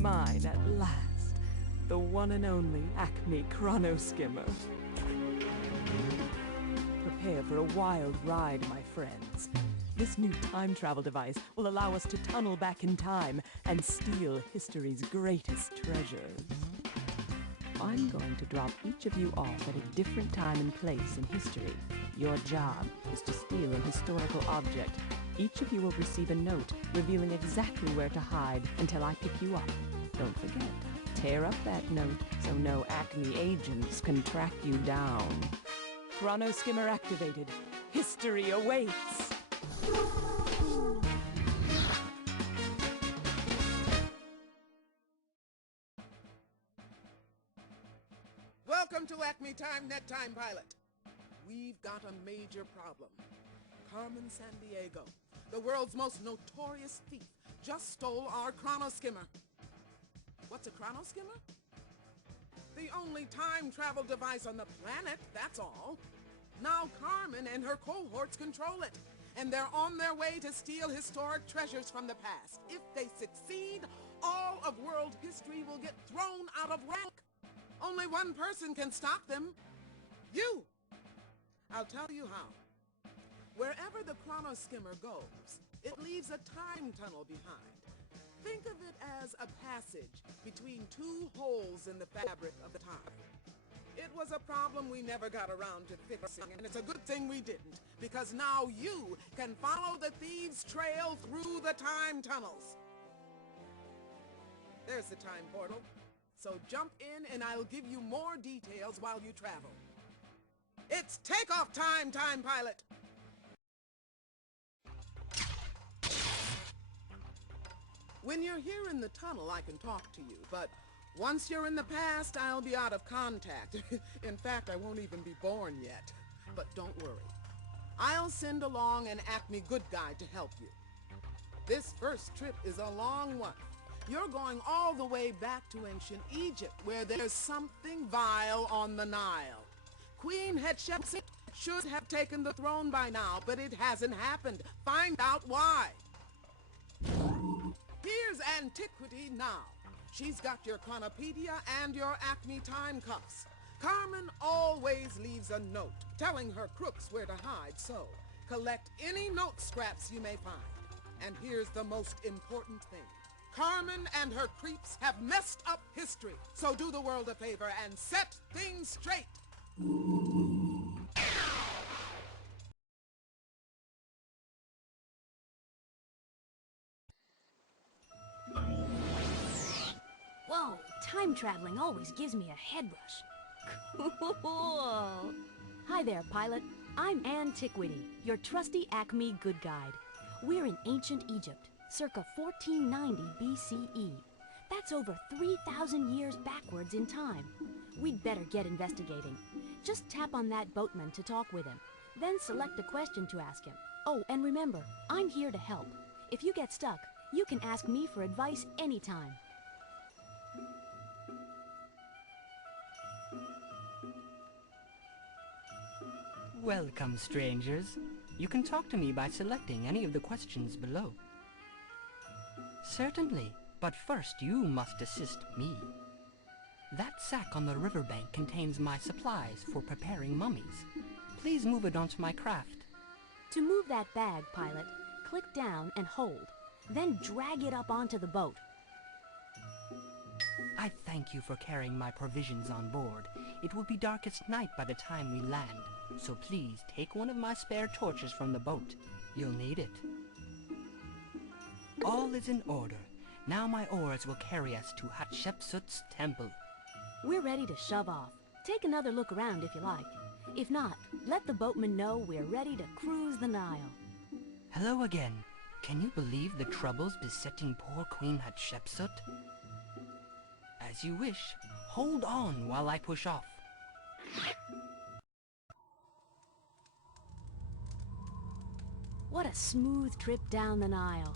Mine at last. The one and only Acme Chronoskimmer. Prepare for a wild ride, my friends. This new time travel device will allow us to tunnel back in time and steal history's greatest treasures. I'm going to drop each of you off at a different time and place in history. Your job is to steal an historical object. Each of you will receive a note revealing exactly where to hide until I pick you up. Don't forget, tear up that note so no Acme agents can track you down. Chronoskimmer activated. History awaits! Welcome to Acme Time Net Time Pilot. We've got a major problem. Carmen Sandiego, the world's most notorious thief, just stole our Chronoskimmer. What's a Chronoskimmer? The only time travel device on the planet, that's all. Now Carmen and her cohorts control it, and they're on their way to steal historic treasures from the past. If they succeed, all of world history will get thrown out of rank. Only one person can stop them. You! I'll tell you how. Wherever the Chronoskimmer goes, it leaves a time tunnel behind. Think of it as a passage between two holes in the fabric of the time. It was a problem we never got around to fixing, and it's a good thing we didn't, because now you can follow the thieves' trail through the time tunnels. There's the time portal. So jump in and I'll give you more details while you travel. It's takeoff time, Time Pilot! When you're here in the tunnel, I can talk to you, but once you're in the past, I'll be out of contact. In fact, I won't even be born yet. But don't worry. I'll send along an Acme good guide to help you. This first trip is a long one. You're going all the way back to ancient Egypt, where there's something vile on the Nile. Queen Hatshepsut should have taken the throne by now, but it hasn't happened. Find out why. Here's Antiquity now. She's got your Chronopedia and your Acme time cuffs. Carmen always leaves a note telling her crooks where to hide, so collect any note scraps you may find. And here's the most important thing. Carmen and her creeps have messed up history, so do the world a favor and set things straight. Whoa, time traveling always gives me a head rush. Cool. Hi there, pilot. I'm Antiquity, your trusty Acme good guide. We're in ancient Egypt, circa 1490 BCE. That's over 3,000 years backwards in time. We'd better get investigating. Just tap on that boatman to talk with him. Then select a question to ask him. Oh, and remember, I'm here to help. If you get stuck, you can ask me for advice anytime. Welcome, strangers. You can talk to me by selecting any of the questions below. Certainly, but first you must assist me. That sack on the riverbank contains my supplies for preparing mummies. Please move it onto my craft. To move that bag, pilot, click down and hold. Then drag it up onto the boat. I thank you for carrying my provisions on board. It will be darkest night by the time we land, so please take one of my spare torches from the boat. You'll need it. All is in order. Now my oars will carry us to Hatshepsut's temple. We're ready to shove off. Take another look around if you like. If not, let the boatman know we're ready to cruise the Nile. Hello again. Can you believe the troubles besetting poor Queen Hatshepsut? As you wish. Hold on while I push off. What a smooth trip down the Nile.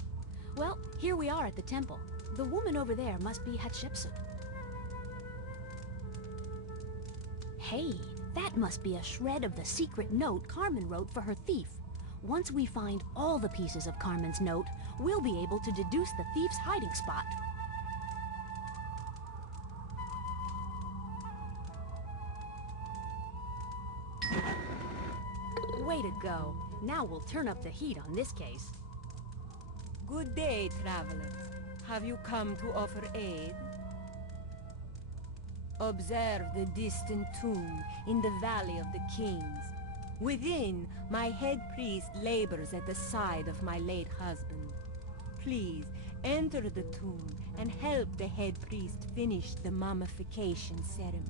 Well, here we are at the temple. The woman over there must be Hatshepsut. Hey, that must be a shred of the secret note Carmen wrote for her thief. Once we find all the pieces of Carmen's note, we'll be able to deduce the thief's hiding spot. go. Now we'll turn up the heat on this case. Good day, travelers. Have you come to offer aid? Observe the distant tomb in the Valley of the Kings. Within, my head priest labors at the side of my late husband. Please, enter the tomb and help the head priest finish the mummification ceremony.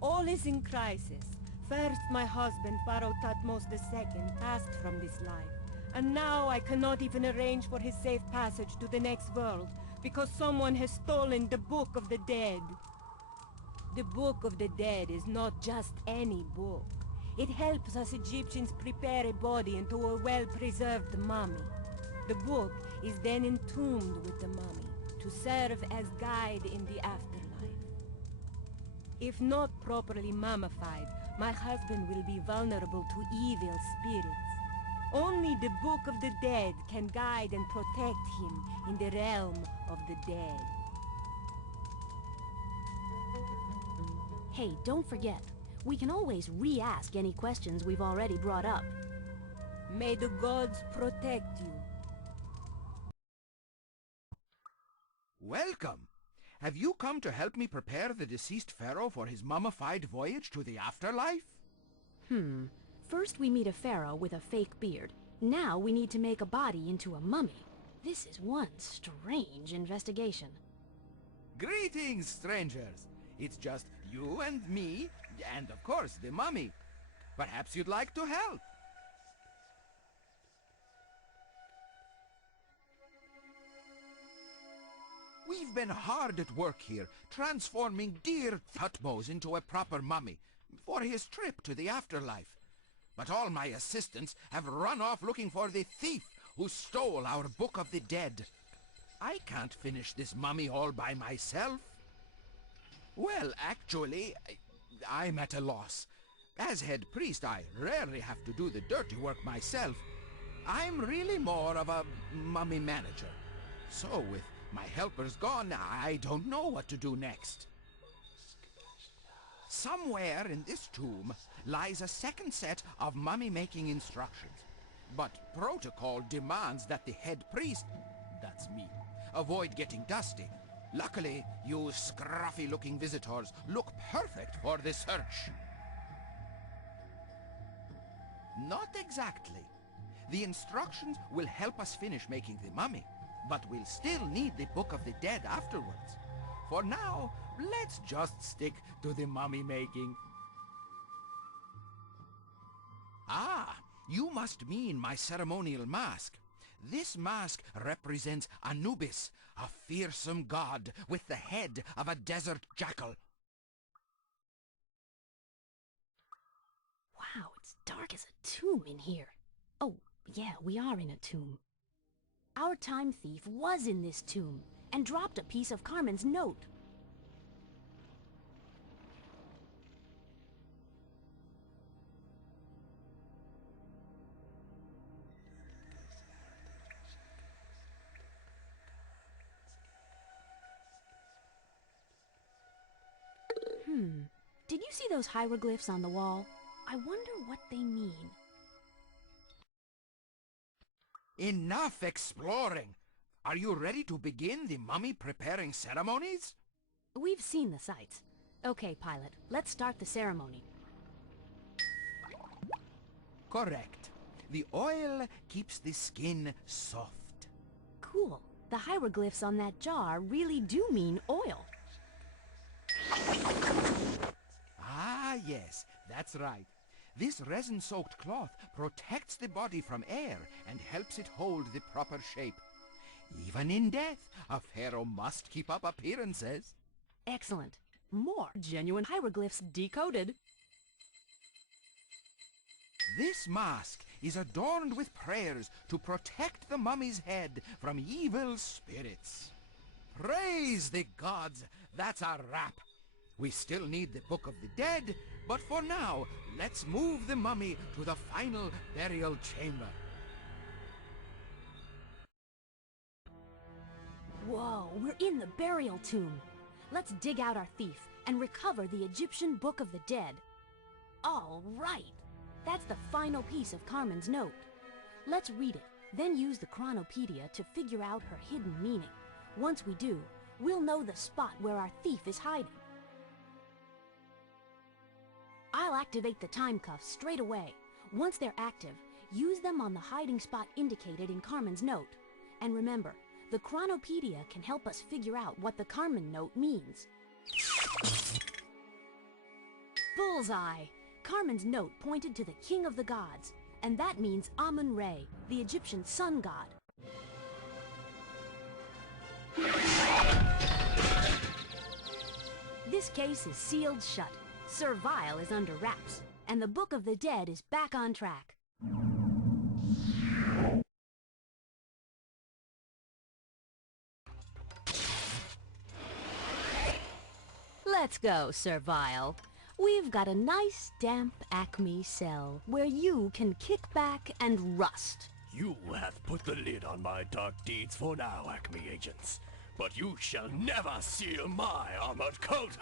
All is in crisis. First, my husband, Pharaoh Thutmose II, passed from this life. And now I cannot even arrange for his safe passage to the next world, because someone has stolen the Book of the Dead. The Book of the Dead is not just any book. It helps us Egyptians prepare a body into a well-preserved mummy. The book is then entombed with the mummy, to serve as guide in the afterlife. If not properly mummified, my husband will be vulnerable to evil spirits. Only the Book of the Dead can guide and protect him in the realm of the dead. Hey, don't forget, we can always re-ask any questions we've already brought up. May the gods protect you. Welcome! Have you come to help me prepare the deceased pharaoh for his mummified voyage to the afterlife? First we meet a pharaoh with a fake beard. Now we need to make a body into a mummy. This is one strange investigation. Greetings, strangers! It's just you and me, and of course the mummy. Perhaps you'd like to help? We've been hard at work here, transforming dear Thutmose into a proper mummy for his trip to the afterlife. But all my assistants have run off looking for the thief who stole our Book of the Dead. I can't finish this mummy all by myself. Well, actually, I'm at a loss. As head priest, I rarely have to do the dirty work myself. I'm really more of a mummy manager. So with my helpers gone, I don't know what to do next. Somewhere in this tomb lies a second set of mummy-making instructions. But protocol demands that the head priest, that's me, avoid getting dusty. Luckily, you scruffy-looking visitors look perfect for the search. Not exactly. The instructions will help us finish making the mummy, but we'll still need the Book of the Dead afterwards. For now, let's just stick to the mummy making. Ah, you must mean my ceremonial mask. This mask represents Anubis, a fearsome god with the head of a desert jackal. Wow, it's dark as a tomb in here. Oh, yeah, we are in a tomb. Our time thief was in this tomb and dropped a piece of Carmen's note. Did you see those hieroglyphs on the wall? I wonder what they mean. Enough exploring! Are you ready to begin the mummy preparing ceremonies? We've seen the sights. Okay, pilot, let's start the ceremony. Correct. The oil keeps the skin soft. Cool. The hieroglyphs on that jar really do mean oil. Ah, yes, that's right. This resin-soaked cloth protects the body from air and helps it hold the proper shape. Even in death, a pharaoh must keep up appearances. Excellent. More genuine hieroglyphs decoded. This mask is adorned with prayers to protect the mummy's head from evil spirits. Praise the gods! That's a wrap. We still need the Book of the Dead, but for now, let's move the mummy to the final burial chamber. Whoa, we're in the burial tomb. Let's dig out our thief and recover the Egyptian Book of the Dead. All right. That's the final piece of Carmen's note. Let's read it, then use the Chronopedia to figure out her hidden meaning. Once we do, we'll know the spot where our thief is hiding. I'll activate the time cuffs straight away. Once they're active, use them on the hiding spot indicated in Carmen's note. And remember, the Chronopedia can help us figure out what the Carmen note means. Bullseye! Carmen's note pointed to the king of the gods, and that means Amun-Re, the Egyptian sun god. This case is sealed shut. Servile is under wraps, and the Book of the Dead is back on track. Let's go, Servile. We've got a nice, damp Acme cell where you can kick back and rust. You have put the lid on my dark deeds for now, Acme agents. But you shall never seal my armored coat!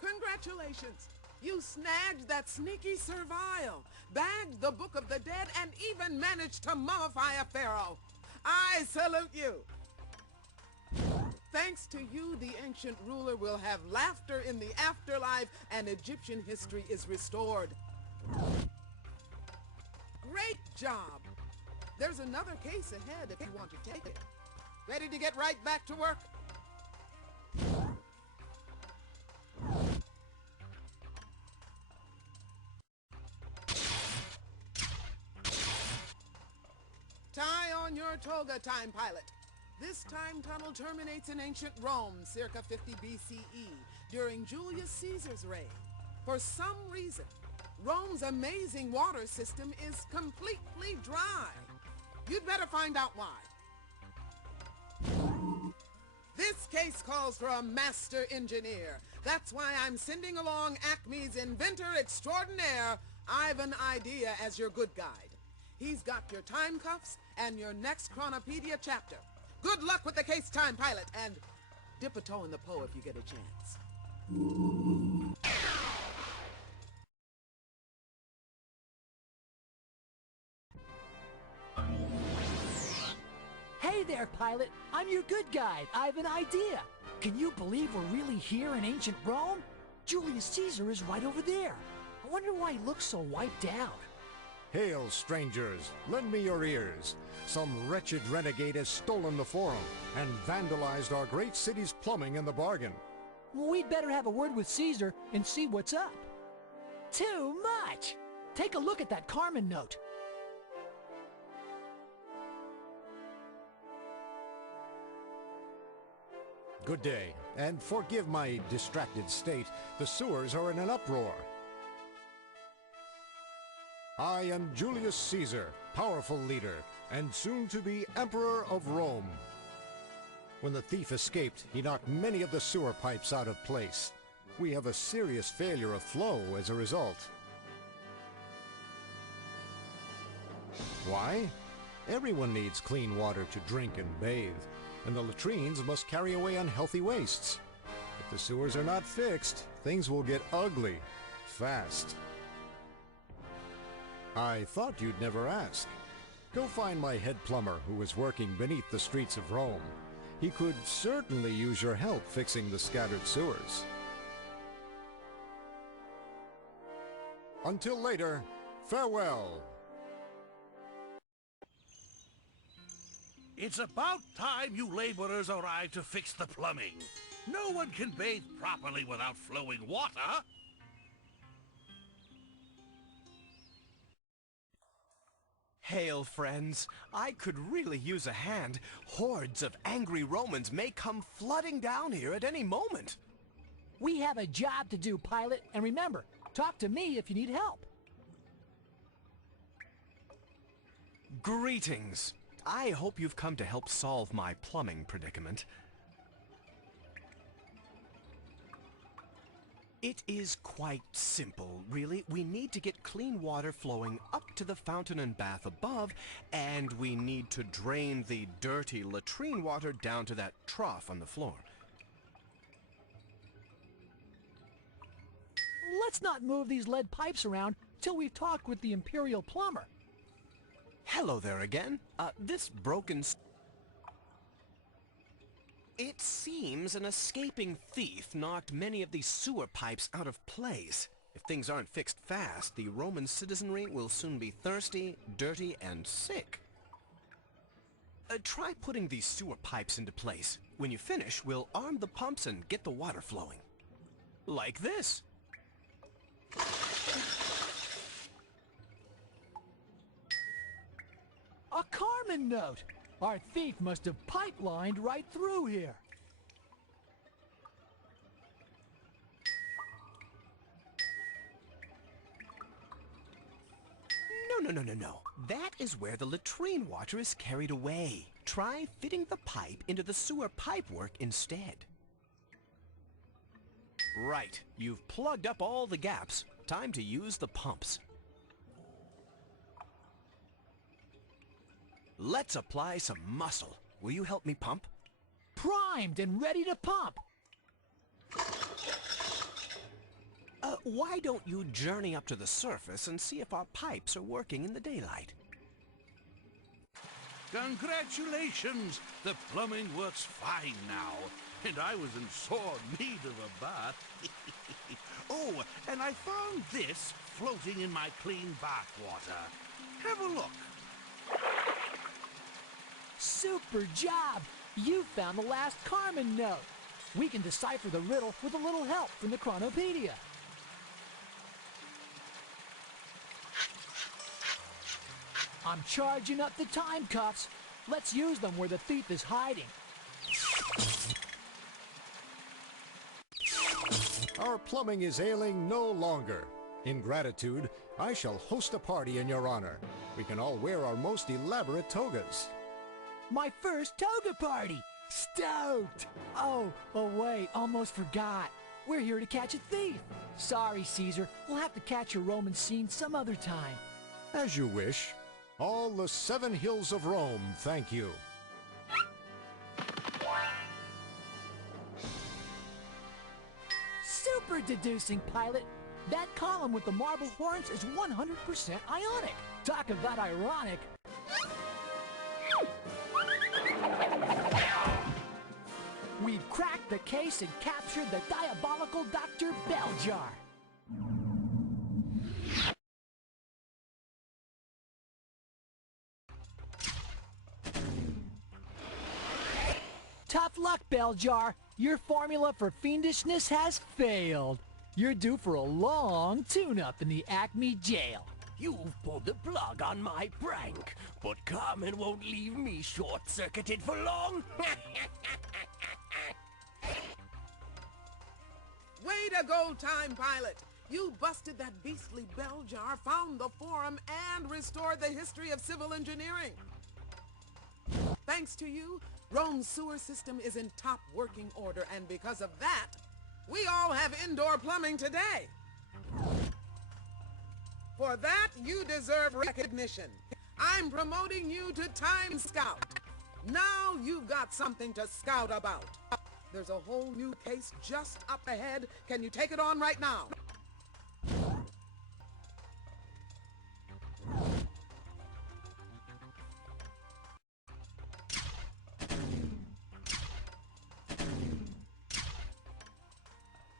Congratulations! You snagged that sneaky Servile, bagged the Book of the Dead, and even managed to mummify a pharaoh. I salute you! Thanks to you, the ancient ruler will have laughter in the afterlife and Egyptian history is restored. Great job! There's another case ahead if you want to take it. Ready to get right back to work? Tie on your toga, time pilot. This time tunnel terminates in ancient Rome, circa 50 BCE, during Julius Caesar's reign. For some reason, Rome's amazing water system is completely dry. You'd better find out why. This case calls for a master engineer. That's why I'm sending along Acme's inventor extraordinaire, Ivan Idea, as your good guide. He's got your time cuffs and your next Chronopedia chapter. Good luck with the case, time pilot, and dip a toe in the Po if you get a chance. Hey there, pilot. I'm your good guide. I have an idea. Can you believe we're really here in ancient Rome? Julius Caesar is right over there. I wonder why he looks so wiped out. Hail, strangers! Lend me your ears. Some wretched renegade has stolen the Forum and vandalized our great city's plumbing in the bargain. Well, we'd better have a word with Caesar and see what's up. Too much! Take a look at that Carmen note. Good day, and forgive my distracted state. The sewers are in an uproar. I am Julius Caesar, powerful leader, and soon to be Emperor of Rome. When the thief escaped, he knocked many of the sewer pipes out of place. We have a serious failure of flow as a result. Why? Everyone needs clean water to drink and bathe, and the latrines must carry away unhealthy wastes. If the sewers are not fixed, things will get ugly, fast. I thought you'd never ask. Go find my head plumber who is working beneath the streets of Rome. He could certainly use your help fixing the scattered sewers. Until later, farewell. It's about time you laborers arrive to fix the plumbing. No one can bathe properly without flowing water. Hail, friends. I could really use a hand. Hordes of angry Romans may come flooding down here at any moment. We have a job to do, pilot, and remember, talk to me if you need help. Greetings. I hope you've come to help solve my plumbing predicament. It is quite simple, really. We need to get clean water flowing up to the fountain and bath above, and we need to drain the dirty latrine water down to that trough on the floor. Let's not move these lead pipes around till we've talked with the Imperial plumber. Hello there again. This broken... It seems an escaping thief knocked many of these sewer pipes out of place. If things aren't fixed fast, the Roman citizenry will soon be thirsty, dirty, and sick. Try putting these sewer pipes into place. When you finish, we'll arm the pumps and get the water flowing. Like this. A Carmen note! Our thief must have pipelined right through here. No. That is where the latrine water is carried away. Try fitting the pipe into the sewer pipework instead. Right. You've plugged up all the gaps. Time to use the pumps. Let's apply some muscle. Will you help me pump? Primed and ready to pump. Why don't you journey up to the surface and see if our pipes are working in the daylight? Congratulations! The plumbing works fine now, and I was in sore need of a bath. Oh, and I found this floating in my clean bath water. Have a look. Super job! You found the last Carmen note. We can decipher the riddle with a little help from the Chronopedia. I'm charging up the time cuffs. Let's use them where the thief is hiding. Our plumbing is ailing no longer. In gratitude, I shall host a party in your honor. We can all wear our most elaborate togas. My first toga party! Stoked! Oh wait, almost forgot. We're here to catch a thief. Sorry, Caesar. We'll have to catch a Roman scene some other time. As you wish. All the 7 hills of Rome, thank you. Super deducing, pilot. That column with the marble horns is 100% ionic. Talk about ironic. We've cracked the case and captured the diabolical Dr. Belljar. Tough luck, Belljar. Your formula for fiendishness has failed. You're due for a long tune-up in the Acme jail. You've pulled the plug on my prank, but Carmen won't leave me short-circuited for long. Way to go, Time Pilot! You busted that beastly Belljar, found the forum, and restored the history of civil engineering. Thanks to you, Rome's sewer system is in top working order, and because of that, we all have indoor plumbing today. For that, you deserve recognition. I'm promoting you to Time Scout. Now you've got something to scout about. There's a whole new case just up ahead. Can you take it on right now?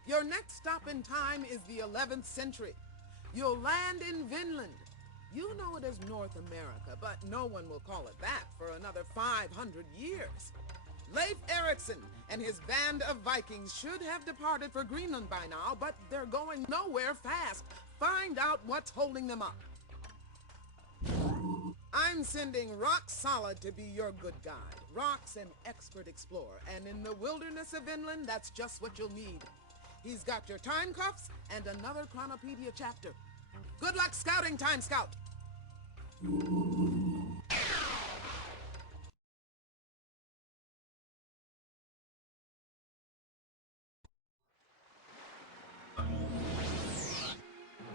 Your next stop in time is the 11th century. You'll land in Vinland. You know it as North America, but no one will call it that for another 500 years. Leif Erikson and his band of Vikings should have departed for Greenland by now, but they're going nowhere fast. Find out what's holding them up. I'm sending Rock Solid to be your good guide. Rock's an expert explorer, and in the wilderness of Vinland, that's just what you'll need. He's got your time cuffs and another Chronopedia chapter. Good luck scouting, Time Scout!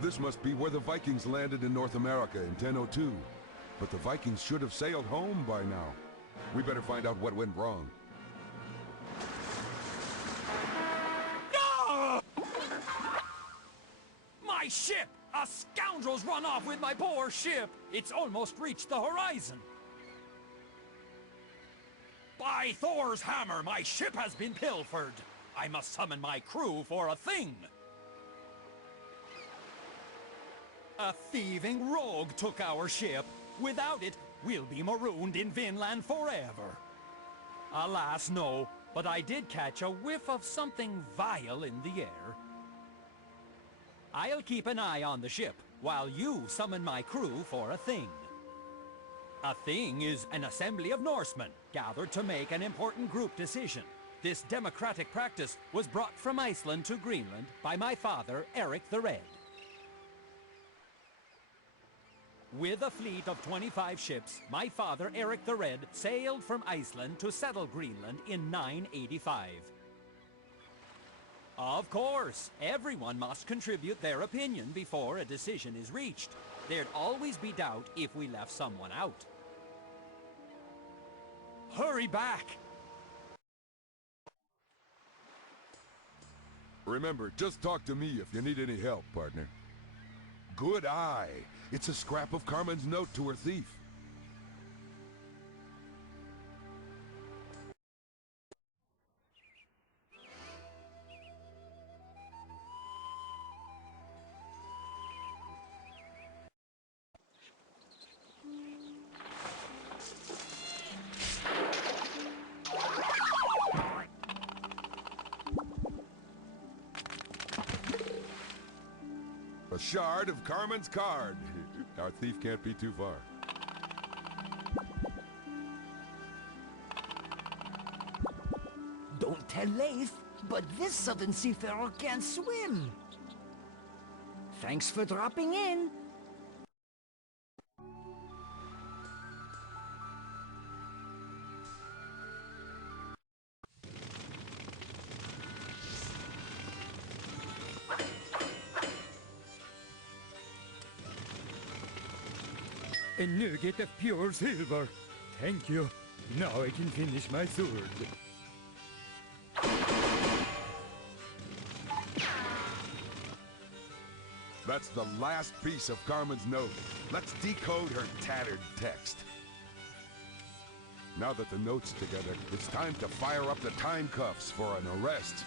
This must be where the Vikings landed in North America in 1002. But the Vikings should have sailed home by now. We better find out what went wrong. My ship! A scoundrel's run off with my poor ship! It's almost reached the horizon. By Thor's hammer, my ship has been pilfered. I must summon my crew for a thing. A thieving rogue took our ship. Without it, we'll be marooned in Vinland forever. Alas, no, but I did catch a whiff of something vile in the air. I'll keep an eye on the ship, while you summon my crew for a thing. A thing is an assembly of Norsemen, gathered to make an important group decision. This democratic practice was brought from Iceland to Greenland by my father, Erik the Red. With a fleet of 25 ships, my father, Erik the Red, sailed from Iceland to settle Greenland in 985. Of course, everyone must contribute their opinion before a decision is reached. There'd always be doubt if we left someone out. Hurry back! Remember, just talk to me if you need any help, partner. Good eye. It's a scrap of Carmen's note to her thief. A shard of Carmen's card. Our thief can't be too far. Don't tell Leif, but this southern seafarer can't swim. Thanks for dropping in. A nugget of pure silver. Thank you. Now I can finish my sword. That's the last piece of Carmen's note. Let's decode her tattered text. Now that the note's together, it's time to fire up the time cuffs for an arrest.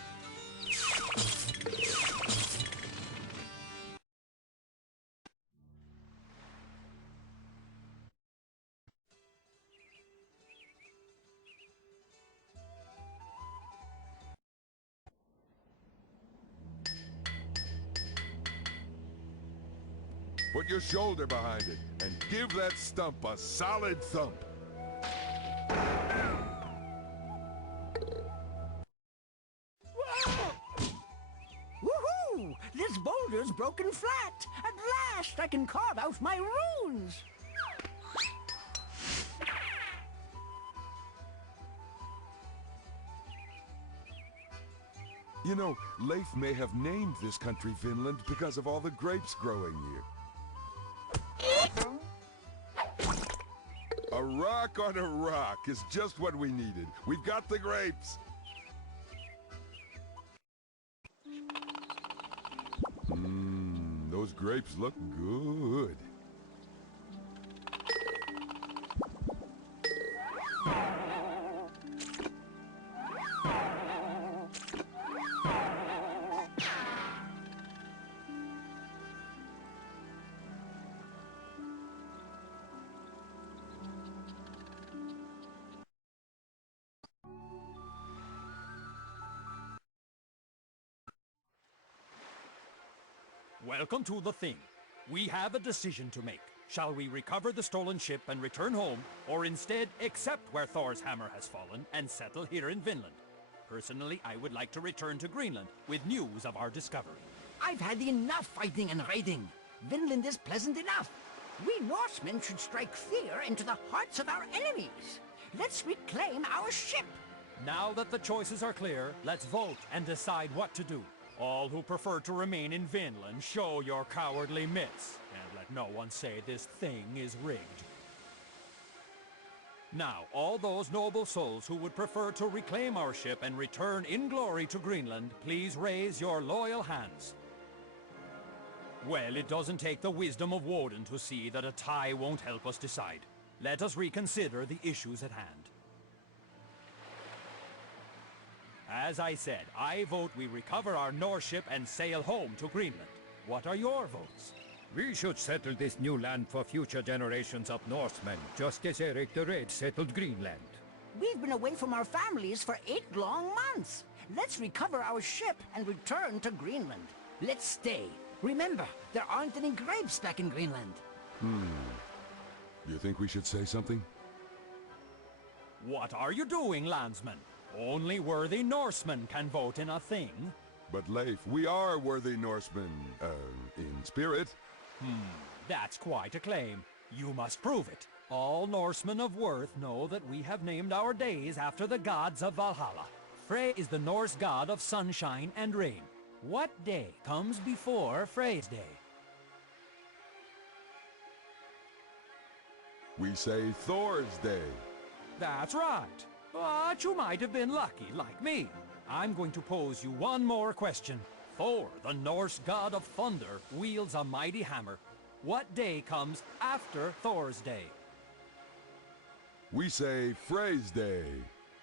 Put your shoulder behind it and give that stump a solid thump. Woohoo! This boulder's broken flat. At last I can carve out my runes. You know, Leif may have named this country Vinland because of all the grapes growing here. A rock on a rock is just what we needed. We've got the grapes. Those grapes look good. Welcome to the thing. We have a decision to make. Shall we recover the stolen ship and return home, or instead accept where Thor's hammer has fallen and settle here in Vinland? Personally, I would like to return to Greenland with news of our discovery. I've had enough fighting and raiding. Vinland is pleasant enough. We Norsemen should strike fear into the hearts of our enemies. Let's reclaim our ship. Now that the choices are clear, let's vote and decide what to do. All who prefer to remain in Vinland, show your cowardly mitts, and let no one say this thing is rigged. Now, all those noble souls who would prefer to reclaim our ship and return in glory to Greenland, please raise your loyal hands. Well, it doesn't take the wisdom of Woden to see that a tie won't help us decide. Let us reconsider the issues at hand. As I said, I vote we recover our Norse ship and sail home to Greenland. What are your votes? We should settle this new land for future generations of Norsemen, just as Eric the Red settled Greenland. We've been away from our families for 8 long months. Let's recover our ship and return to Greenland. Let's stay. Remember, there aren't any grapes back in Greenland. You think we should say something? What are you doing, landsman? Only worthy Norsemen can vote in a thing. But Leif, we are worthy Norsemen, in spirit. That's quite a claim. You must prove it. All Norsemen of worth know that we have named our days after the gods of Valhalla. Frey is the Norse god of sunshine and rain. What day comes before Frey's day? We say Thor's Day. That's right. But you might have been lucky, like me. I'm going to pose you one more question. Thor, the Norse god of thunder, wields a mighty hammer. What day comes after Thor's day? We say Frey's Day.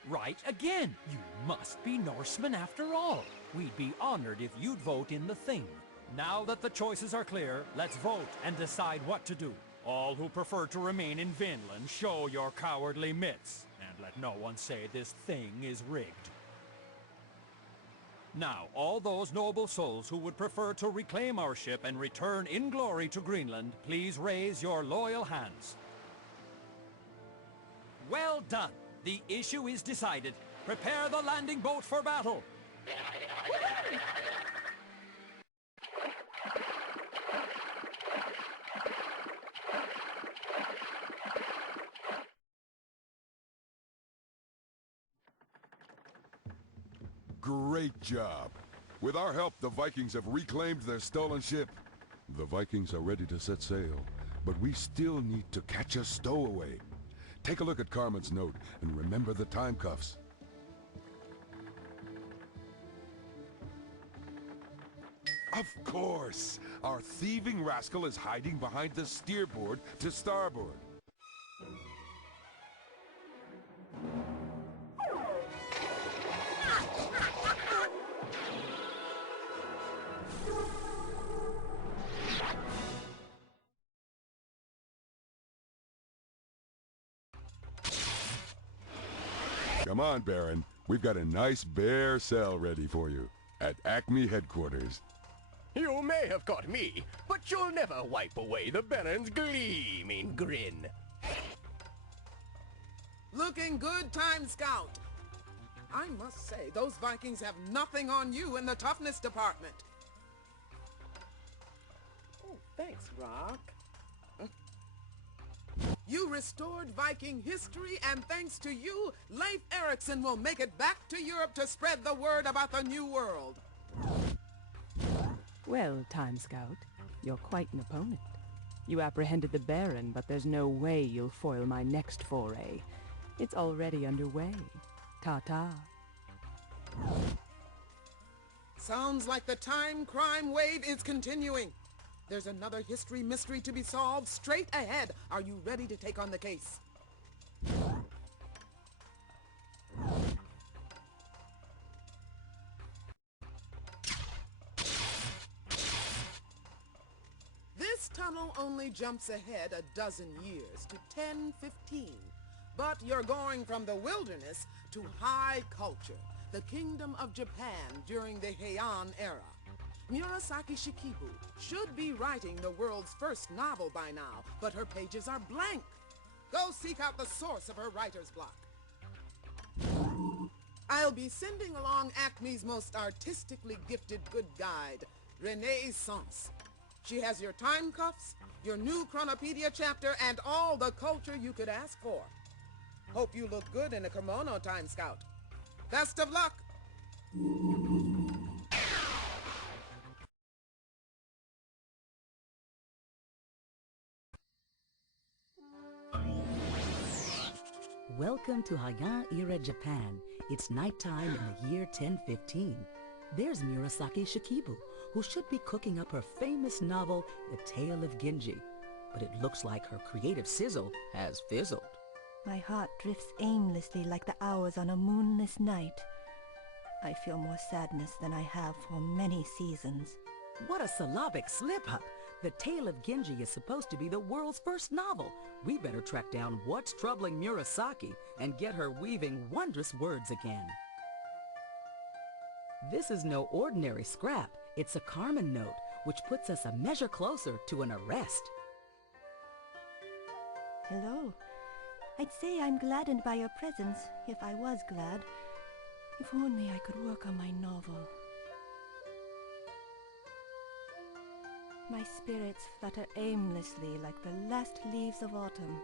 Right again. You must be Norsemen after all. We'd be honored if you'd vote in the thing. Now that the choices are clear, let's vote and decide what to do. All who prefer to remain in Vinland, show your cowardly mitts. And let no one say this thing is rigged. Now, all those noble souls who would prefer to reclaim our ship and return in glory to Greenland, please raise your loyal hands. Well done. The issue is decided. Prepare the landing boat for battle. Great job. With our help, the Vikings have reclaimed their stolen ship. The Vikings are ready to set sail, but we still need to catch a stowaway. Take a look at Carmen's note and remember the time cuffs. Of course! Our thieving rascal is hiding behind the steerboard to starboard. Come on, Baron. We've got a nice bare cell ready for you at Acme headquarters. You may have caught me, but you'll never wipe away the Baron's gleaming grin. Looking good, Time Scout. I must say, those Vikings have nothing on you in the toughness department. Oh, thanks, Rock. You restored Viking history, and thanks to you, Leif Erikson will make it back to Europe to spread the word about the New World. Well, Time Scout, you're quite an opponent. You apprehended the Baron, but there's no way you'll foil my next foray. It's already underway. Ta-ta. Sounds like the time crime wave is continuing. There's another history mystery to be solved straight ahead. Are you ready to take on the case? This tunnel only jumps ahead a dozen years to 1015. But you're going from the wilderness to high culture, the kingdom of Japan during the Heian era. Murasaki Shikibu should be writing the world's first novel by now, but her pages are blank. Go seek out the source of her writer's block. I'll be sending along Acme's most artistically gifted good guide, Renaissance. She has your time cuffs, your new Chronopedia chapter, and all the culture you could ask for. Hope you look good in a kimono, Time Scout. Best of luck! Welcome to Heian-era Japan. It's nighttime in the year 1015. There's Murasaki Shikibu, who should be cooking up her famous novel, The Tale of Genji. But it looks like her creative sizzle has fizzled. My heart drifts aimlessly like the hours on a moonless night. I feel more sadness than I have for many seasons. What a syllabic slip-up! The Tale of Genji is supposed to be the world's first novel. We better track down what's troubling Murasaki and get her weaving wondrous words again. This is no ordinary scrap. It's a Carmen note, which puts us a measure closer to an arrest. Hello. I'd say I'm gladdened by your presence, if I was glad. If only I could work on my novel. My spirits flutter aimlessly like the last leaves of autumn.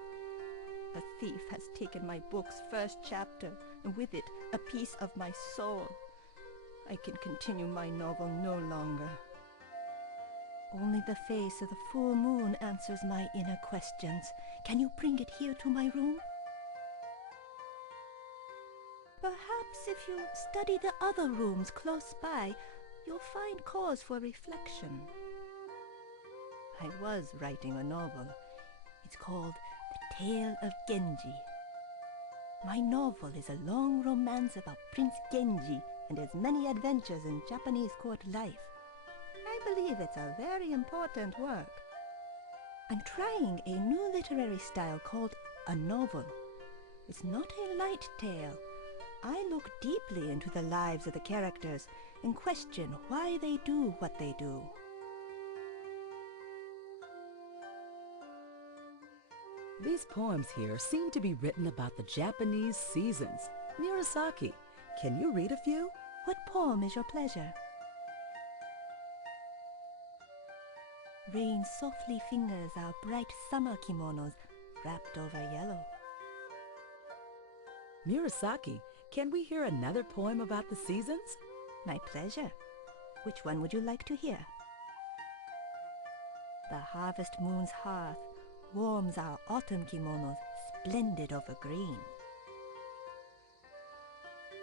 A thief has taken my book's first chapter, and with it, a piece of my soul. I can continue my novel no longer. Only the face of the full moon answers my inner questions. Can you bring it here to my room? Perhaps if you study the other rooms close by, you'll find cause for reflection. I was writing a novel. It's called The Tale of Genji. My novel is a long romance about Prince Genji and his many adventures in Japanese court life. I believe it's a very important work. I'm trying a new literary style called a novel. It's not a light tale. I look deeply into the lives of the characters and question why they do what they do. These poems here seem to be written about the Japanese seasons. Murasaki, can you read a few? What poem is your pleasure? Rain softly fingers our bright summer kimonos wrapped over yellow. Murasaki, can we hear another poem about the seasons? My pleasure. Which one would you like to hear? The harvest moon's hearth warms our autumn kimonos splendid over green.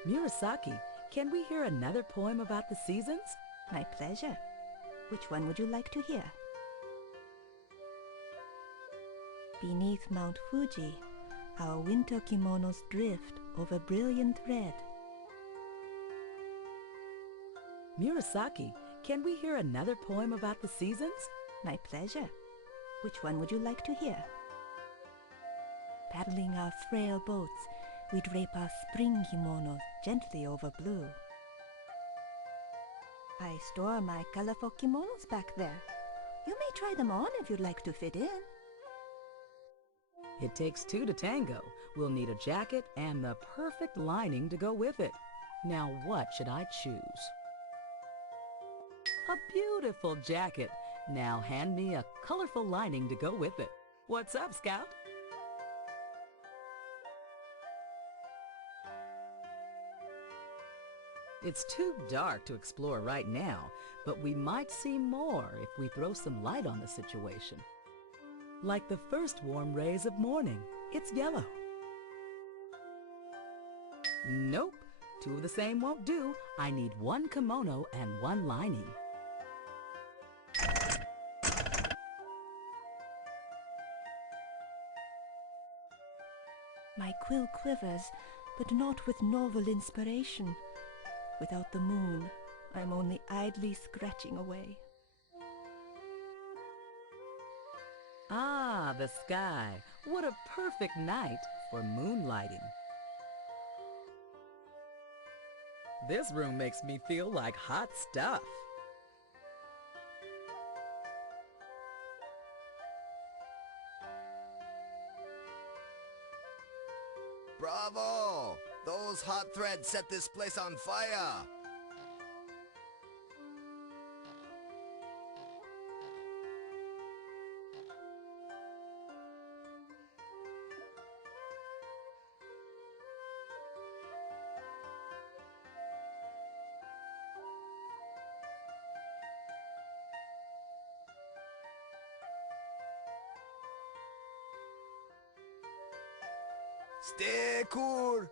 Murasaki, can we hear another poem about the seasons? My pleasure. Which one would you like to hear? Beneath Mount Fuji, our winter kimonos drift over brilliant red. Murasaki, can we hear another poem about the seasons? My pleasure. Which one would you like to hear? Paddling our frail boats, we drape our spring kimonos gently over blue. I store my colorful kimonos back there. You may try them on if you'd like to fit in. It takes two to tango. We'll need a jacket and the perfect lining to go with it. Now what should I choose? A beautiful jacket. Now hand me a colorful lining to go with it. What's up, Scout? It's too dark to explore right now, but we might see more if we throw some light on the situation. Like the first warm rays of morning, it's yellow. Nope, two of the same won't do. I need one kimono and one lining. My quill quivers, but not with novel inspiration. Without the moon, I'm only idly scratching away. Ah, the sky. What a perfect night for moonlighting. This room makes me feel like hot stuff. Bravo! Those hot threads set this place on fire! Stay cool!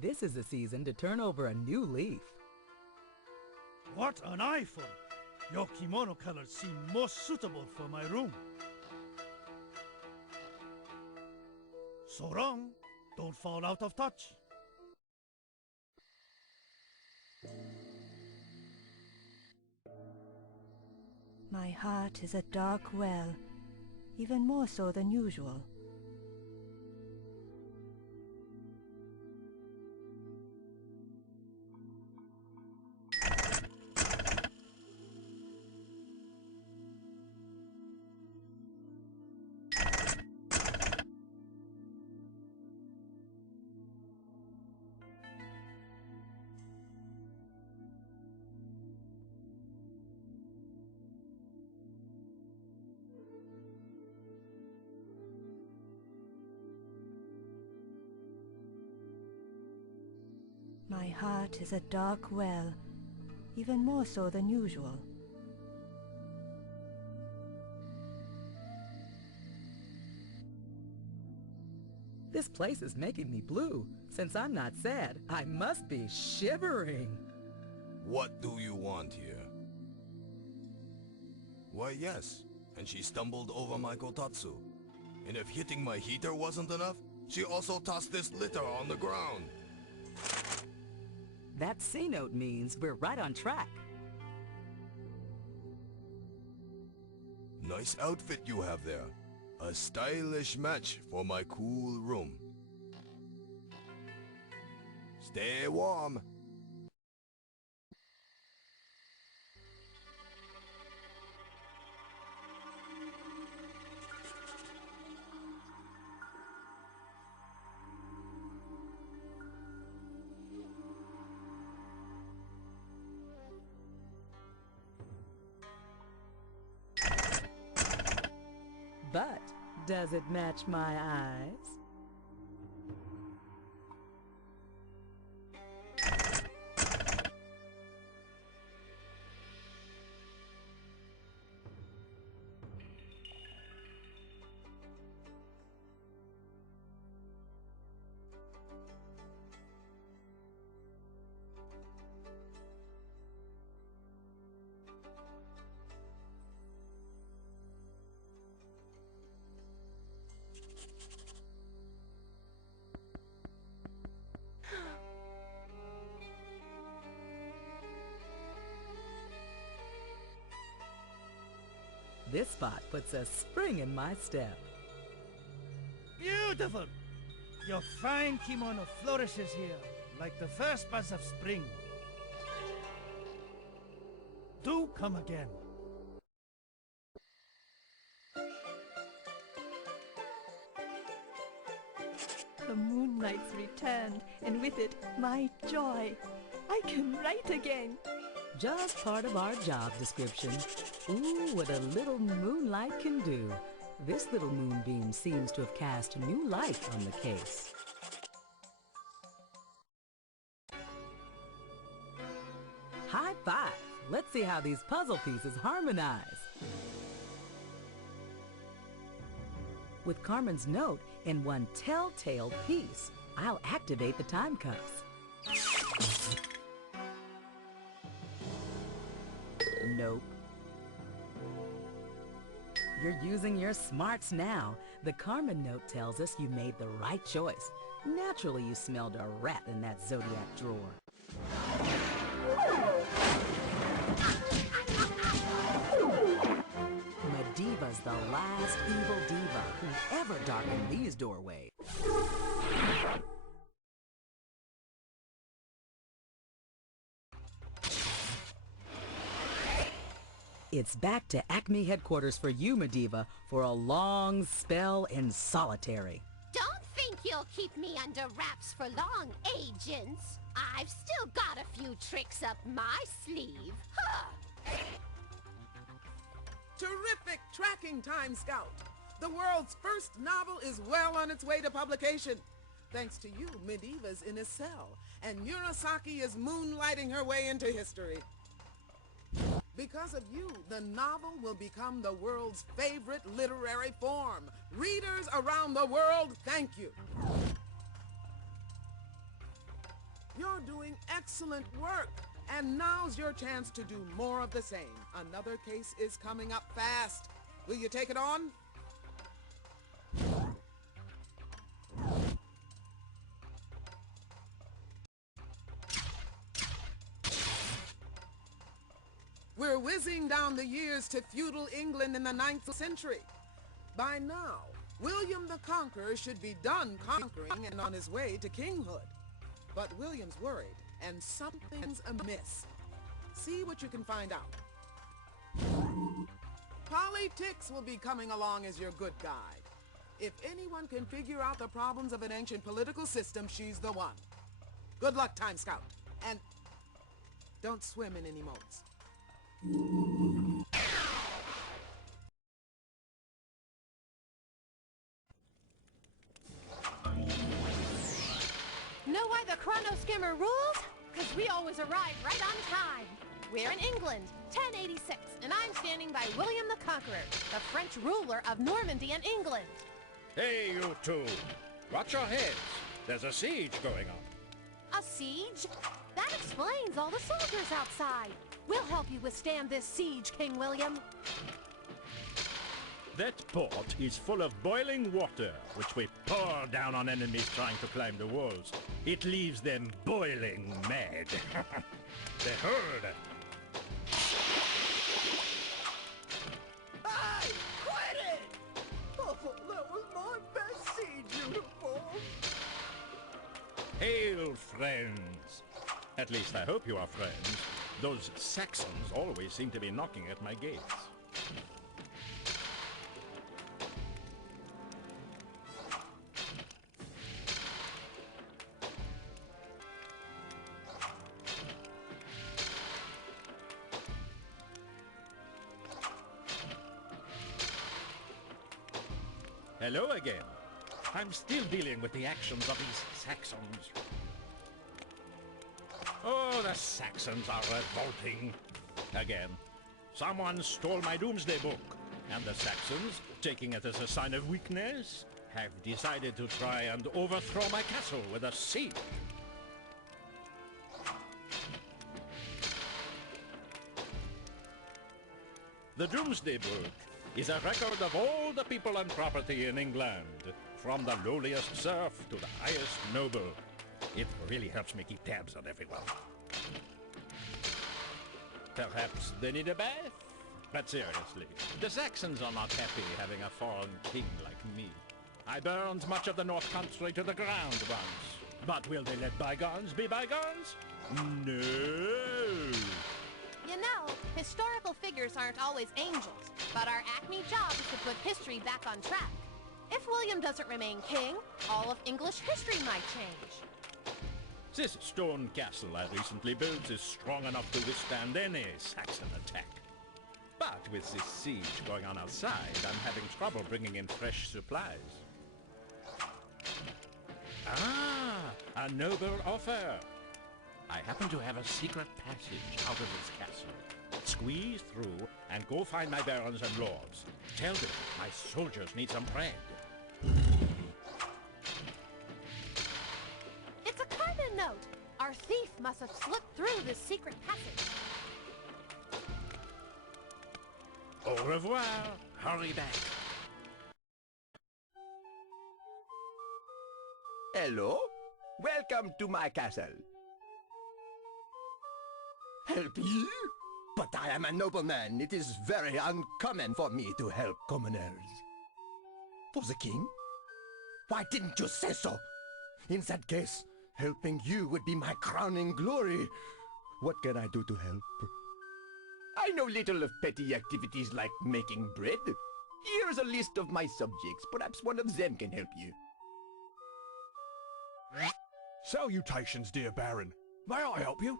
This is the season to turn over a new leaf. What an eyeful! Your kimono colors seem most suitable for my room. So long, don't fall out of touch. My heart is a dark well, even more so than usual. My heart is a dark well, even more so than usual. This place is making me blue. Since I'm not sad, I must be shivering. What do you want here? Why, yes. And she stumbled over my kotatsu. And if hitting my heater wasn't enough, she also tossed this litter on the ground. That C note means we're right on track. Nice outfit you have there. A stylish match for my cool room. Stay warm. But does it match my eyes? This spot puts a spring in my step. Beautiful! Your fine kimono flourishes here, like the first buzz of spring. Do come again. The moonlight's returned, and with it, my joy. I can write again. Just part of our job description. Ooh, what a little moonlight can do. This little moonbeam seems to have cast new light on the case. High five! Let's see how these puzzle pieces harmonize. With Carmen's note in one telltale piece, I'll activate the time cuffs. Nope. You're using your smarts now. The Carmen note tells us you made the right choice. Naturally, you smelled a rat in that zodiac drawer. Mediva's the last evil diva who ever darkened these doorways. It's back to Acme headquarters for you, Mediva, for a long spell in solitary. Don't think you'll keep me under wraps for long, agents. I've still got a few tricks up my sleeve. Huh. Terrific tracking, Time Scout. The world's first novel is well on its way to publication. Thanks to you, Mediva's in a cell, and Murasaki is moonlighting her way into history. Because of you, the novel will become the world's favorite literary form. Readers around the world, thank you. You're doing excellent work. And now's your chance to do more of the same. Another case is coming up fast. Will you take it on? We're whizzing down the years to feudal England in the 9th century. By now, William the Conqueror should be done conquering and on his way to kinghood. But William's worried, and something's amiss. See what you can find out. Politics will be coming along as your good guide. If anyone can figure out the problems of an ancient political system, she's the one. Good luck, Time Scout. And don't swim in any moats. Know why the chrono skimmer rules? Because we always arrive right on time. We're in England, 1086, and I'm standing by William the Conqueror, the French ruler of Normandy and England. Hey, you two! Watch your heads. There's a siege going on. A siege? That explains all the soldiers outside. We'll help you withstand this siege, King William. That port is full of boiling water, which we pour down on enemies trying to climb the walls. It leaves them boiling mad. They heard. Hey! Quit it! Oh, that was my best siege uniform! Hail, friends! At least I hope you are friends. Those Saxons always seem to be knocking at my gates. Hello again. I'm still dealing with the actions of these Saxons. Oh, the Saxons are revolting. Again. Someone stole my Doomsday Book, and the Saxons, taking it as a sign of weakness, have decided to try and overthrow my castle with a siege. The Doomsday Book is a record of all the people and property in England, from the lowliest serf to the highest noble. It really helps me keep tabs on everyone. Perhaps they need a bath? But seriously, the Saxons are not happy having a foreign king like me. I burned much of the North Country to the ground once. But will they let bygones be bygones? No! You know, historical figures aren't always angels, but our Acme job is to put history back on track. If William doesn't remain king, all of English history might change. This stone castle I recently built is strong enough to withstand any Saxon attack. But with this siege going on outside, I'm having trouble bringing in fresh supplies. Ah, a noble offer! I happen to have a secret passage out of this castle. Squeeze through and go find my barons and lords. Tell them my soldiers need some bread. It's a carbon note! Our thief must have slipped through this secret passage. Au revoir! Hurry back! Hello? Welcome to my castle. Help you? But I am a nobleman. It is very uncommon for me to help commoners. For the king? Why didn't you say so? In that case, helping you would be my crowning glory. What can I do to help? I know little of petty activities like making bread. Here is a list of my subjects. Perhaps one of them can help you. Salutations, dear Baron. May I help you?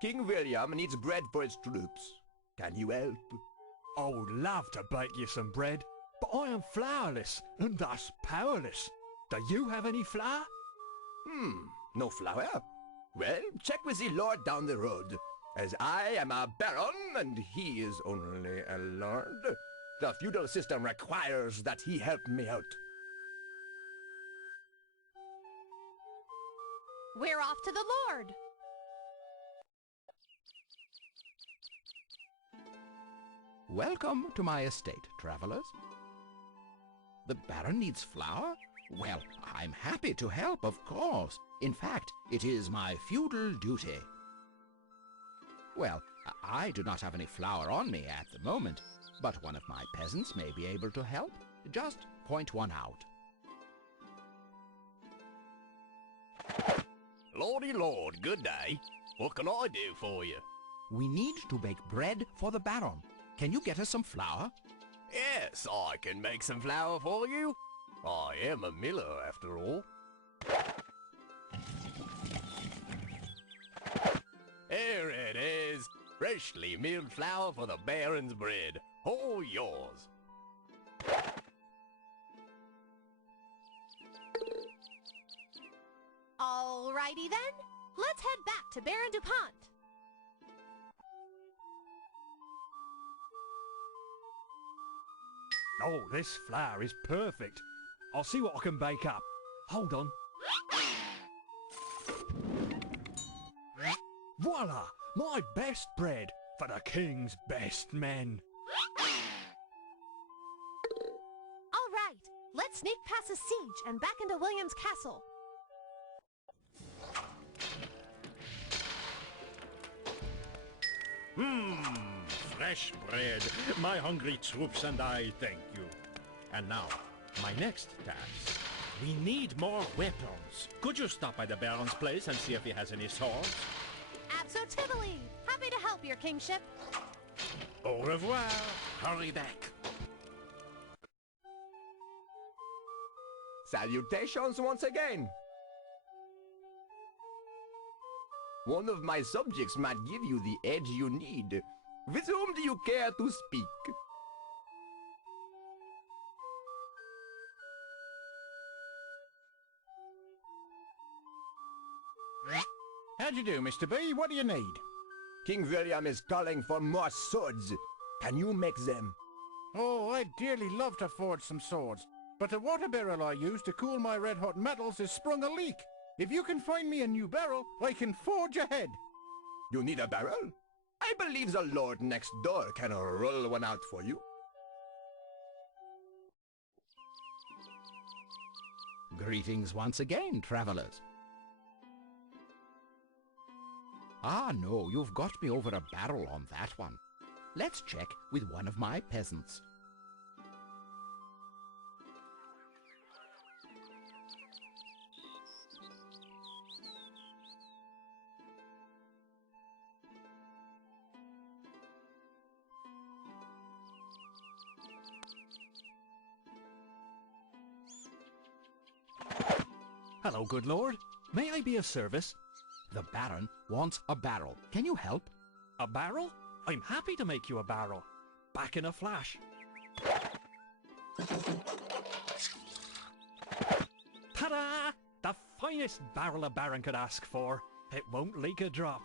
King William needs bread for his troops. Can you help? I would love to bake you some bread, but I am flourless and thus powerless. Do you have any flour? No flour? Well, check with the lord down the road. As I am a baron and he is only a lord, the feudal system requires that he help me out. We're off to the Lord. Welcome to my estate, travelers. The Baron needs flour? Well, I'm happy to help, of course. In fact, it is my feudal duty. Well, I do not have any flour on me at the moment, but one of my peasants may be able to help. Just point one out. Lordy Lord, good day. What can I do for you? We need to bake bread for the Baron. Can you get us some flour? Yes, I can make some flour for you. I am a miller, after all. Here it is. Freshly milled flour for the Baron's bread. All yours. Alrighty then. Let's head back to Baron DuPont. Oh, this flour is perfect. I'll see what I can bake up. Hold on. Voila! My best bread for the king's best men. All right, let's sneak past the siege and back into William's castle. Fresh bread. My hungry troops and I thank you. And now, my next task. We need more weapons. Could you stop by the Baron's place and see if he has any swords? Absolutely. Happy to help, your kingship. Au revoir. Hurry back. Salutations once again. One of my subjects might give you the edge you need. With whom do you care to speak? How'd you do, Mr. B? What do you need? King William is calling for more swords. Can you make them? Oh, I'd dearly love to forge some swords, but the water barrel I use to cool my red-hot metals has sprung a leak. If you can find me a new barrel, I can forge ahead. You need a barrel? I believe the lord next door can roll one out for you. Greetings once again, travelers. Ah, no, you've got me over a barrel on that one. Let's check with one of my peasants. Hello, good lord. May I be of service? The Baron wants a barrel. Can you help? A barrel? I'm happy to make you a barrel. Back in a flash. Ta-da! The finest barrel a baron could ask for. It won't leak a drop.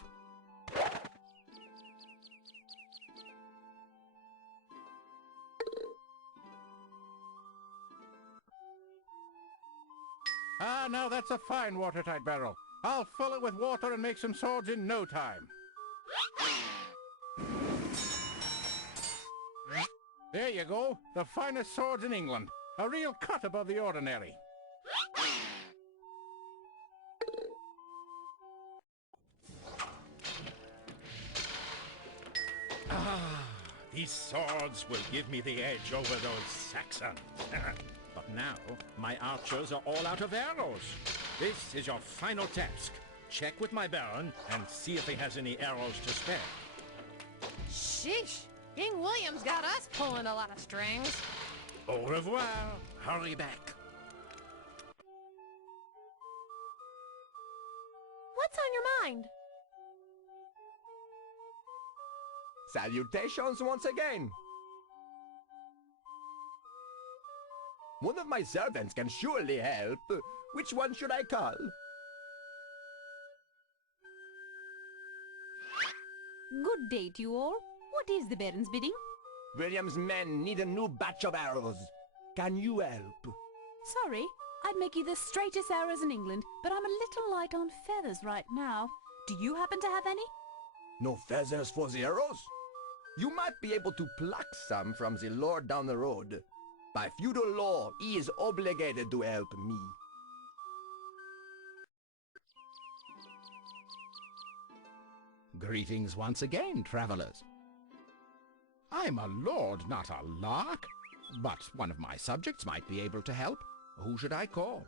Ah, now that's a fine watertight barrel. I'll fill it with water and make some swords in no time. There you go. The finest swords in England. A real cut above the ordinary. Ah, these swords will give me the edge over those Saxons. But now, my archers are all out of arrows. This is your final task. Check with my Baron and see if he has any arrows to spare. Sheesh. King William's got us pulling a lot of strings. Au revoir. Hurry back. What's on your mind? Salutations once again. One of my servants can surely help. Which one should I call? Good day to you all. What is the Baron's bidding? William's men need a new batch of arrows. Can you help? Sorry, I'd make you the straightest arrows in England, but I'm a little light on feathers right now. Do you happen to have any? No feathers for the arrows? You might be able to pluck some from the lord down the road. By feudal law, he is obligated to help me. Greetings once again, travelers. I'm a lord, not a lark, but one of my subjects might be able to help. Who should I call?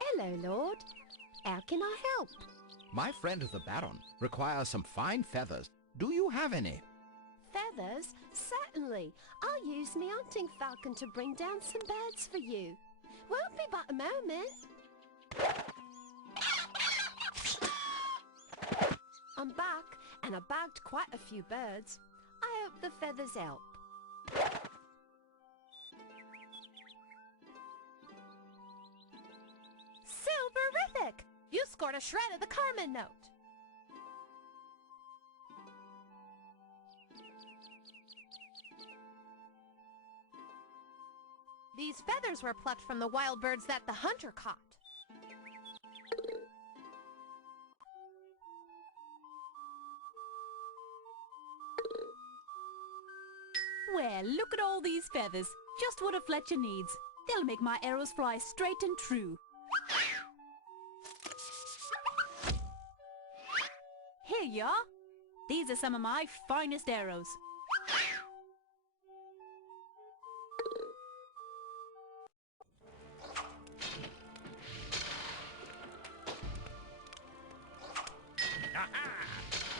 Hello, Lord. How can I help? My friend the Baron requires some fine feathers. Do you have any? Feathers? Certainly. I'll use my hunting falcon to bring down some birds for you. Won't be but a moment. I'm back, and I bagged quite a few birds. I hope the feathers help. Silverific! You scored a shred of the Carmen note. These feathers were plucked from the wild birds that the hunter caught. Well, look at all these feathers. Just what a Fletcher needs. They'll make my arrows fly straight and true. Here you are. These are some of my finest arrows.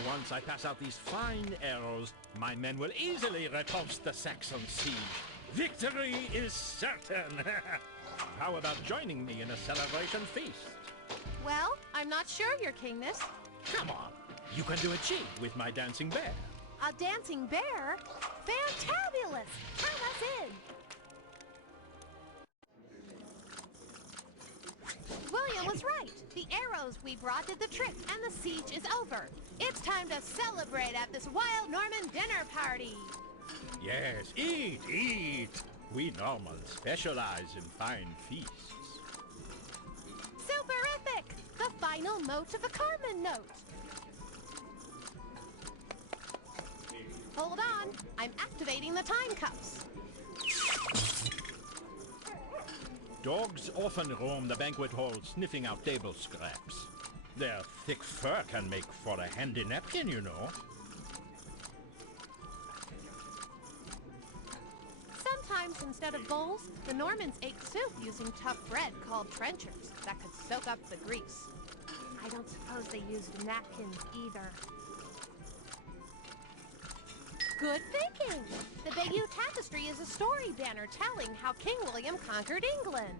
Once I pass out these fine arrows, my men will easily repulse the Saxon siege. Victory is certain! How about joining me in a celebration feast? Well, I'm not sure, Your Kingness. Come on, you can do it cheap with my dancing bear. A dancing bear? Fantabulous! Count us in! William was right. The arrows we brought did the trick, and the siege is over. It's time to celebrate at this wild Norman dinner party. Yes, eat, eat. We Normans specialize in fine feasts. Superific! The final note of the Carmen note. Hold on. I'm activating the time cuffs. Dogs often roam the banquet hall sniffing out table scraps. Their thick fur can make for a handy napkin, you know. Sometimes, instead of bowls, the Normans ate soup using tough bread called trenchers that could soak up the grease. I don't suppose they used napkins either. Good thinking! The Bayeux Tapestry is a story banner telling how King William conquered England.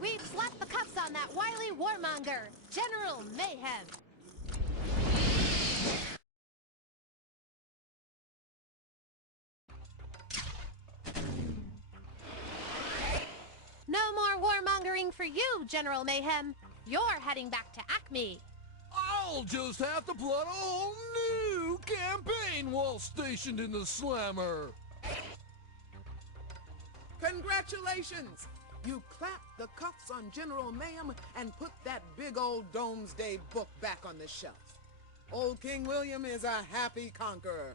We've slapped the cuffs on that wily warmonger, General Mayhem. No more warmongering for you, General Mayhem. You're heading back to Acme. I'll just have to plot a whole new campaign while stationed in the Slammer. Congratulations! You clapped the cuffs on General Mayhem and put that big old Domesday book back on the shelf. Old King William is a happy conqueror.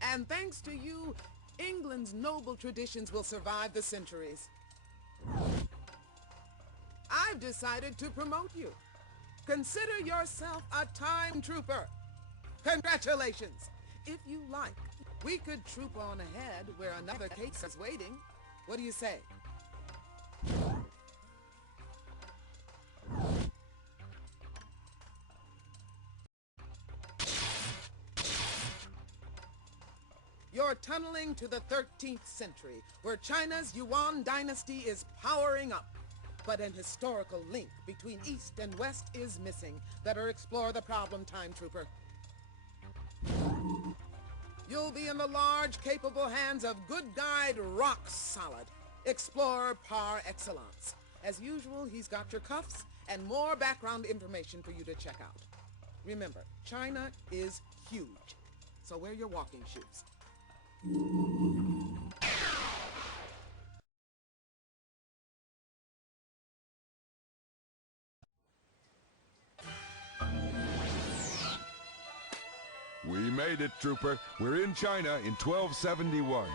And thanks to you, England's noble traditions will survive the centuries. I've decided to promote you. Consider yourself a time trooper. Congratulations! If you like, we could troop on ahead where another case is waiting. What do you say? You're tunneling to the 13th century, where China's Yuan dynasty is powering up. But an historical link between East and West is missing. Better explore the problem, Time Trooper. You'll be in the large, capable hands of good guide Rock Solid, explorer par excellence. As usual, he's got your cuffs and more background information for you to check out. Remember, China is huge, so wear your walking shoes. We made it, Trooper. We're in China in 1271.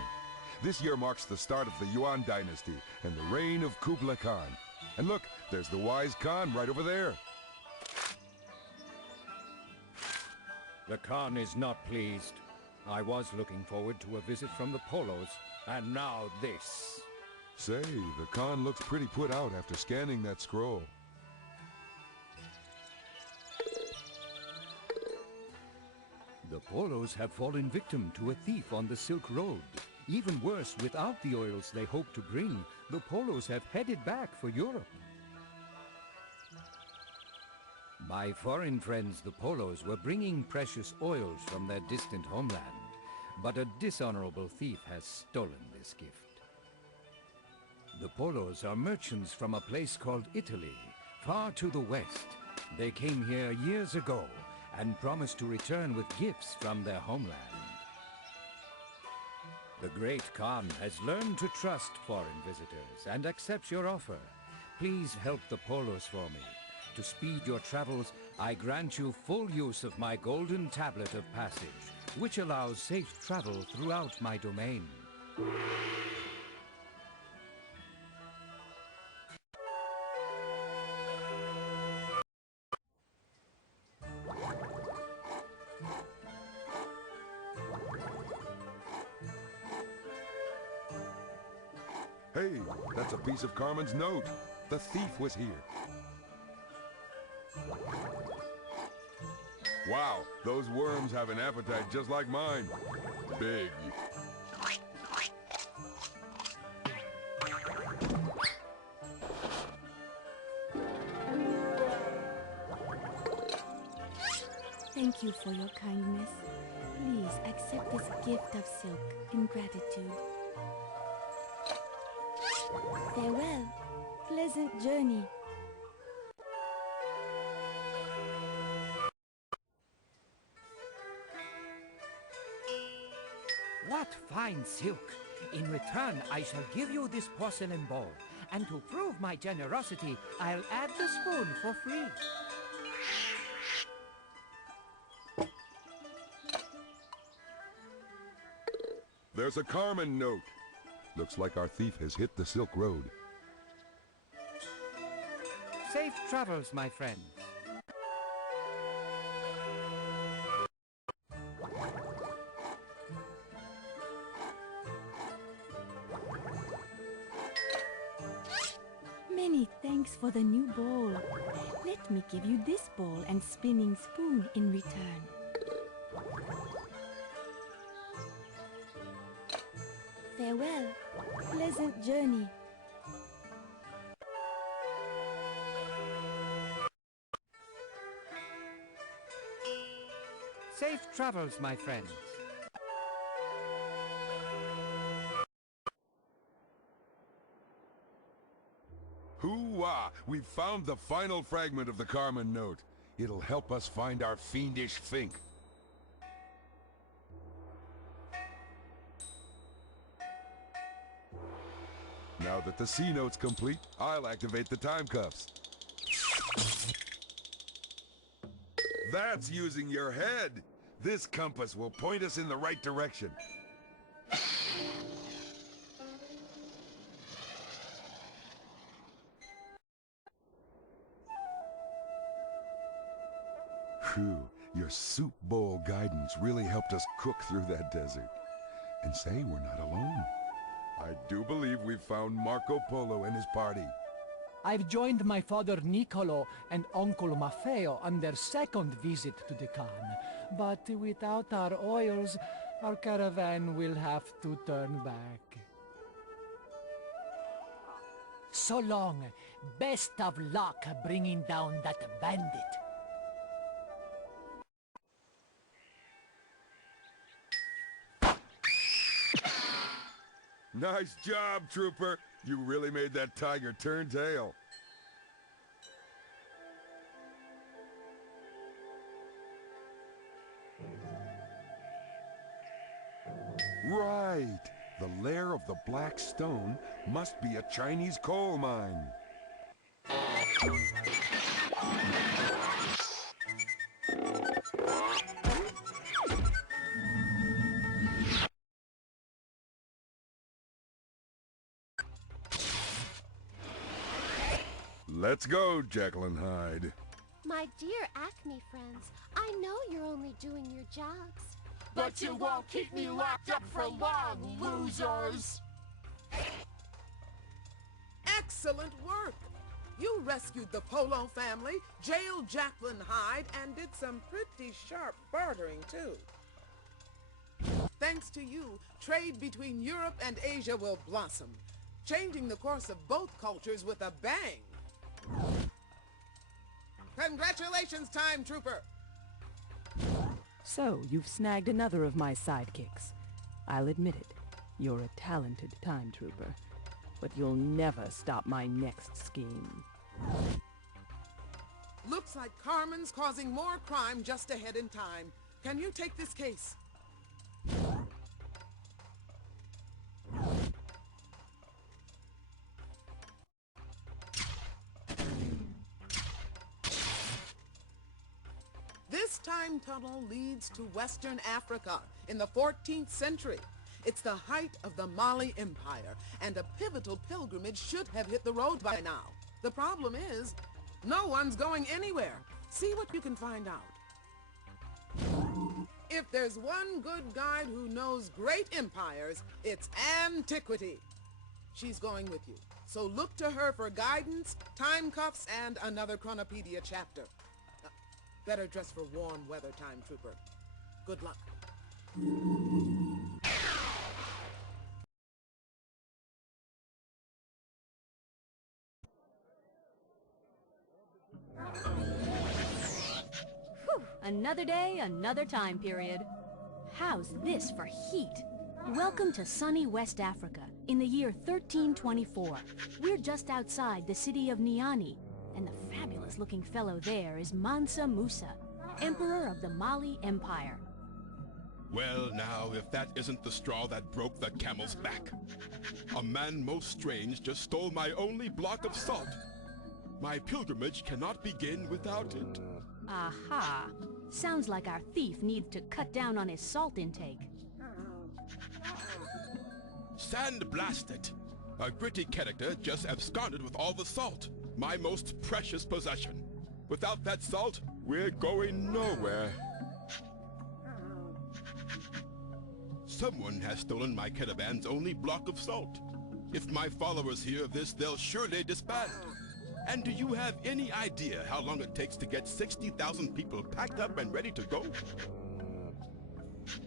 This year marks the start of the Yuan dynasty and the reign of Kublai Khan. And look, there's the wise Khan right over there. The Khan is not pleased. I was looking forward to a visit from the Polos, and now this. Say, the Khan looks pretty put out after scanning that scroll. The Polos have fallen victim to a thief on the Silk Road. Even worse, without the oils they hope to bring, the Polos have headed back for Europe. My foreign friends, the Polos, were bringing precious oils from their distant homeland, but a dishonorable thief has stolen this gift. The Polos are merchants from a place called Italy, far to the west. They came here years ago and promised to return with gifts from their homeland. The great Khan has learned to trust foreign visitors and accepts your offer. Please help the Polos for me. To speed your travels, I grant you full use of my golden tablet of passage, which allows safe travel throughout my domain. Hey, that's a piece of Carmen's note. The thief was here. Wow, those worms have an appetite just like mine. Big. Thank you for your kindness. Please accept this gift of silk in gratitude. Farewell. Pleasant journey. What fine silk! In return, I shall give you this porcelain bowl. And to prove my generosity, I'll add the spoon for free. There's a Carmen note. Looks like our thief has hit the Silk Road. Safe travels, my friends. Many thanks for the new bowl. Let me give you this bowl and spinning spoon in return. Farewell. Pleasant journey. Safe travels, my friends. Hoo-wah! We've found the final fragment of the Carmen note. It'll help us find our fiendish Fink. Now that the C note's complete, I'll activate the time cuffs. That's using your head! This compass will point us in the right direction. Phew, your soup bowl guidance really helped us cook through that desert. And say, we're not alone. I do believe we've found Marco Polo and his party. I've joined my father Niccolo and Uncle Maffeo on their second visit to the Khan. But without our oils, our caravan will have to turn back. So long. Best of luck bringing down that bandit. Nice job, Trooper. You really made that tiger turn tail. Right. The lair of the black stone must be a Chinese coal mine. Let's go, Jekyll and Hyde. My dear Acme friends, I know you're only doing your jobs. But you won't keep me locked up for long, losers! Excellent work! You rescued the Polo family, jailed Jacqueline Hyde, and did some pretty sharp bartering, too. Thanks to you, trade between Europe and Asia will blossom, changing the course of both cultures with a bang. Congratulations, Time Trooper! So, you've snagged another of my sidekicks. I'll admit it, you're a talented time trooper. But you'll never stop my next scheme. Looks like Carmen's causing more crime just ahead in time. Can you take this case? This time tunnel leads to Western Africa in the 14th century. It's the height of the Mali Empire, and a pivotal pilgrimage should have hit the road by now. The problem is, no one's going anywhere. See what you can find out. If there's one good guide who knows great empires, it's antiquity. She's going with you, so look to her for guidance, time cuffs, and another Chronopedia chapter. Better dress for warm weather, Time Trooper. Good luck. Whew, another day, another time period. How's this for heat? Welcome to sunny West Africa in the year 1324. We're just outside the city of Niani, and the fabulous-looking fellow there is Mansa Musa, Emperor of the Mali Empire. Well, now, if that isn't the straw that broke the camel's back. A man most strange just stole my only block of salt. My pilgrimage cannot begin without it. Aha. Sounds like our thief needs to cut down on his salt intake. Sand blast it! A gritty character just absconded with all the salt. My most precious possession. Without that salt, we're going nowhere. Someone has stolen my caravan's only block of salt. If my followers hear of this, they'll surely disband. And do you have any idea how long it takes to get 60,000 people packed up and ready to go?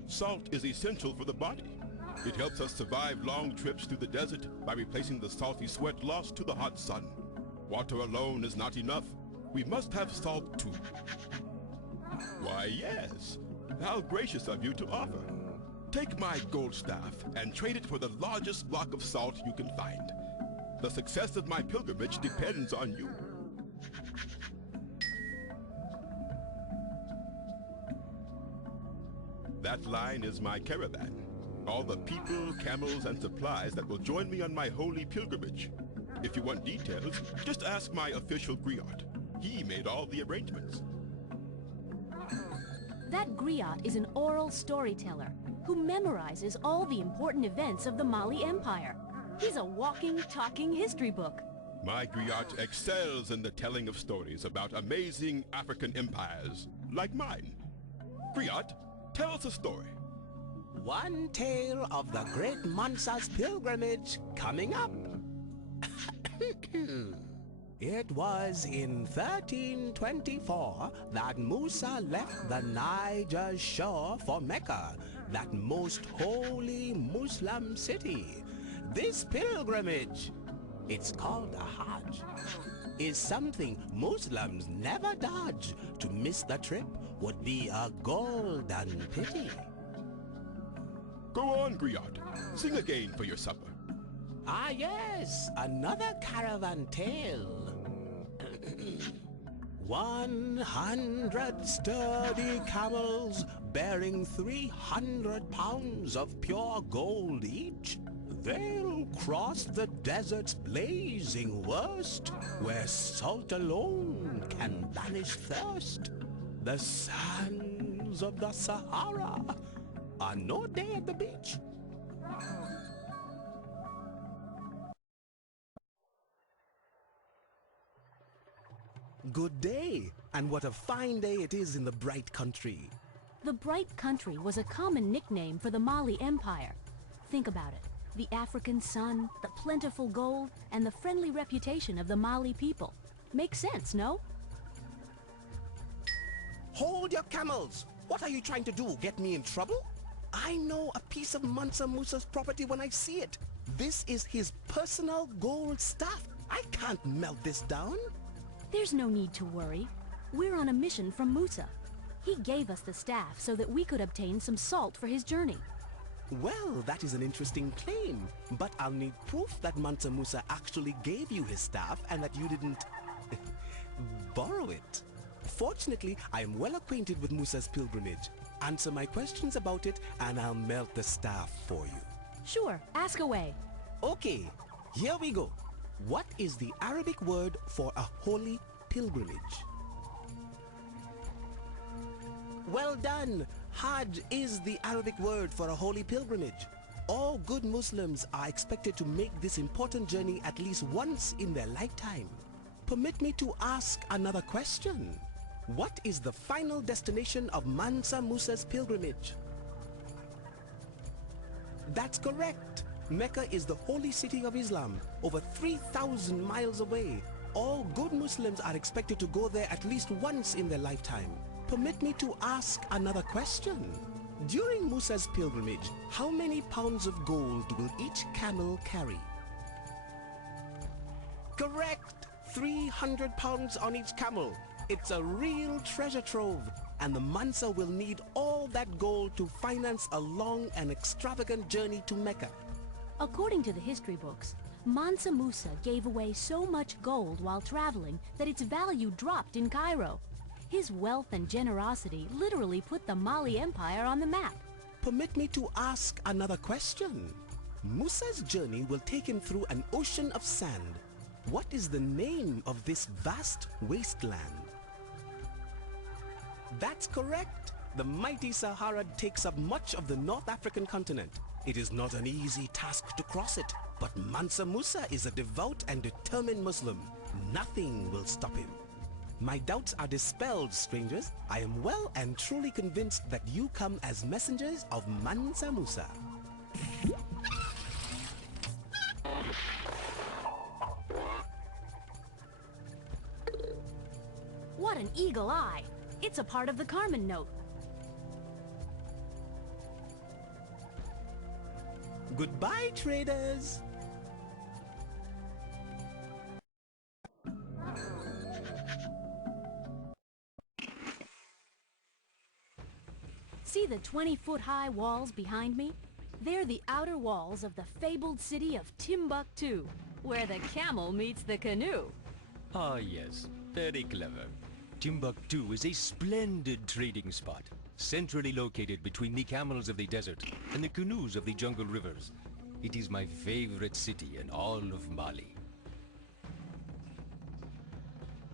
Salt is essential for the body. It helps us survive long trips through the desert by replacing the salty sweat lost to the hot sun. Water alone is not enough. We must have salt too. Why, yes. How gracious of you to offer. Take my gold staff and trade it for the largest block of salt you can find. The success of my pilgrimage depends on you. That line is my caravan. All the people, camels, and supplies that will join me on my holy pilgrimage. If you want details, just ask my official griot. He made all the arrangements. That griot is an oral storyteller who memorizes all the important events of the Mali Empire. He's a walking, talking history book. My griot excels in the telling of stories about amazing African empires, like mine. Griot, tell us a story. One tale of the great Mansa's pilgrimage coming up. It was in 1324 that Musa left the Niger's shore for Mecca, that most holy Muslim city. This pilgrimage, it's called a Hajj, is something Muslims never dodge. To miss the trip would be a golden pity. Go on, griot. Sing again for your supper. Ah yes, another caravan tale. 100 sturdy camels bearing 300 pounds of pure gold each. They'll cross the desert's blazing worst, where salt alone can banish thirst. The sands of the Sahara are no day at the beach. Good day, and what a fine day it is in the Bright Country. The Bright Country was a common nickname for the Mali Empire. Think about it. The African sun, the plentiful gold, and the friendly reputation of the Mali people. Makes sense, no? Hold your camels! What are you trying to do, get me in trouble? I know a piece of Mansa Musa's property when I see it. This is his personal gold staff. I can't melt this down. There's no need to worry. We're on a mission from Musa. He gave us the staff so that we could obtain some salt for his journey. Well, that is an interesting claim, but I'll need proof that Mansa Musa actually gave you his staff and that you didn't borrow it. Fortunately, I am well acquainted with Musa's pilgrimage. Answer my questions about it and I'll melt the staff for you. Sure, ask away. Okay, here we go. What is the Arabic word for a holy pilgrimage? Well done! Hajj is the Arabic word for a holy pilgrimage. All good Muslims are expected to make this important journey at least once in their lifetime. Permit me to ask another question. What is the final destination of Mansa Musa's pilgrimage? That's correct. Mecca is the holy city of Islam, over 3,000 miles away. All good Muslims are expected to go there at least once in their lifetime. Permit me to ask another question. During Musa's pilgrimage, how many pounds of gold will each camel carry? Correct! 300 pounds on each camel. It's a real treasure trove, and the Mansa will need all that gold to finance a long and extravagant journey to Mecca. According to the history books, Mansa Musa gave away so much gold while traveling that its value dropped in Cairo. His wealth and generosity literally put the Mali Empire on the map. Permit me to ask another question. Musa's journey will take him through an ocean of sand. What is the name of this vast wasteland? That's correct. The mighty Sahara takes up much of the North African continent. It is not an easy task to cross it, but Mansa Musa is a devout and determined Muslim. Nothing will stop him. My doubts are dispelled, strangers. I am well and truly convinced that you come as messengers of Mansa Musa. What an eagle eye! It's a part of the Carmen note. Goodbye, traders! See the 20-foot-high walls behind me? They're the outer walls of the fabled city of Timbuktu, where the camel meets the canoe. Ah yes, very clever. Timbuktu is a splendid trading spot, centrally located between the camels of the desert and the canoes of the jungle rivers. It is my favorite city in all of Mali.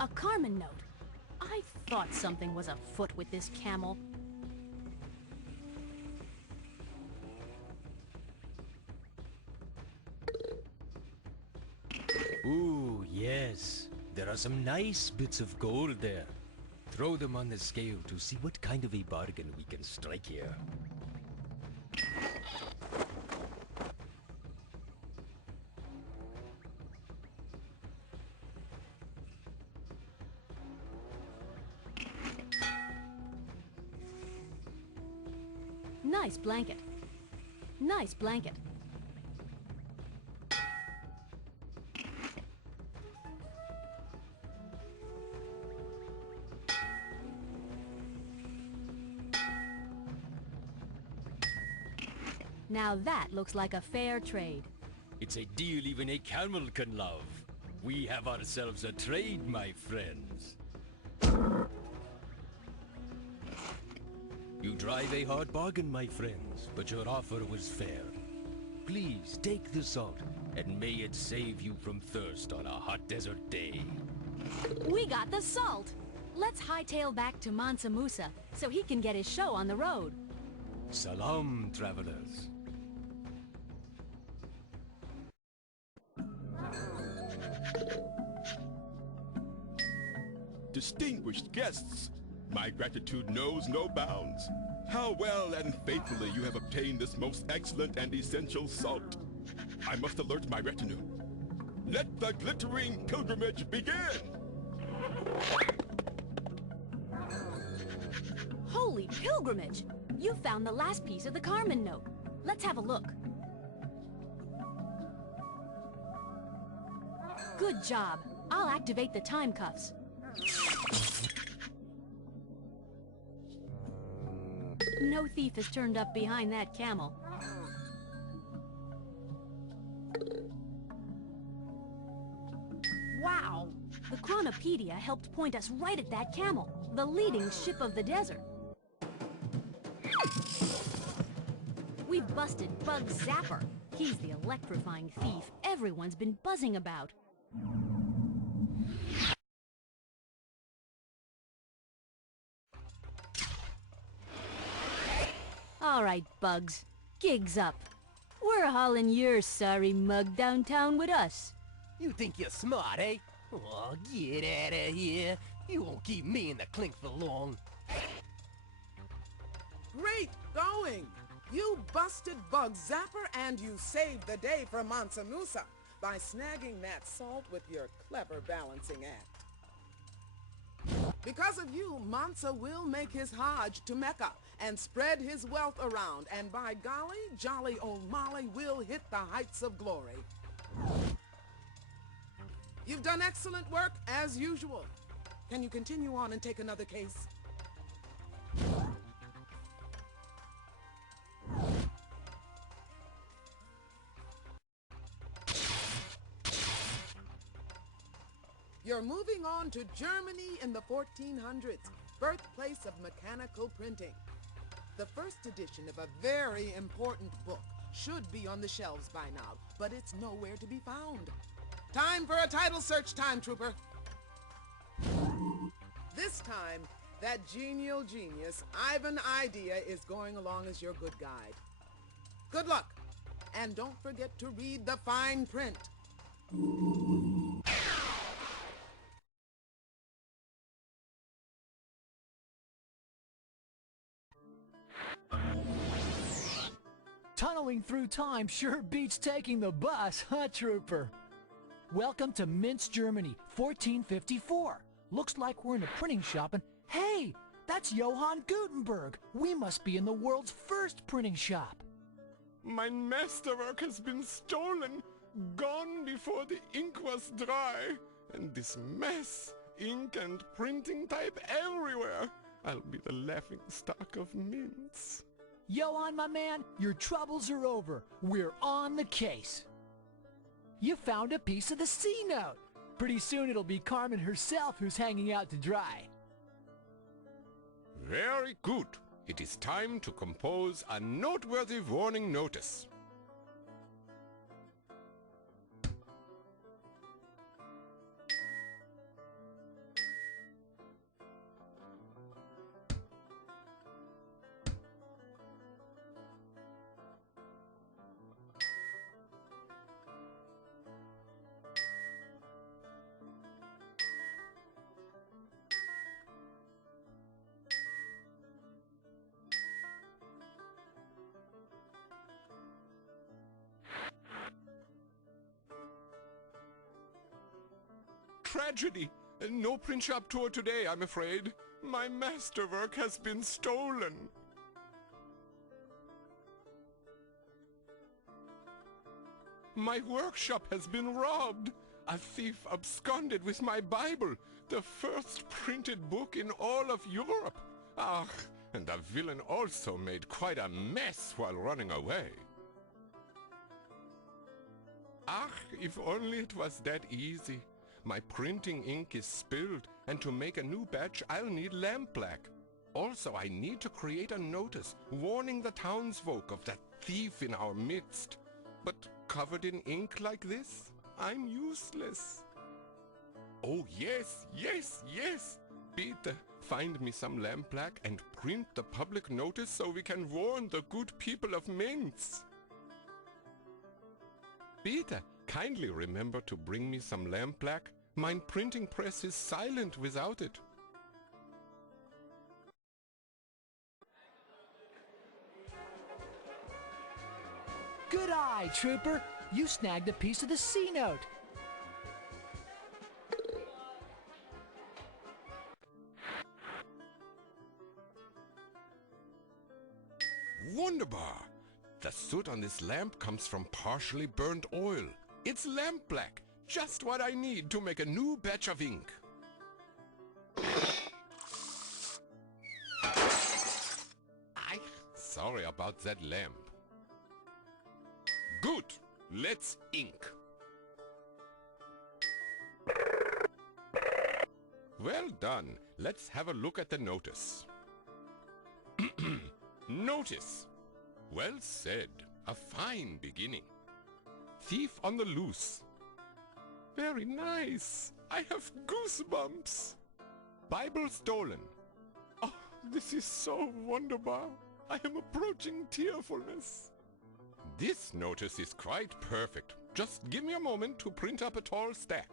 A Carmen note. I thought something was afoot with this camel. Ooh, yes. There are some nice bits of gold there. Throw them on the scale to see what kind of a bargain we can strike here. Nice blanket. Nice blanket. Now that looks like a fair trade. It It's a deal even a camel can love. We have ourselves a trade, my friends. You drive a hard bargain, my friends, but your offer was fair. Please take the salt, and may it save you from thirst on a hot desert day. We got the salt! Let's hightail back to Mansa Musa so he can get his show on the road. Salam, travelers. Distinguished guests, my gratitude knows no bounds. How well and faithfully you have obtained this most excellent and essential salt. I must alert my retinue. Let the glittering pilgrimage begin! Holy pilgrimage! You found the last piece of the Carmen note. Let's have a look. Good job. I'll activate the time cuffs. No thief has turned up behind that camel. Wow! The Chronopedia helped point us right at that camel, the leading ship of the desert. We've busted Bug Zapper. He's the electrifying thief everyone's been buzzing about. All right, Bugs. Gig's up. We're hauling your sorry mug downtown with us. You think you're smart, eh? Oh, get out of here. You won't keep me in the clink for long. Great going! You busted Bug Zapper and you saved the day for Mansa Musa by snagging that salt with your clever balancing act. Because of you, Mansa will make his Hajj to Mecca and spread his wealth around, and by golly, jolly old Molly will hit the heights of glory. You've done excellent work, as usual. Can you continue on and take another case? You're moving on to Germany in the 1400s, birthplace of mechanical printing. The first edition of a very important book should be on the shelves by now, but it's nowhere to be found. Time for a title search, Time Trooper. This time, that genial genius, Ivan Idea, is going along as your good guide. Good luck, and don't forget to read the fine print. Tunneling through time sure beats taking the bus, huh, Trooper? Welcome to Minsk, Germany, 1454. Looks like we're in a printing shop and... Hey! That's Johann Gutenberg! We must be in the world's first printing shop. My masterwork has been stolen, gone before the ink was dry. And this mess, ink and printing type everywhere. I'll be the laughingstock of Minsk. Johann, my man, your troubles are over. We're on the case. You found a piece of the C-note. Pretty soon it'll be Carmen herself who's hanging out to dry. Very good. It is time to compose a noteworthy warning notice. Tragedy! No print shop tour today, I'm afraid. My masterwork has been stolen. My workshop has been robbed. A thief absconded with my Bible, the first printed book in all of Europe. Ah, and the villain also made quite a mess while running away. Ach, if only it was that easy. My printing ink is spilled, and to make a new batch, I'll need lampblack. Also, I need to create a notice warning the townsfolk of that thief in our midst. But covered in ink like this, I'm useless. Oh, yes, yes, yes! Peter, find me some lampblack and print the public notice so we can warn the good people of Mainz. Peter, kindly remember to bring me some lampblack. Mein printing press is silent without it. Good eye, Trooper! You snagged a piece of the C-note! Wunderbar! The soot on this lamp comes from partially burnt oil. It's lampblack, just what I need to make a new batch of ink. Sorry about that lamp. Good, let's ink. Well done. Let's have a look at the notice. Notice. Well said. A fine beginning. Thief on the loose. Very nice. I have goosebumps. Bible stolen. Oh, this is so wunderbar. I am approaching tearfulness. This notice is quite perfect. Just give me a moment to print up a tall stack.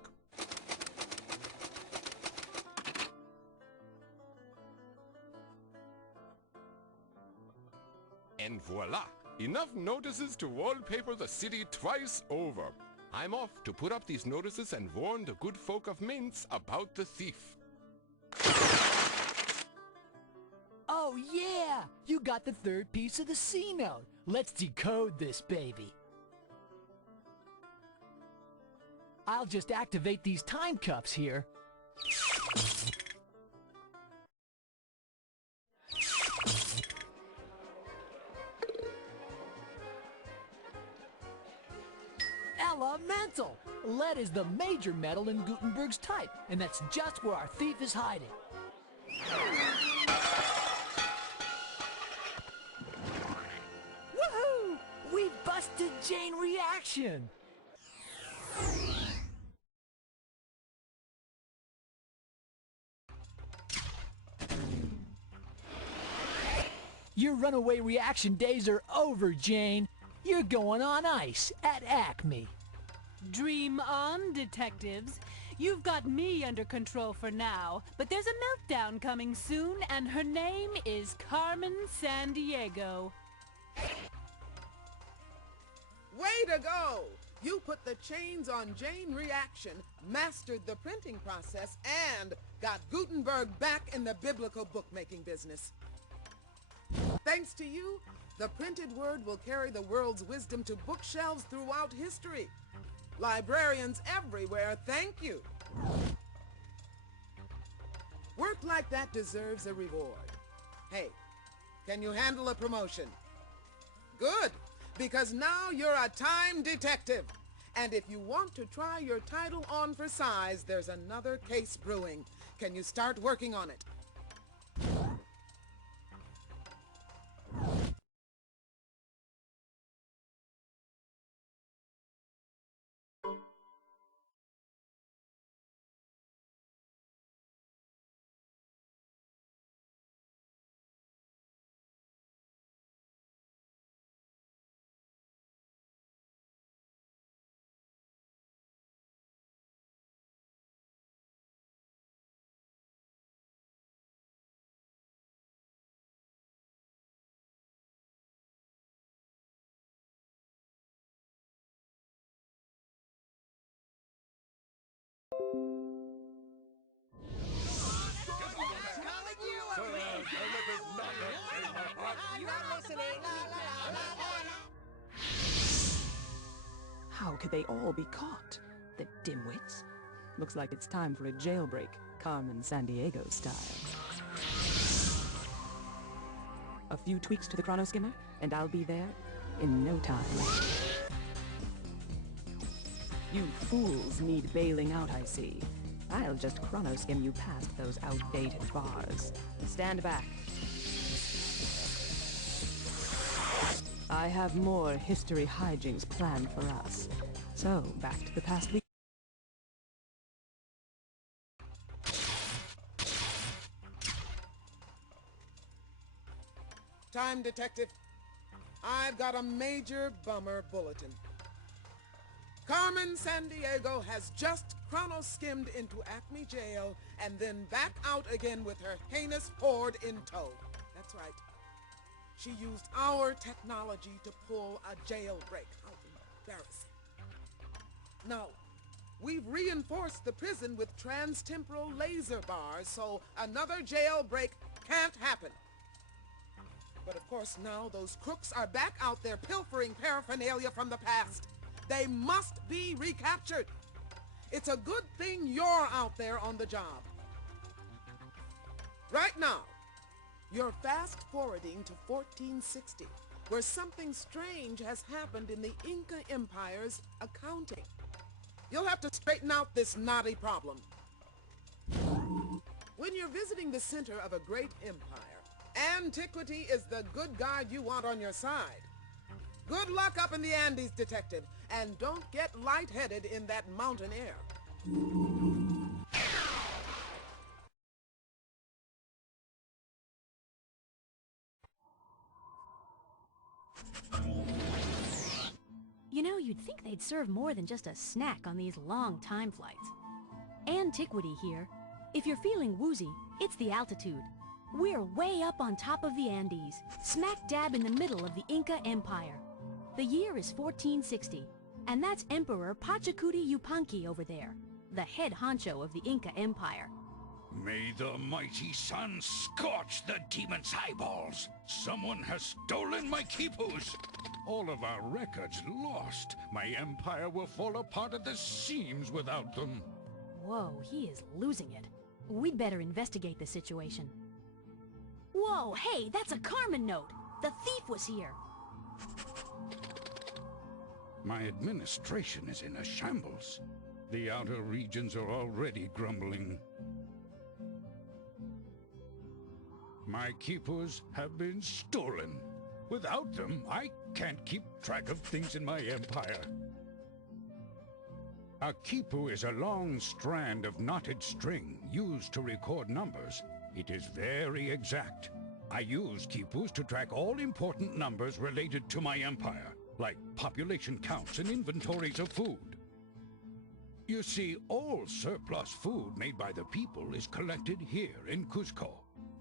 And voila! Enough notices to wallpaper the city twice over. I'm off to put up these notices and warn the good folk of Mainz about the thief. Oh yeah! You got the third piece of the C-note. Let's decode this baby. I'll just activate these time cuffs here. Elemental! Lead is the major metal in Gutenberg's type, and that's just where our thief is hiding. Woohoo! We busted chain reaction! Your runaway reaction days are over, Jane. You're going on ice at Acme. Dream on, detectives. You've got me under control for now, but there's a meltdown coming soon, and her name is Carmen Sandiego. Way to go! You put the chains on Jane Reaction, mastered the printing process, and got Gutenberg back in the biblical bookmaking business. Thanks to you, the printed word will carry the world's wisdom to bookshelves throughout history. Librarians everywhere, thank you. Work like that deserves a reward. Hey, can you handle a promotion? Good, because now you're a time detective. And if you want to try your title on for size, there's another case brewing. Can you start working on it? How could they all be caught? The dimwits. Looks like it's time for a jailbreak, Carmen Sandiego style. A few tweaks to the chronoskimmer, and I'll be there in no time. You fools need bailing out, I see. I'll just chronoskim you past those outdated bars. Stand back. I have more history hijinks planned for us. So, back to the past week. Time, Detective. I've got a major bummer bulletin. Carmen Sandiego has just chrono-skimmed into Acme Jail and then back out again with her heinous horde in tow. That's right. She used our technology to pull a jailbreak. How embarrassing. Now, we've reinforced the prison with trans-temporal laser bars, so another jailbreak can't happen. But of course now those crooks are back out there pilfering paraphernalia from the past. They must be recaptured. It's a good thing you're out there on the job. Right now, you're fast-forwarding to 1460, where something strange has happened in the Inca Empire's accounting. You'll have to straighten out this knotty problem. When you're visiting the center of a great empire, antiquity is the good guide you want on your side. Good luck up in the Andes, Detective, and don't get lightheaded in that mountain air. You know, you'd think they'd serve more than just a snack on these long time flights. Antiquity here. If you're feeling woozy, it's the altitude. We're way up on top of the Andes, smack dab in the middle of the Inca Empire. The year is 1460, and that's Emperor Pachacuti Yupanqui over there, the head honcho of the Inca Empire. May the mighty sun scorch the demon's eyeballs! Someone has stolen my Quipos! All of our records lost. My empire will fall apart at the seams without them. Whoa, he is losing it. We'd better investigate the situation. Whoa, hey, that's a Carmen note! The thief was here! My administration is in a shambles. The outer regions are already grumbling. My Quipos have been stolen. Without them, I can't keep track of things in my empire. A Quipo is a long strand of knotted string used to record numbers. It is very exact. I use Quipos to track all important numbers related to my empire, like population counts and inventories of food. You see, all surplus food made by the people is collected here in Cuzco.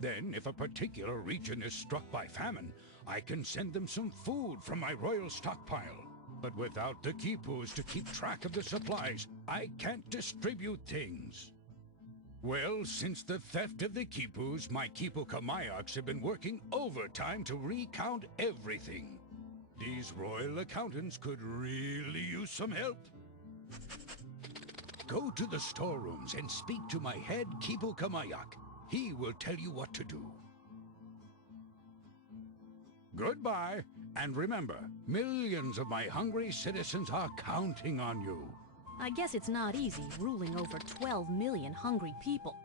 Then, if a particular region is struck by famine, I can send them some food from my royal stockpile. But without the Quipos to keep track of the supplies, I can't distribute things. Well, since the theft of the Quipos, my Quipo Kamayaks have been working overtime to recount everything. These royal accountants could really use some help. Go to the storerooms and speak to my head Quipo Kamayak. He will tell you what to do. Goodbye, and remember, millions of my hungry citizens are counting on you. I guess it's not easy ruling over 12 million hungry people.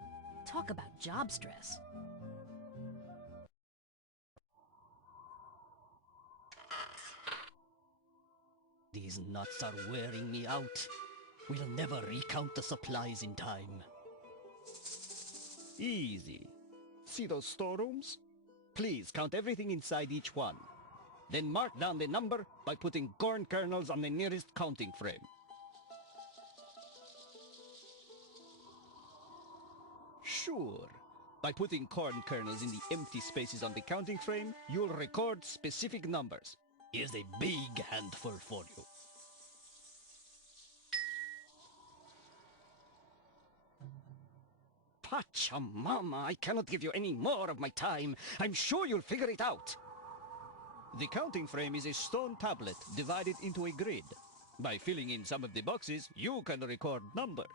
Talk about job stress. These nuts are wearing me out. We'll never recount the supplies in time. Easy. See those storerooms? Please count everything inside each one. Then mark down the number by putting corn kernels on the nearest counting frame. Sure. By putting corn kernels in the empty spaces on the counting frame, you'll record specific numbers. Here's a big handful for you. Pachamama, I cannot give you any more of my time. I'm sure you'll figure it out. The counting frame is a stone tablet divided into a grid. By filling in some of the boxes, you can record numbers.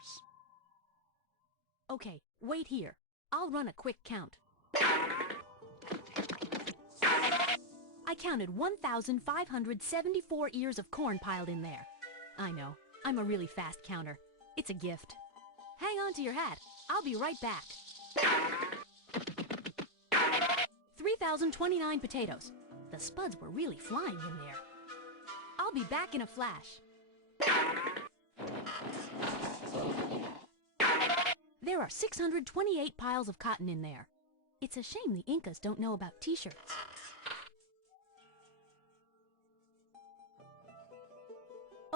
Okay, wait here. I'll run a quick count. I counted 1,574 ears of corn piled in there. I know, I'm a really fast counter. It's a gift. Hang on to your hat. I'll be right back. 3,029 potatoes. The spuds were really flying in there. I'll be back in a flash. There are 628 piles of cotton in there. It's a shame the Incas don't know about t-shirts.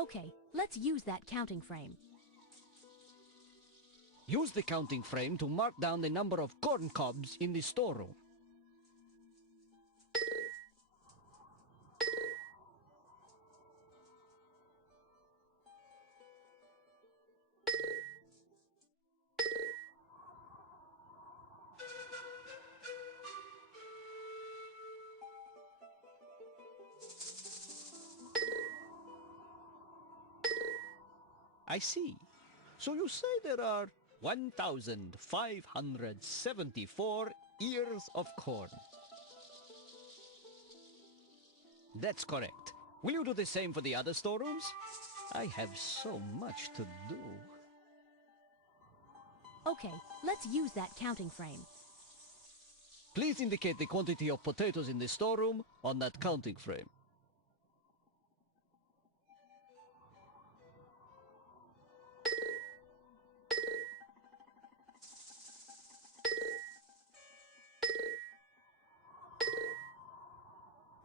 Okay, let's use that counting frame. Use the counting frame to mark down the number of corn cobs in the storeroom. I see. So you say there are 1,574 ears of corn. That's correct. Will you do the same for the other storerooms? I have so much to do. Okay, let's use that counting frame. Please indicate the quantity of potatoes in the storeroom on that counting frame.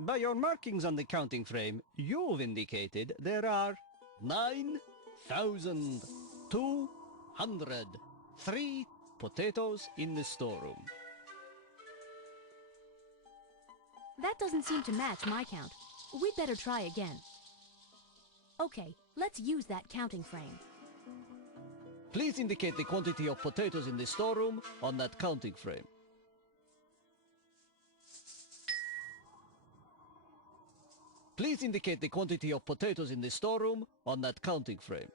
By your markings on the counting frame, you've indicated there are 9,203 potatoes in the storeroom. That doesn't seem to match my count. We'd better try again. Okay, let's use that counting frame. Please indicate the quantity of potatoes in the storeroom on that counting frame. Please indicate the quantity of potatoes in the storeroom on that counting frame.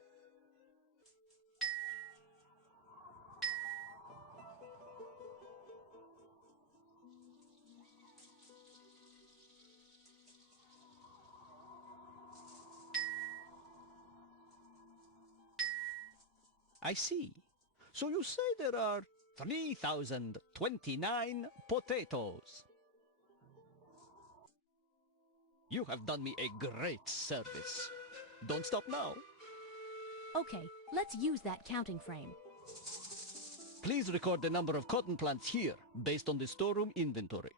I see. So you say there are 3,029 potatoes. You have done me a great service. Don't stop now. Okay, let's use that counting frame. Please record the number of cotton plants here, based on the storeroom inventory.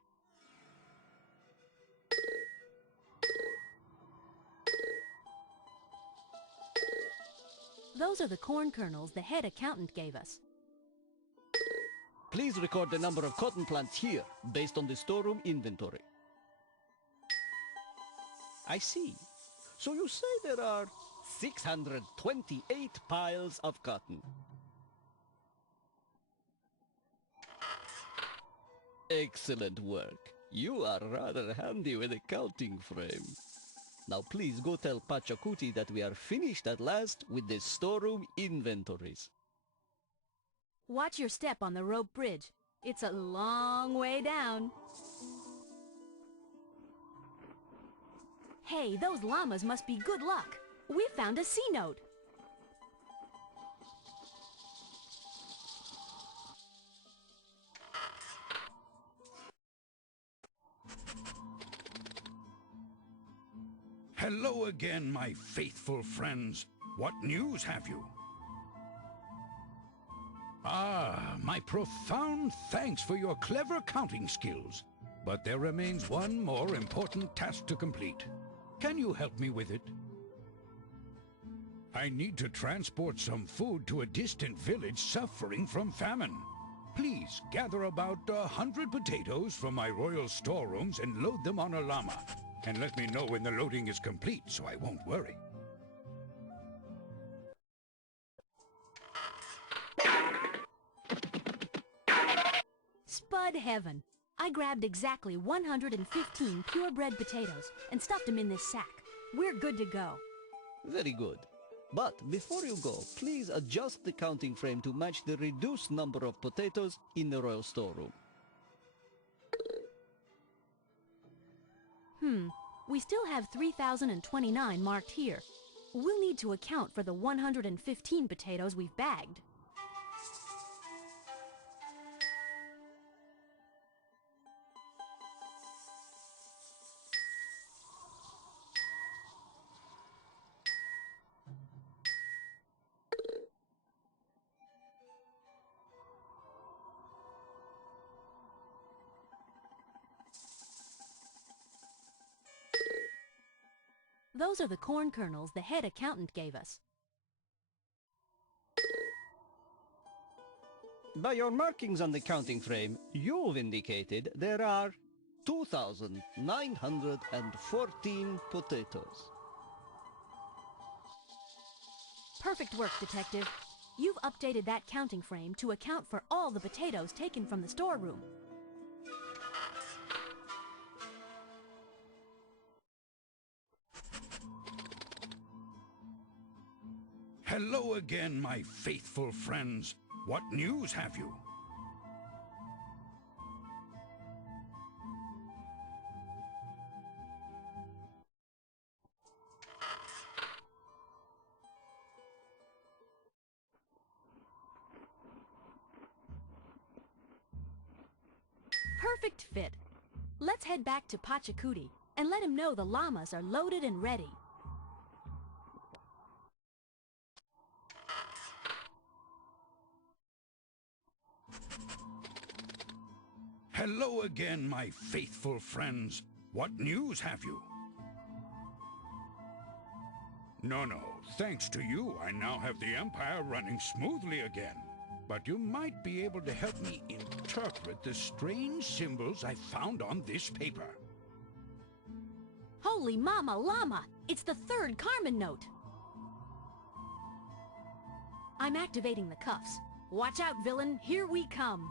Those are the corn kernels the head accountant gave us. Please record the number of cotton plants here, based on the storeroom inventory. I see. So you say there are 628 piles of cotton. Excellent work. You are rather handy with a counting frame. Now please go tell Pachacuti that we are finished at last with the storeroom inventories. Watch your step on the rope bridge. It's a long way down. Hey, those llamas must be good luck. We found a C-note. Hello again, my faithful friends. What news have you? Ah, my profound thanks for your clever counting skills. But there remains one more important task to complete. Can you help me with it? I need to transport some food to a distant village suffering from famine. Please gather about 100 potatoes from my royal storerooms and load them on a llama. And let me know when the loading is complete so I won't worry. Spud heaven. I grabbed exactly 115 purebred potatoes and stuffed them in this sack. We're good to go. Very good. But before you go, please adjust the counting frame to match the reduced number of potatoes in the royal storeroom. We still have 3,029 marked here. We'll need to account for the 115 potatoes we've bagged. Those are the corn kernels the head accountant gave us. By your markings on the counting frame, you've indicated there are 2,914 potatoes. Perfect work, Detective. You've updated that counting frame to account for all the potatoes taken from the storeroom. Hello again, my faithful friends. What news have you? Perfect fit. Let's head back to Pachacuti and let him know the llamas are loaded and ready. Hello again, my faithful friends. What news have you? No, thanks to you, I now have the Empire running smoothly again. But you might be able to help me interpret the strange symbols I found on this paper. Holy mama llama! It's the third Carmen note! I'm activating the cuffs. Watch out, villain, here we come!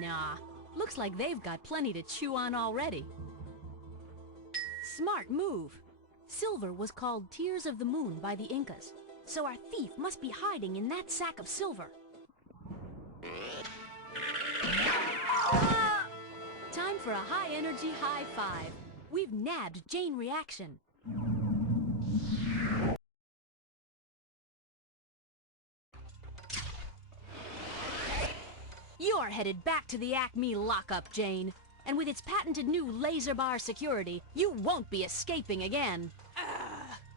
Nah, looks like they've got plenty to chew on already. Smart move. Silver was called Tears of the Moon by the Incas, so our thief must be hiding in that sack of silver. Time for a high-energy high five. We've nabbed Chain Reaction. You're headed back to the Acme lockup, Jane. And with its patented new laser bar security, you won't be escaping again.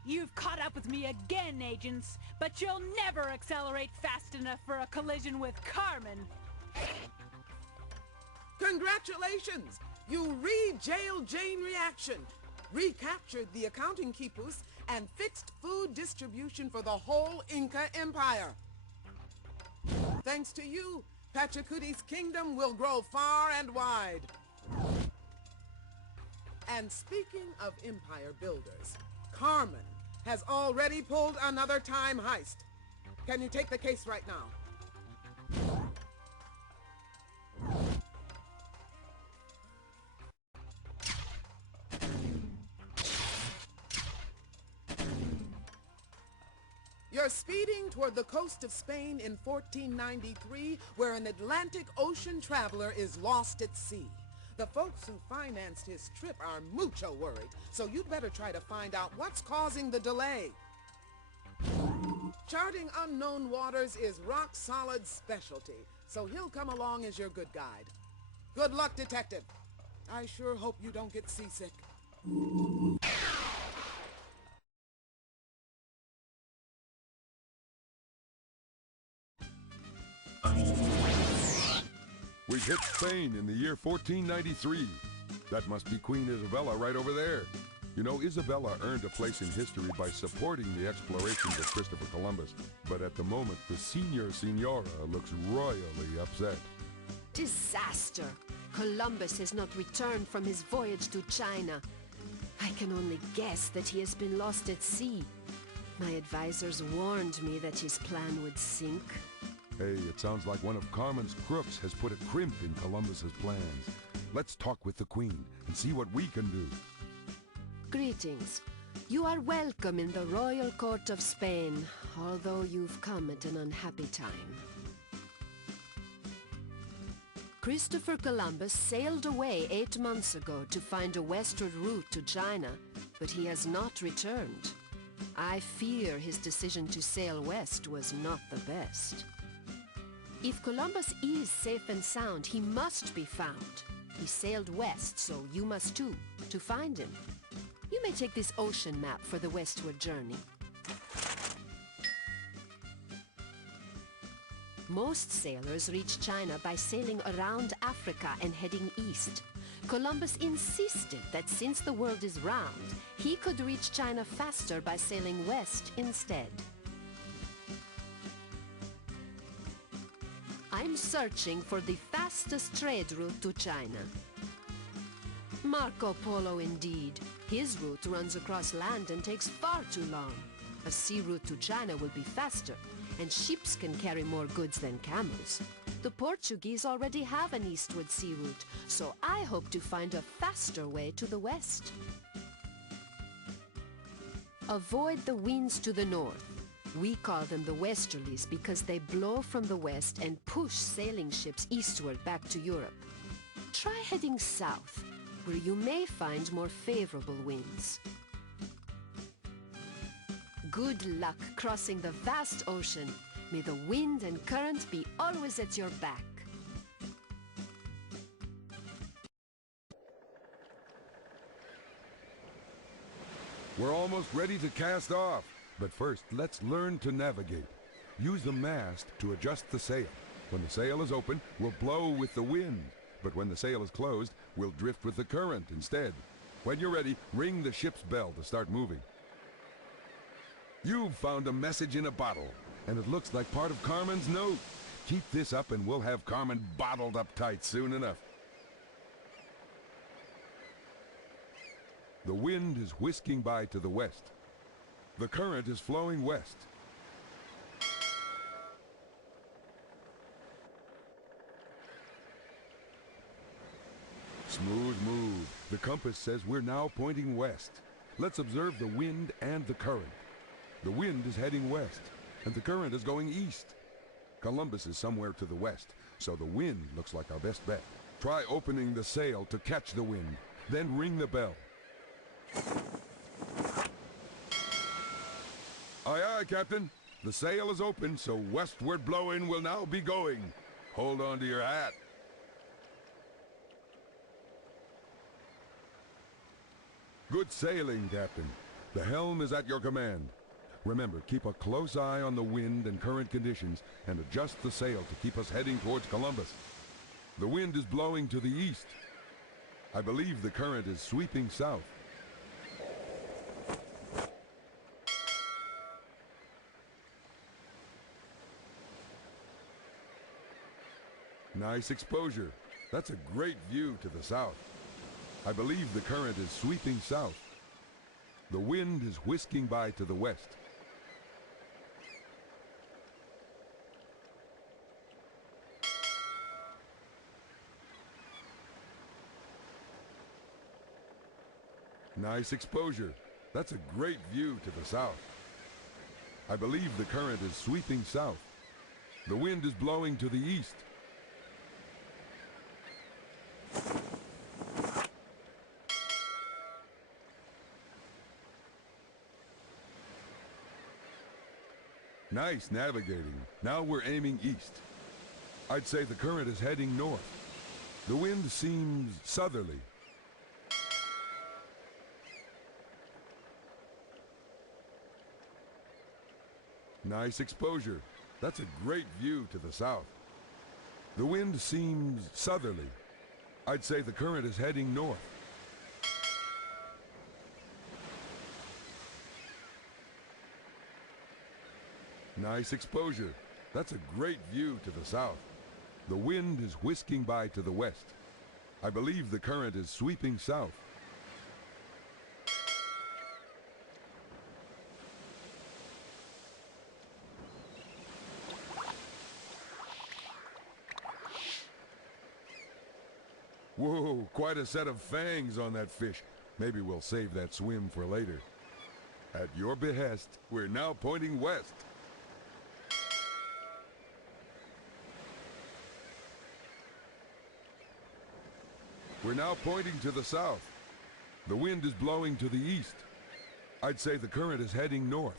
You've caught up with me again, agents, but you'll never accelerate fast enough for a collision with Carmen. Congratulations! You re-jailed Chain Reaction, recaptured the accounting Quipos, and fixed food distribution for the whole Inca Empire. Thanks to you, Pachacuti's kingdom will grow far and wide. And speaking of empire builders, Carmen has already pulled another time heist. Can you take the case right now? You're speeding toward the coast of Spain in 1493, where an Atlantic Ocean traveler is lost at sea. The folks who financed his trip are mucho worried, so you'd better try to find out what's causing the delay. Charting unknown waters is Rock-Solid's specialty, so he'll come along as your good guide. Good luck, Detective. I sure hope you don't get seasick. We hit Spain in the year 1493. That must be Queen Isabella right over there. You know, Isabella earned a place in history by supporting the explorations of Christopher Columbus. But at the moment, the Senora looks royally upset. Disaster! Columbus has not returned from his voyage to China. I can only guess that he has been lost at sea. My advisors warned me that his plan would sink. Hey, it sounds like one of Carmen's crooks has put a crimp in Columbus's plans. Let's talk with the Queen and see what we can do. Greetings. You are welcome in the royal court of Spain, although you've come at an unhappy time. Christopher Columbus sailed away 8 months ago to find a westward route to China, but he has not returned. I fear his decision to sail west was not the best. If Columbus is safe and sound, he must be found. He sailed west, so you must too, to find him. You may take this ocean map for the westward journey. Most sailors reach China by sailing around Africa and heading east. Columbus insisted that since the world is round, he could reach China faster by sailing west instead. I'm searching for the fastest trade route to China. Marco Polo indeed. His route runs across land and takes far too long. A sea route to China will be faster, and ships can carry more goods than camels. The Portuguese already have an eastward sea route, so I hope to find a faster way to the west. Avoid the winds to the north. We call them the westerlies because they blow from the west and push sailing ships eastward back to Europe. Try heading south, where you may find more favorable winds. Good luck crossing the vast ocean. May the wind and current be always at your back. We're almost ready to cast off. But first, let's learn to navigate. Use the mast to adjust the sail. When the sail is open, we'll blow with the wind. But when the sail is closed, we'll drift with the current instead. When you're ready, ring the ship's bell to start moving. You've found a message in a bottle, and it looks like part of Carmen's note. Keep this up and we'll have Carmen bottled up tight soon enough. The wind is whisking by to the west. The current is flowing west. Smooth move. The compass says we're now pointing west. Let's observe the wind and the current. The wind is heading west, and the current is going east. Columbus is somewhere to the west, so the wind looks like our best bet. Try opening the sail to catch the wind, then ring the bell. Aye, aye, Captain. The sail is open, so westward blowing will now be going. Hold on to your hat. Good sailing, Captain. The helm is at your command. Remember, keep a close eye on the wind and current conditions and adjust the sail to keep us heading towards Columbus. The wind is blowing to the east. I believe the current is sweeping south. Nice exposure. That's a great view to the south. I believe the current is sweeping south. The wind is whisking by to the west. Nice exposure. That's a great view to the south. I believe the current is sweeping south. The wind is blowing to the east. Nice navigating. Now we're aiming east. I'd say the current is heading north. The wind seems southerly. Nice exposure. That's a great view to the south. The wind seems southerly. I'd say the current is heading north. Nice exposure. That's a great view to the south. The wind is whisking by to the west. I believe the current is sweeping south. Whoa, quite a set of fangs on that fish. Maybe we'll save that swim for later. At your behest, we're now pointing west. We're now pointing to the south. The wind is blowing to the east. I'd say the current is heading north.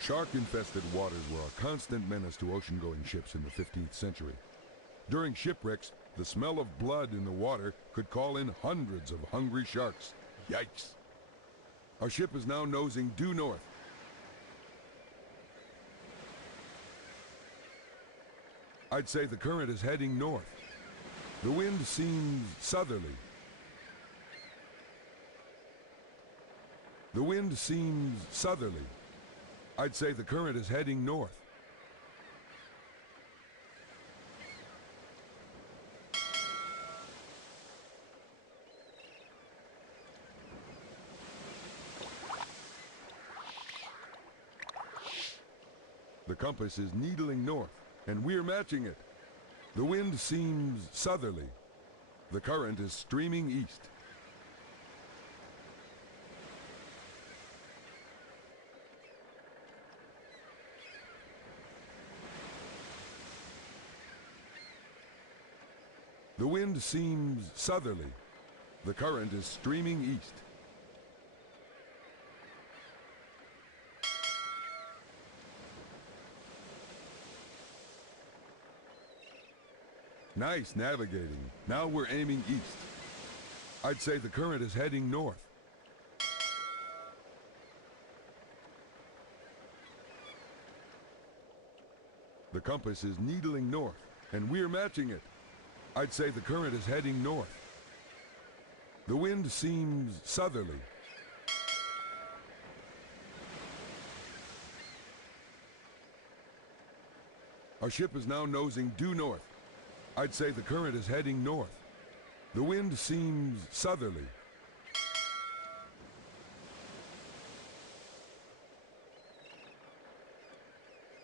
Shark-infested waters were a constant menace to ocean-going ships in the 15th century. During shipwrecks, the smell of blood in the water could call in hundreds of hungry sharks. Yikes! Our ship is now nosing due north. I'd say the current is heading north. The wind seems southerly. The wind seems southerly. I'd say the current is heading north. The compass is needling north, and we're matching it. The wind seems southerly. The current is streaming east. The wind seems southerly. The current is streaming east. Nice navigating. Now we're aiming east. I'd say the current is heading north. The compass is needling north, and we're matching it. I'd say the current is heading north. The wind seems southerly. Our ship is now nosing due north. I'd say the current is heading north. The wind seems southerly.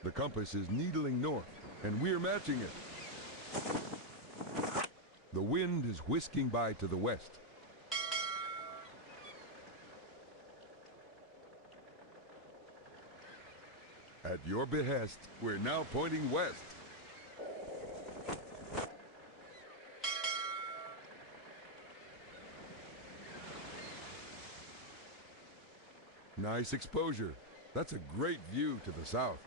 The compass is needling north, and we're matching it. The wind is whisking by to the west. At your behest, we're now pointing west. Nice exposure. That's a great view to the south.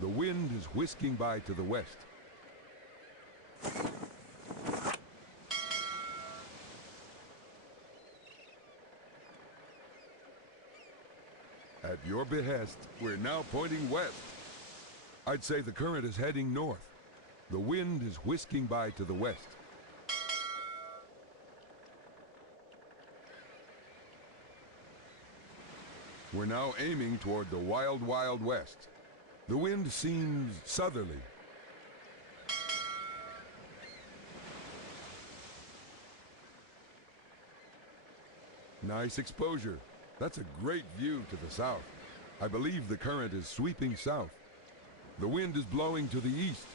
The wind is whisking by to the west. At your behest, we're now pointing west. I'd say the current is heading north. The wind is whisking by to the west. We're now aiming toward the wild, wild west. The wind seems southerly. Nice exposure. That's a great view to the south. I believe the current is sweeping south. The wind is blowing to the east.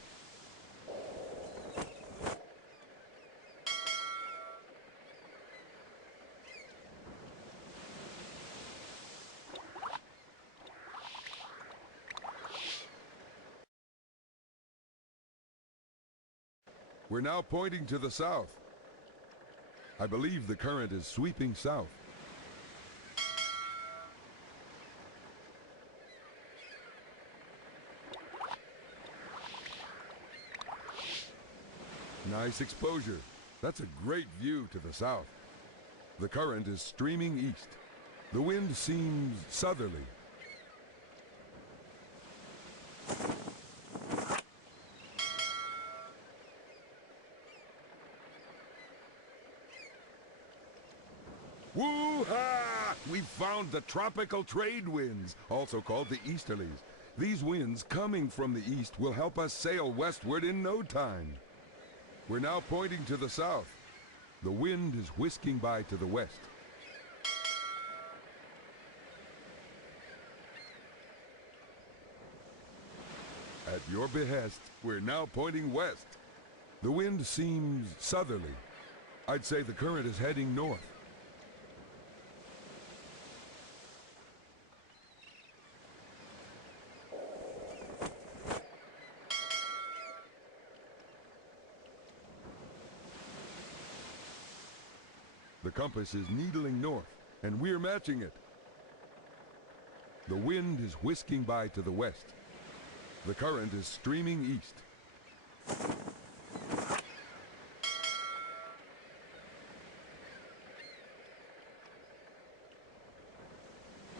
We're now pointing to the south. I believe the current is sweeping south. Nice exposure. That's a great view to the south. The current is streaming east. The wind seems southerly. Woo-ha! We found the tropical trade winds, also called the easterlies. These winds coming from the east will help us sail westward in no time. We're now pointing to the south. The wind is whisking by to the west. At your behest, we're now pointing west. The wind seems southerly. I'd say the current is heading north. The compass is needling north, and we're matching it. The wind is whisking by to the west. The current is streaming east.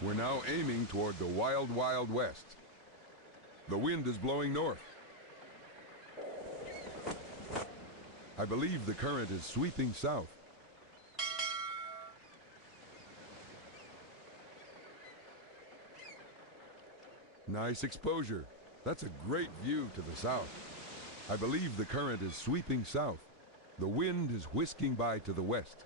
We're now aiming toward the wild, wild west. The wind is blowing north. I believe the current is sweeping south. Nice exposure. That's a great view to the south. I believe the current is sweeping south. The wind is whisking by to the west.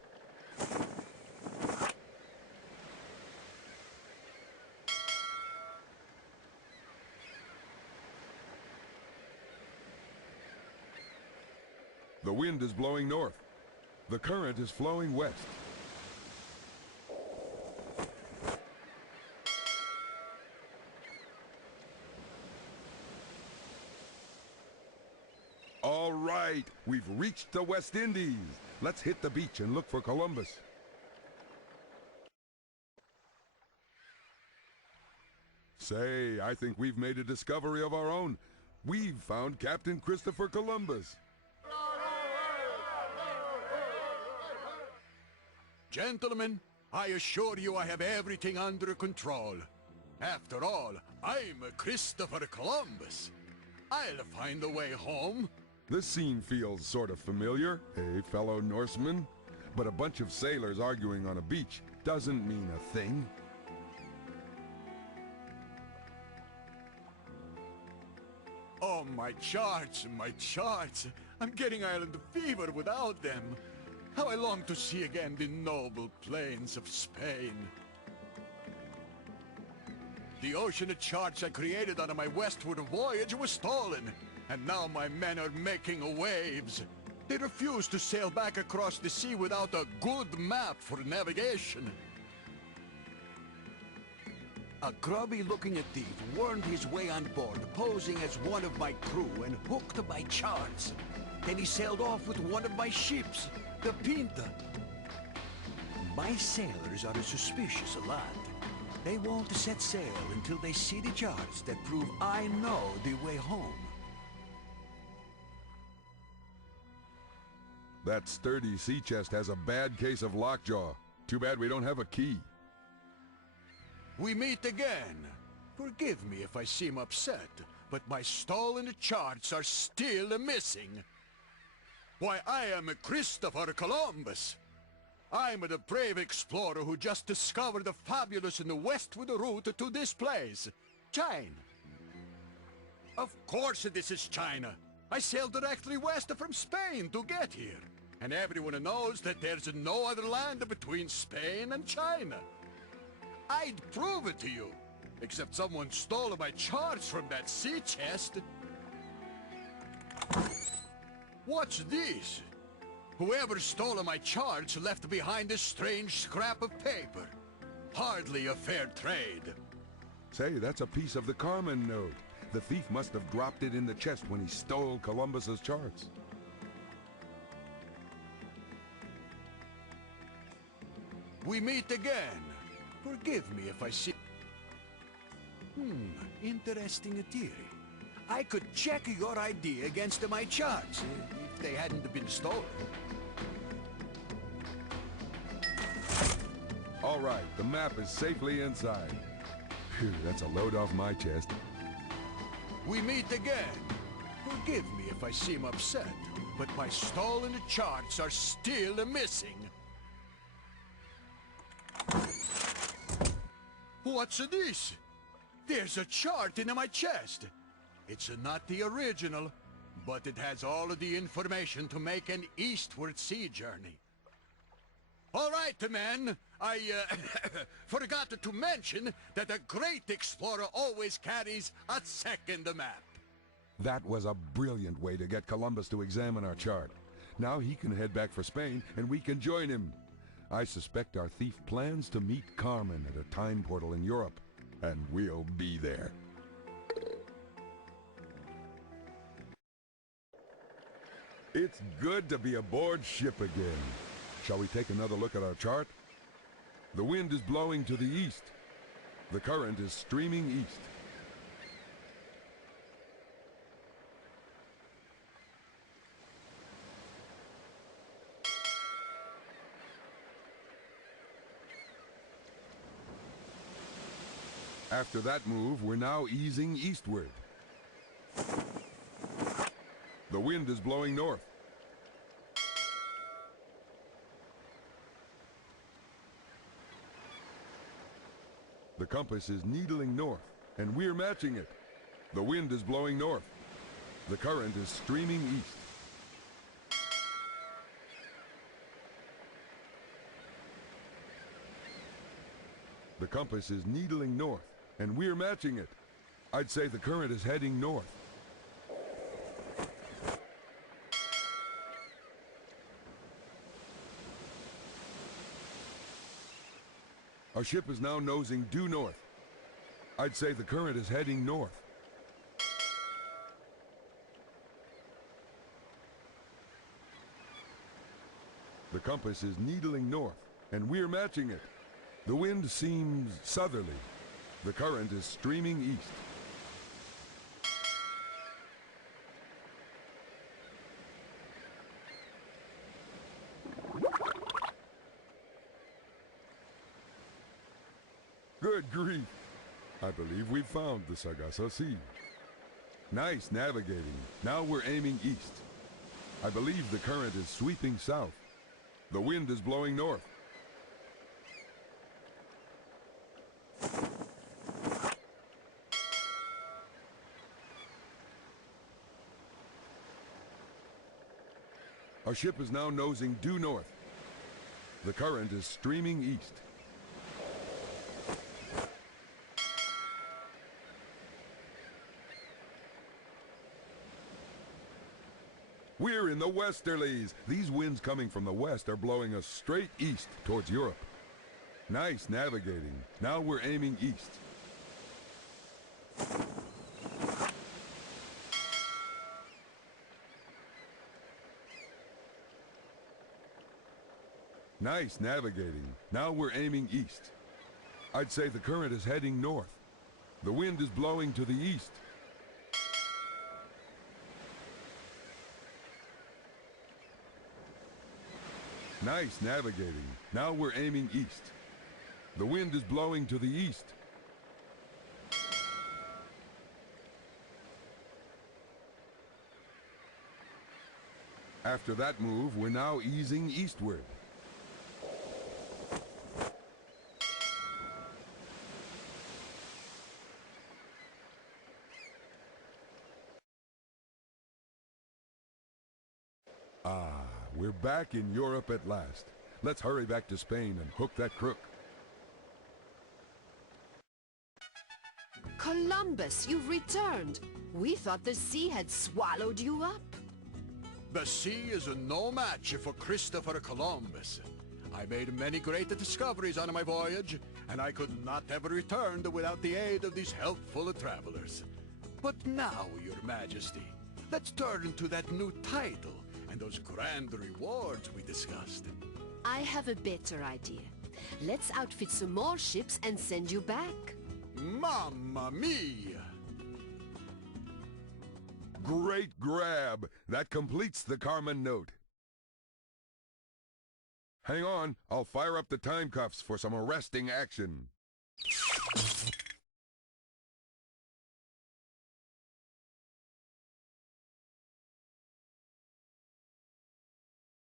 The wind is blowing north. The current is flowing west. All right, we've reached the West Indies. Let's hit the beach and look for Columbus. Say, I think we've made a discovery of our own. We've found Captain Christopher Columbus. Gentlemen, I assure you I have everything under control. After all, I'm Christopher Columbus. I'll find a way home. This scene feels sort of familiar, hey, fellow Norsemen? But a bunch of sailors arguing on a beach doesn't mean a thing. Oh, my charts, my charts. I'm getting island fever without them. How I long to see again the noble plains of Spain. The ocean charts I created on my westward voyage was stolen, and now my men are making waves. They refuse to sail back across the sea without a good map for navigation. A grubby-looking thief wormed his way on board, posing as one of my crew and hooked my charts. Then he sailed off with one of my ships, the Pinta. My sailors are a suspicious lot. They won't set sail until they see the charts that prove I know the way home. That sturdy sea chest has a bad case of lockjaw. Too bad we don't have a key. We meet again. Forgive me if I seem upset, but my stolen charts are still missing. Why, I am Christopher Columbus. I'm the brave explorer who just discovered the fabulous and westward route to this place, China. Of course this is China. I sailed directly west from Spain to get here. And everyone knows that there's no other land between Spain and China. I'd prove it to you, except someone stole my charts from that sea chest. What's this? Whoever stole my charts left behind a strange scrap of paper. Hardly a fair trade. Say, that's a piece of the Carmen note. The thief must have dropped it in the chest when he stole Columbus's charts. We meet again. Forgive me if I see... Interesting theory. I could check your ID against my charts, if they hadn't been stolen. All right, the map is safely inside. Phew, that's a load off my chest. We meet again. Forgive me if I seem upset, but my stolen charts are still missing. What's this? There's a chart in my chest. It's not the original, but it has all of the information to make an eastward sea journey. All right, men. I forgot to mention that a great explorer always carries a second map. That was a brilliant way to get Columbus to examine our chart. Now he can head back for Spain, and we can join him. I suspect our thief plans to meet Carmen at a time portal in Europe, and we'll be there. It's good to be aboard ship again. Shall we take another look at our chart? The wind is blowing to the east. The current is streaming east. After that move, we're now easing eastward. The wind is blowing north. The compass is needling north, and we're matching it. The wind is blowing north. The current is streaming east. The compass is needling north, and we're matching it. I'd say the current is heading north. Our ship is now nosing due north. I'd say the current is heading north. The compass is needling north, and we're matching it. The wind seems southerly. The current is streaming east. Good grief! I believe we've found the Sargasso Sea. Nice navigating. Now we're aiming east. I believe the current is sweeping south. The wind is blowing north. Our ship is now nosing due north. The current is streaming east. We're in the westerlies. These winds coming from the west are blowing us straight east towards Europe. Nice navigating. Now we're aiming east. Nice navigating. Now we're aiming east. I'd say the current is heading north. The wind is blowing to the east. Nice navigating. Now we're aiming east. The wind is blowing to the east. After that move, we're now easing eastward. We're back in Europe at last. Let's hurry back to Spain and hook that crook. Columbus, you've returned. We thought the sea had swallowed you up. The sea is no match for Christopher Columbus. I made many great discoveries on my voyage, and I could not have returned without the aid of these helpful travelers. But now, Your Majesty, let's turn to that new title and those grand rewards we discussed. I have a better idea. Let's outfit some more ships and send you back. Mamma mia! Great grab! That completes the Carmen note. Hang on, I'll fire up the time cuffs for some arresting action.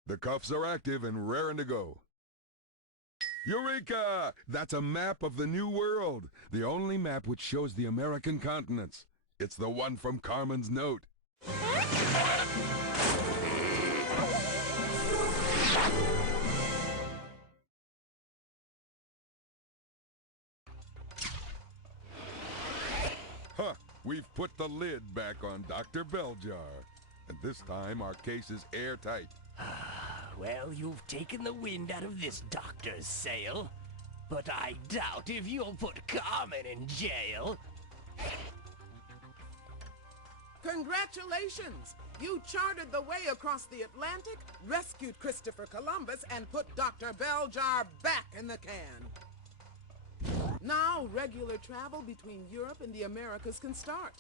The cuffs are active and raring to go. Eureka! That's a map of the New World, the only map which shows the American continents. It's the one from Carmen's note. Huh, We've put the lid back on Dr. Belljar. And this time our case is airtight. Well, you've taken the wind out of this doctor's sail. But I doubt if you'll put Carmen in jail. Congratulations! You charted the way across the Atlantic, rescued Christopher Columbus, and put Dr. Belljar back in the can. Now, regular travel between Europe and the Americas can start.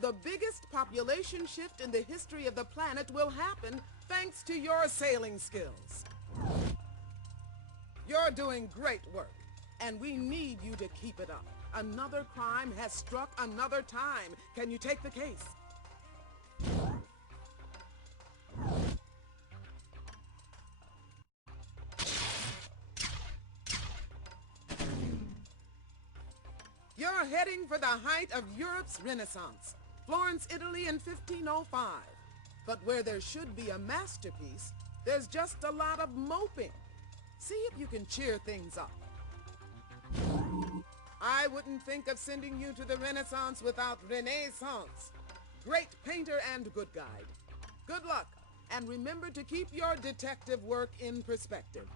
The biggest population shift in the history of the planet will happen thanks to your sailing skills. You're doing great work, and we need you to keep it up. Another crime has struck another time. Can you take the case? You're heading for the height of Europe's Renaissance, Florence, Italy in 1505. But where there should be a masterpiece, there's just a lot of moping. See if you can cheer things up. I wouldn't think of sending you to the Renaissance without Renaissance. Great painter and good guide. Good luck, and remember to keep your detective work in perspective.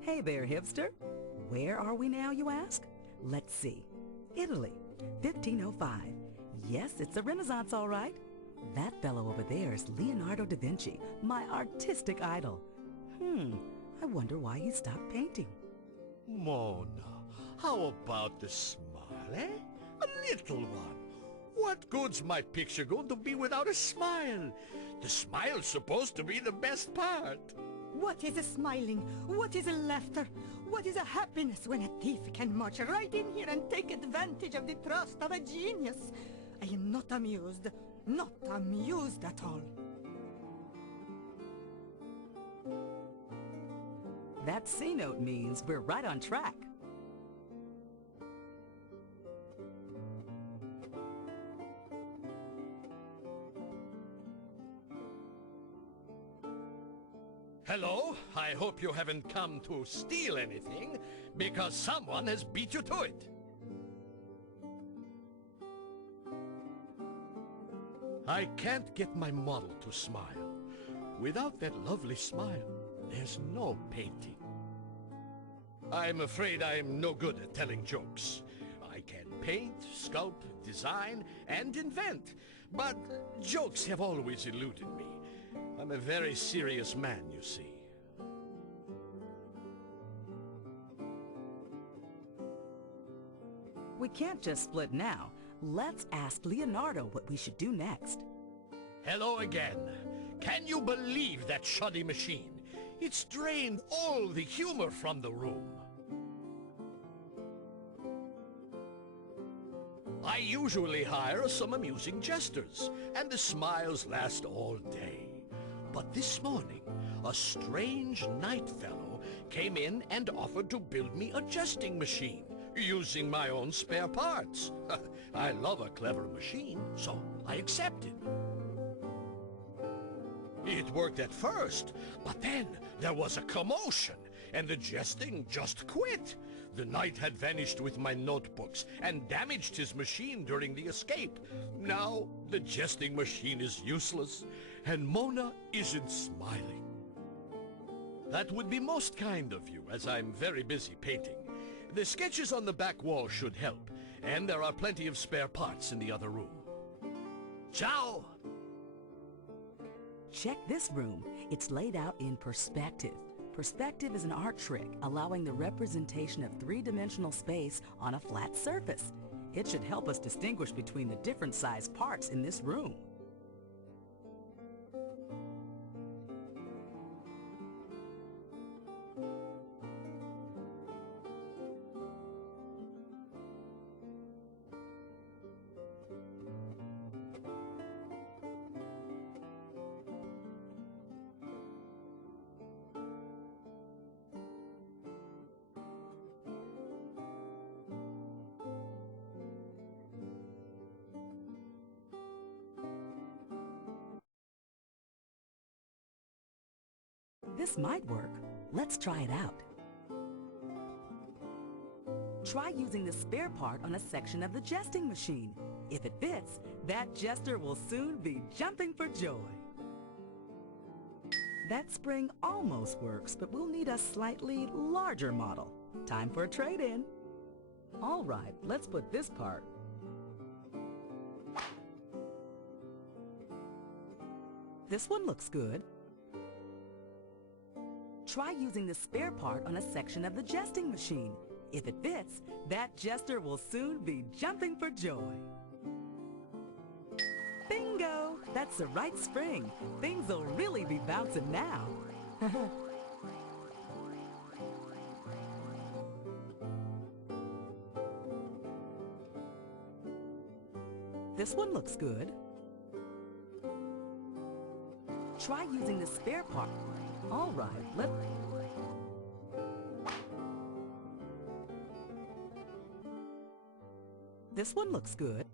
Hey there, hipster. Where are we now, you ask? Let's see. Italy, 1505. Yes, it's a Renaissance, all right. That fellow over there is Leonardo da Vinci, my artistic idol. I wonder why he stopped painting. Mona, how about the smile, eh? A little one. What good's my picture going to be without a smile? The smile's supposed to be the best part. What is a smiling? What is a laughter? What is a happiness when a thief can march right in here and take advantage of the trust of a genius? I am not amused. Not amused at all. That C note means we're right on track. Hello, I hope you haven't come to steal anything, because someone has beat you to it. I can't get my model to smile. Without that lovely smile, there's no painting. I'm afraid I'm no good at telling jokes. I can paint, sculpt, design, and invent, but jokes have always eluded me. I'm a very serious man, you see. We can't just split now. Let's ask Leonardo what we should do next. Hello again. Can you believe that shoddy machine? It's drained all the humor from the room. I usually hire some amusing jesters, and the smiles last all day. But this morning, a strange night fellow came in and offered to build me a jesting machine, using my own spare parts. I love a clever machine, so I accepted. It worked at first, but then there was a commotion, and the jesting just quit. The knight had vanished with my notebooks and damaged his machine during the escape. Now the jesting machine is useless, and Mona isn't smiling. That would be most kind of you, as I'm very busy painting. The sketches on the back wall should help, and there are plenty of spare parts in the other room. Ciao! Check this room. It's laid out in perspective. Perspective is an art trick, allowing the representation of three-dimensional space on a flat surface. It should help us distinguish between the different sized parts in this room. This might work. Let's try it out. Try using the spare part on a section of the jesting machine. If it fits, that jester will soon be jumping for joy. That spring almost works, but we'll need a slightly larger model. Time for a trade-in. All right, let's put this part. This one looks good. Try using the spare part on a section of the jesting machine. If it fits, that jester will soon be jumping for joy. Bingo! That's the right spring. Things will really be bouncing now. This one looks good. Try using the spare part. All right, This one looks good.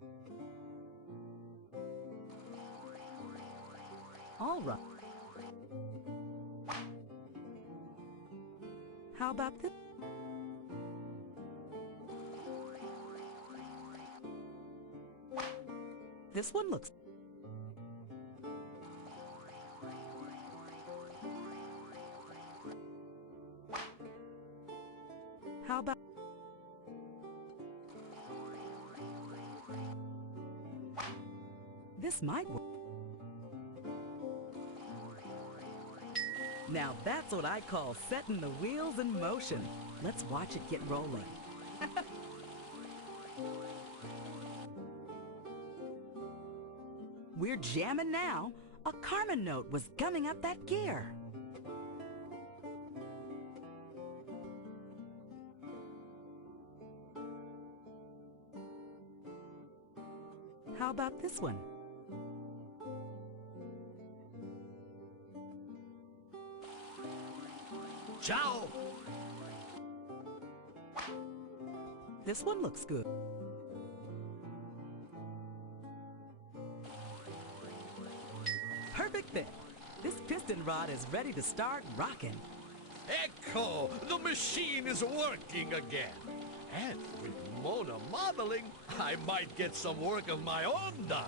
All right. How about this? This one looks... How about... This might work. Now that's what I call setting the wheels in motion. Let's watch it get rolling. We're jamming now. A Carmen note was gumming up that gear. How about this one? Ciao! This one looks good. Perfect fit. This piston rod is ready to start rocking. Echo! The machine is working again. And with Mona modeling, I might get some work of my own done.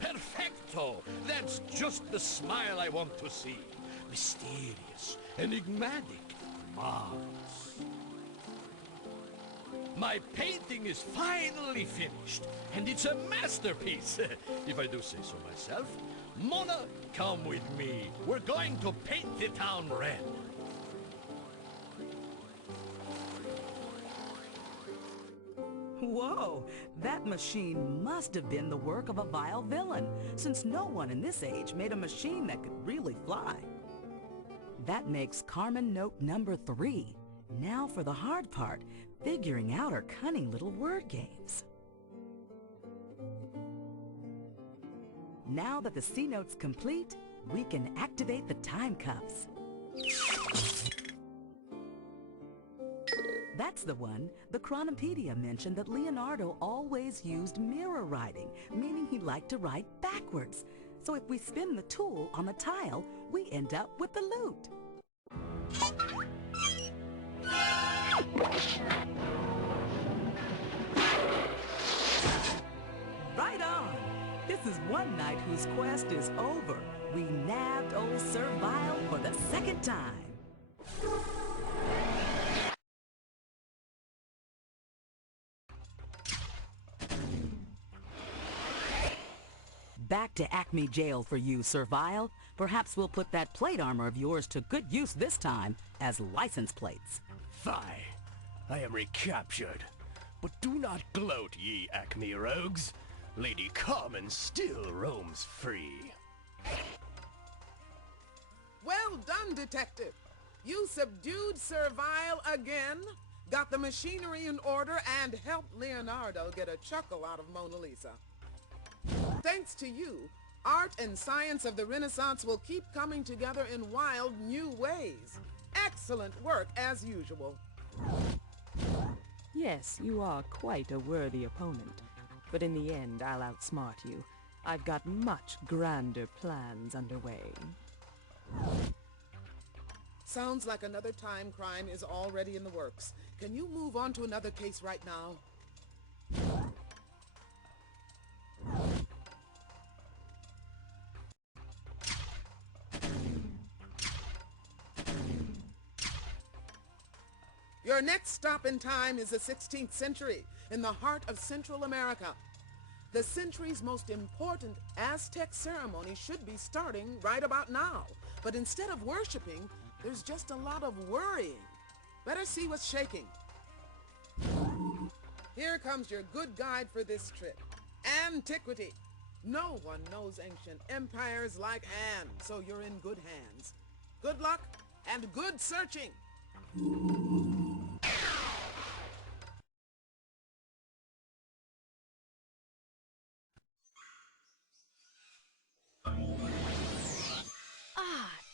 Perfecto! That's just the smile I want to see. Mysterious, enigmatic, marvelous. My painting is finally finished, and it's a masterpiece, if I do say so myself. Mona, come with me. We're going to paint the town red. Whoa! That machine must have been the work of a vile villain, since no one in this age made a machine that could really fly. That makes Carmen note number 3. Now for the hard part, figuring out her cunning little word games. Now that the C note's complete, we can activate the time cuffs. That's the one. The Chronopedia mentioned that Leonardo always used mirror writing, meaning he liked to write backwards. So if we spin the tool on the tile, we end up with the loot. Right on! This is one knight whose quest is over. We nabbed old Sir Vile for the second time. Back to Acme Jail for you, Sir Vile. Perhaps we'll put that plate armor of yours to good use this time as license plates. Fie! I am recaptured. But do not gloat, ye Acme rogues. Lady Carmen still roams free. Well done, Detective. You subdued Sir Vile again, got the machinery in order, and helped Leonardo get a chuckle out of Mona Lisa. Thanks to you, art and science of the Renaissance will keep coming together in wild new ways. Excellent work, as usual. Yes, you are quite a worthy opponent. But in the end, I'll outsmart you. I've got much grander plans underway. Sounds like another time crime is already in the works. Can you move on to another case right now? Your next stop in time is the 16th century, in the heart of Central America. The century's most important Aztec ceremony should be starting right about now. But instead of worshiping, there's just a lot of worrying. Better see what's shaking. Here comes your good guide for this trip. Antiquity. No one knows ancient empires like Anne, so you're in good hands. Good luck and good searching.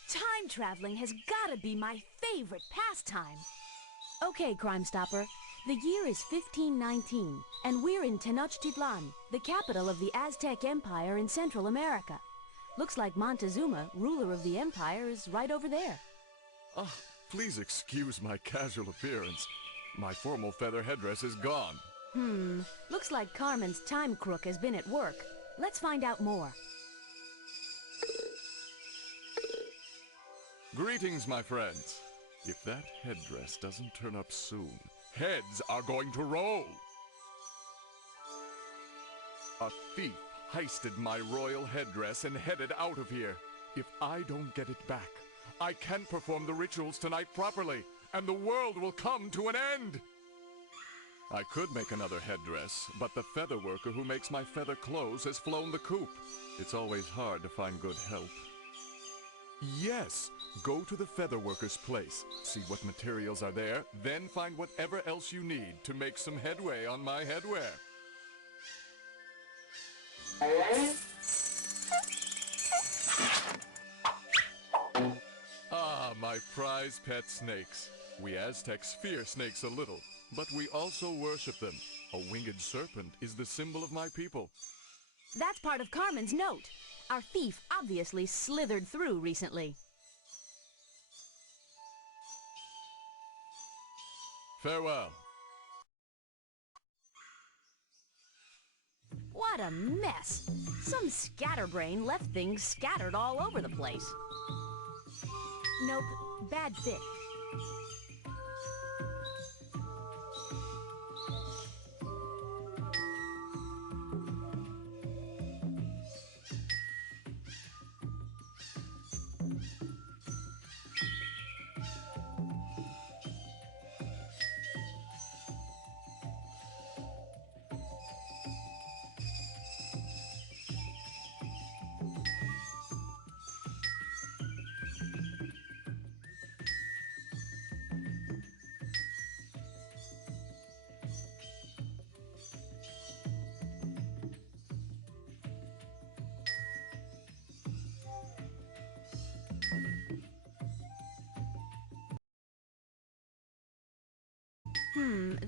Time traveling has gotta be my favorite pastime. Okay, Crime Stopper. The year is 1519, and we're in Tenochtitlan, the capital of the Aztec Empire in Central America. Looks like Montezuma, ruler of the empire, is right over there. Ah, please excuse my casual appearance. My formal feather headdress is gone. Looks like Carmen's time crook has been at work. Let's find out more. Greetings, my friends. If that headdress doesn't turn up soon, heads are going to roll. A thief heisted my royal headdress and headed out of here. If I don't get it back, I can't perform the rituals tonight properly, and the world will come to an end. I could make another headdress, but the feather worker who makes my feather clothes has flown the coop. It's always hard to find good help. Yes, go to the feather worker's place, see what materials are there, then find whatever else you need to make some headway on my headwear. Ah, my prize pet snakes. We Aztecs fear snakes a little, but we also worship them. A winged serpent is the symbol of my people. That's part of Carmen's note. Our thief obviously slithered through recently. Farewell. What a mess! Some scatterbrain left things scattered all over the place. Nope, bad fit.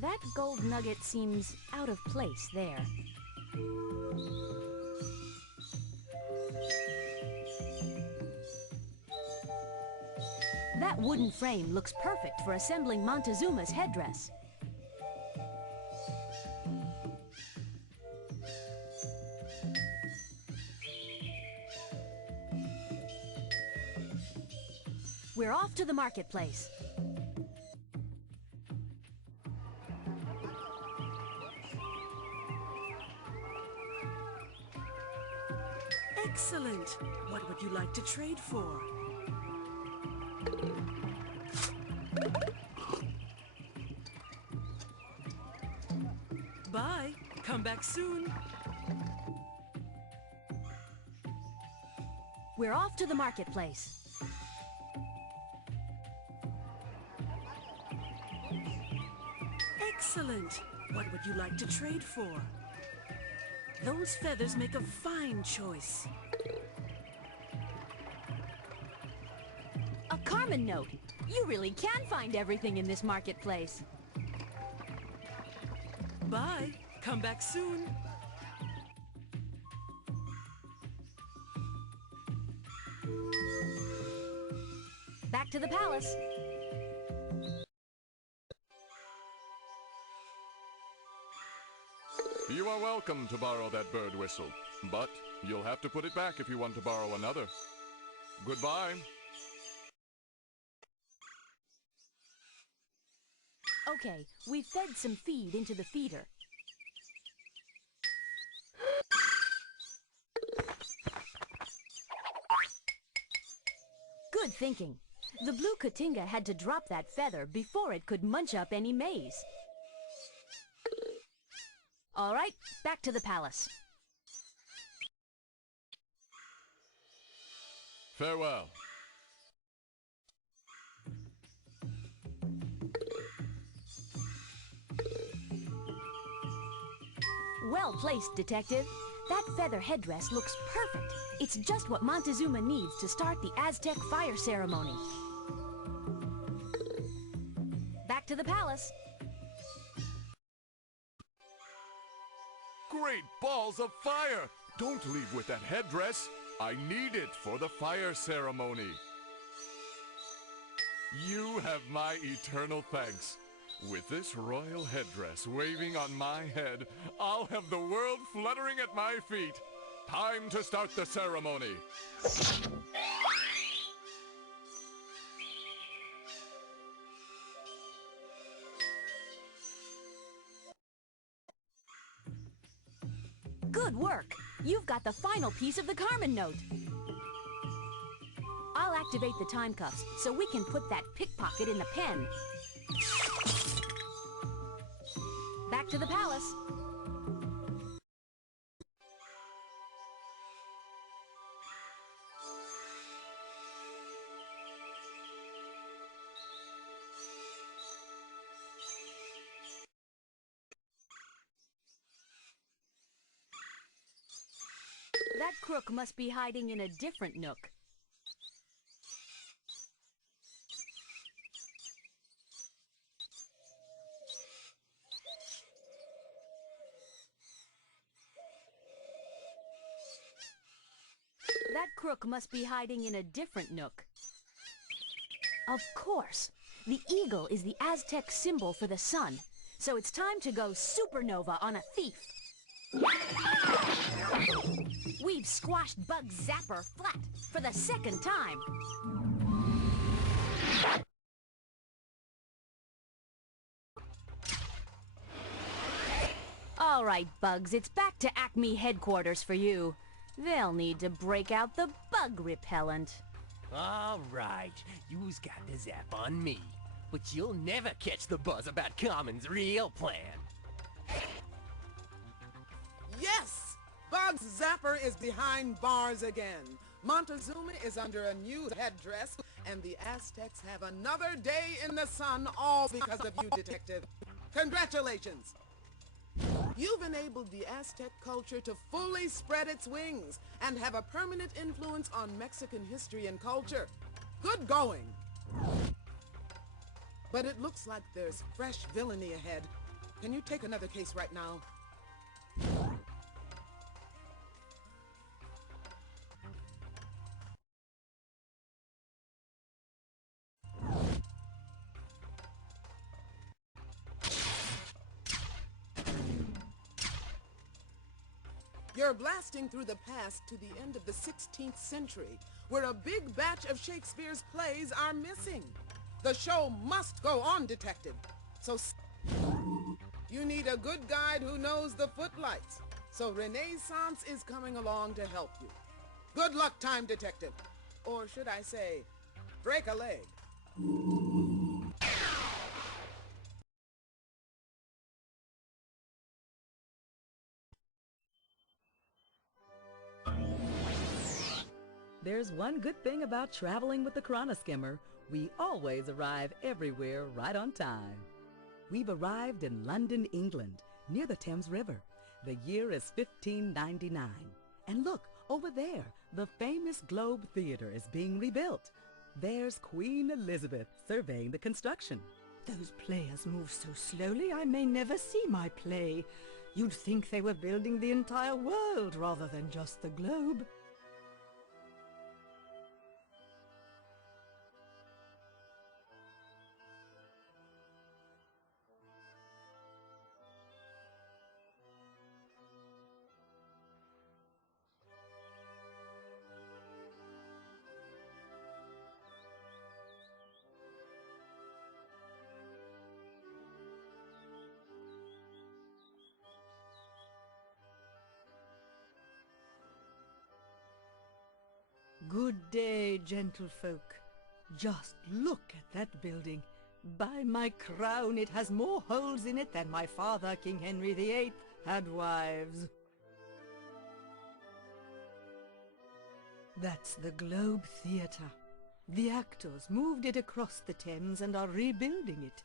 That gold nugget seems out of place there. That wooden frame looks perfect for assembling Montezuma's headdress. We're off to the marketplace. Excellent. What would you like to trade for? Bye. Come back soon. We're off to the marketplace. Excellent. What would you like to trade for? Those feathers make a fine choice. A Carmen note. You really can find everything in this marketplace. Bye. Come back soon. Back to the palace. You are welcome to borrow that bird whistle, but you'll have to put it back if you want to borrow another. Goodbye. Okay, we've fed some feed into the feeder. Good thinking. The blue Katinga had to drop that feather before it could munch up any maize. All right, back to the palace. Farewell. Well placed, Detective. That feather headdress looks perfect. It's just what Montezuma needs to start the Aztec fire ceremony. Back to the palace. Great balls of fire! Don't leave with that headdress. I need it for the fire ceremony. You have my eternal thanks. With this royal headdress waving on my head, I'll have the world fluttering at my feet. Time to start the ceremony. Good work! You've got the final piece of the Carmen note. I'll activate the time cuffs so we can put that pickpocket in the pen. Back to the palace. That crook must be hiding in a different nook. That crook must be hiding in a different nook. Of course. The eagle is the Aztec symbol for the sun, so it's time to go supernova on a thief. We've squashed Bug Zapper flat for the second time. All right, Bugs, it's back to Acme headquarters for you. They'll need to break out the bug repellent. All right, you's got the zap on me, but you'll never catch the buzz about Carmen's real plan. Yes! Bug's Zapper is behind bars again. Montezuma is under a new headdress, and the Aztecs have another day in the sun, all because of you, Detective. Congratulations! You've enabled the Aztec culture to fully spread its wings and have a permanent influence on Mexican history and culture. Good going! But it looks like there's fresh villainy ahead. Can you take another case right now? You're blasting through the past to the end of the 16th century, where a big batch of Shakespeare's plays are missing. The show must go on, Detective. So you need a good guide who knows the footlights. So Renaissance is coming along to help you. Good luck, Time Detective. Or should I say, break a leg. There's one good thing about traveling with the Chronoskimmer. We always arrive everywhere right on time. We've arrived in London, England, near the Thames River. The year is 1599. And look, over there, the famous Globe Theatre is being rebuilt. There's Queen Elizabeth surveying the construction. Those players move so slowly I may never see my play. You'd think they were building the entire world rather than just the globe. Good day, gentlefolk. Just look at that building. By my crown, it has more holes in it than my father, King Henry VIII, had wives. That's the Globe Theatre. The actors moved it across the Thames and are rebuilding it.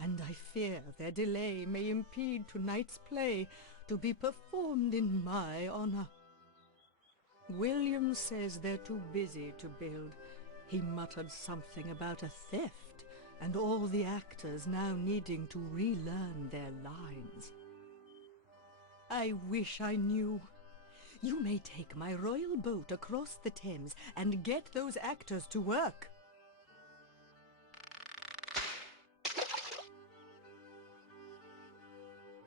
And I fear their delay may impede tonight's play to be performed in my honor. William says they're too busy to build. He muttered something about a theft, and all the actors now needing to relearn their lines. I wish I knew. You may take my royal boat across the Thames and get those actors to work.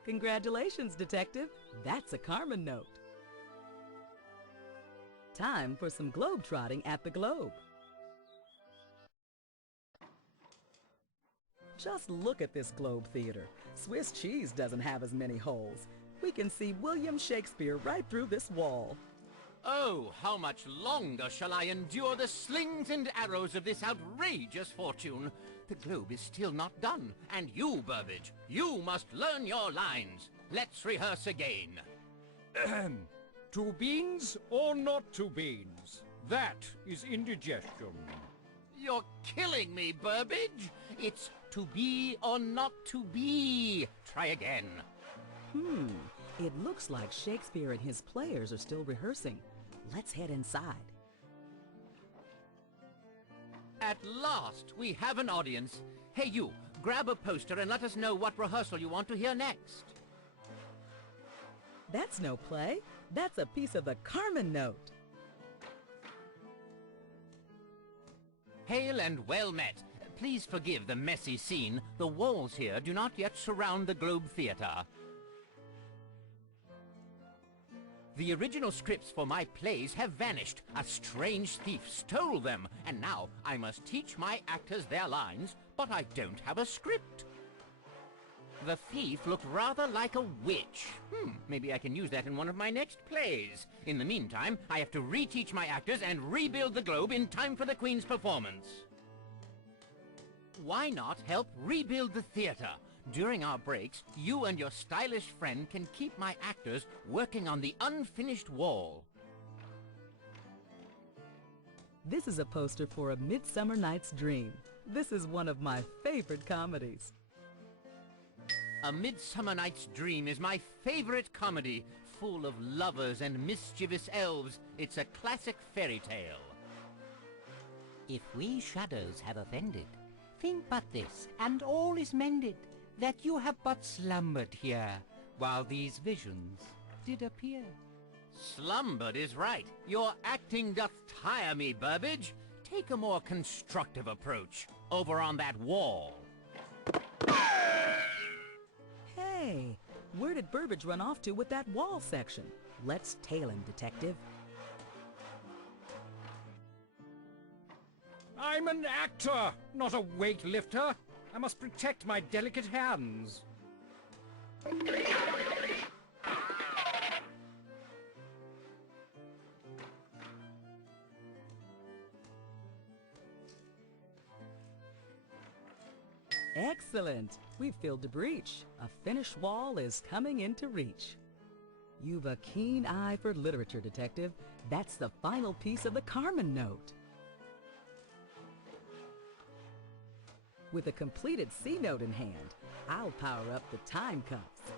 Congratulations, Detective. That's a Carmen note. Time for some globe-trotting at the Globe. Just look at this Globe Theater. Swiss cheese doesn't have as many holes. We can see William Shakespeare right through this wall. Oh, how much longer shall I endure the slings and arrows of this outrageous fortune? The Globe is still not done, and you, Burbage, you must learn your lines. Let's rehearse again. Ahem. 2 beans or not 2 beans? That is indigestion. You're killing me, Burbage. It's to be or not to be. Try again. It looks like Shakespeare and his players are still rehearsing. Let's head inside. At last, we have an audience. Hey, you, grab a poster and let us know what rehearsal you want to hear next. That's no play. That's a piece of the Carmen note. Hail and well met. Please forgive the messy scene. The walls here do not yet surround the Globe Theatre. The original scripts for my plays have vanished. A strange thief stole them, and now I must teach my actors their lines, but I don't have a script. The thief looked rather like a witch. Maybe I can use that in one of my next plays. In the meantime, I have to reteach my actors and rebuild the Globe in time for the Queen's performance. Why not help rebuild the theater? During our breaks, you and your stylish friend can keep my actors working on the unfinished wall. This is a poster for A Midsummer Night's Dream. This is one of my favorite comedies. A Midsummer Night's Dream is my favorite comedy, full of lovers and mischievous elves. It's a classic fairy tale. If we shadows have offended, think but this, and all is mended, that you have but slumbered here, while these visions did appear. Slumbered is right. Your acting doth tire me, Burbage. Take a more constructive approach. Over on that wall. Hey, where did Burbage run off to with that wall section? Let's tail him, Detective. I'm an actor, not a weightlifter. I must protect my delicate hands. Excellent! We've filled the breach. A finished wall is coming into reach. You've a keen eye for literature, Detective. That's the final piece of the Carmen note. With a completed C note in hand, I'll power up the time cuffs.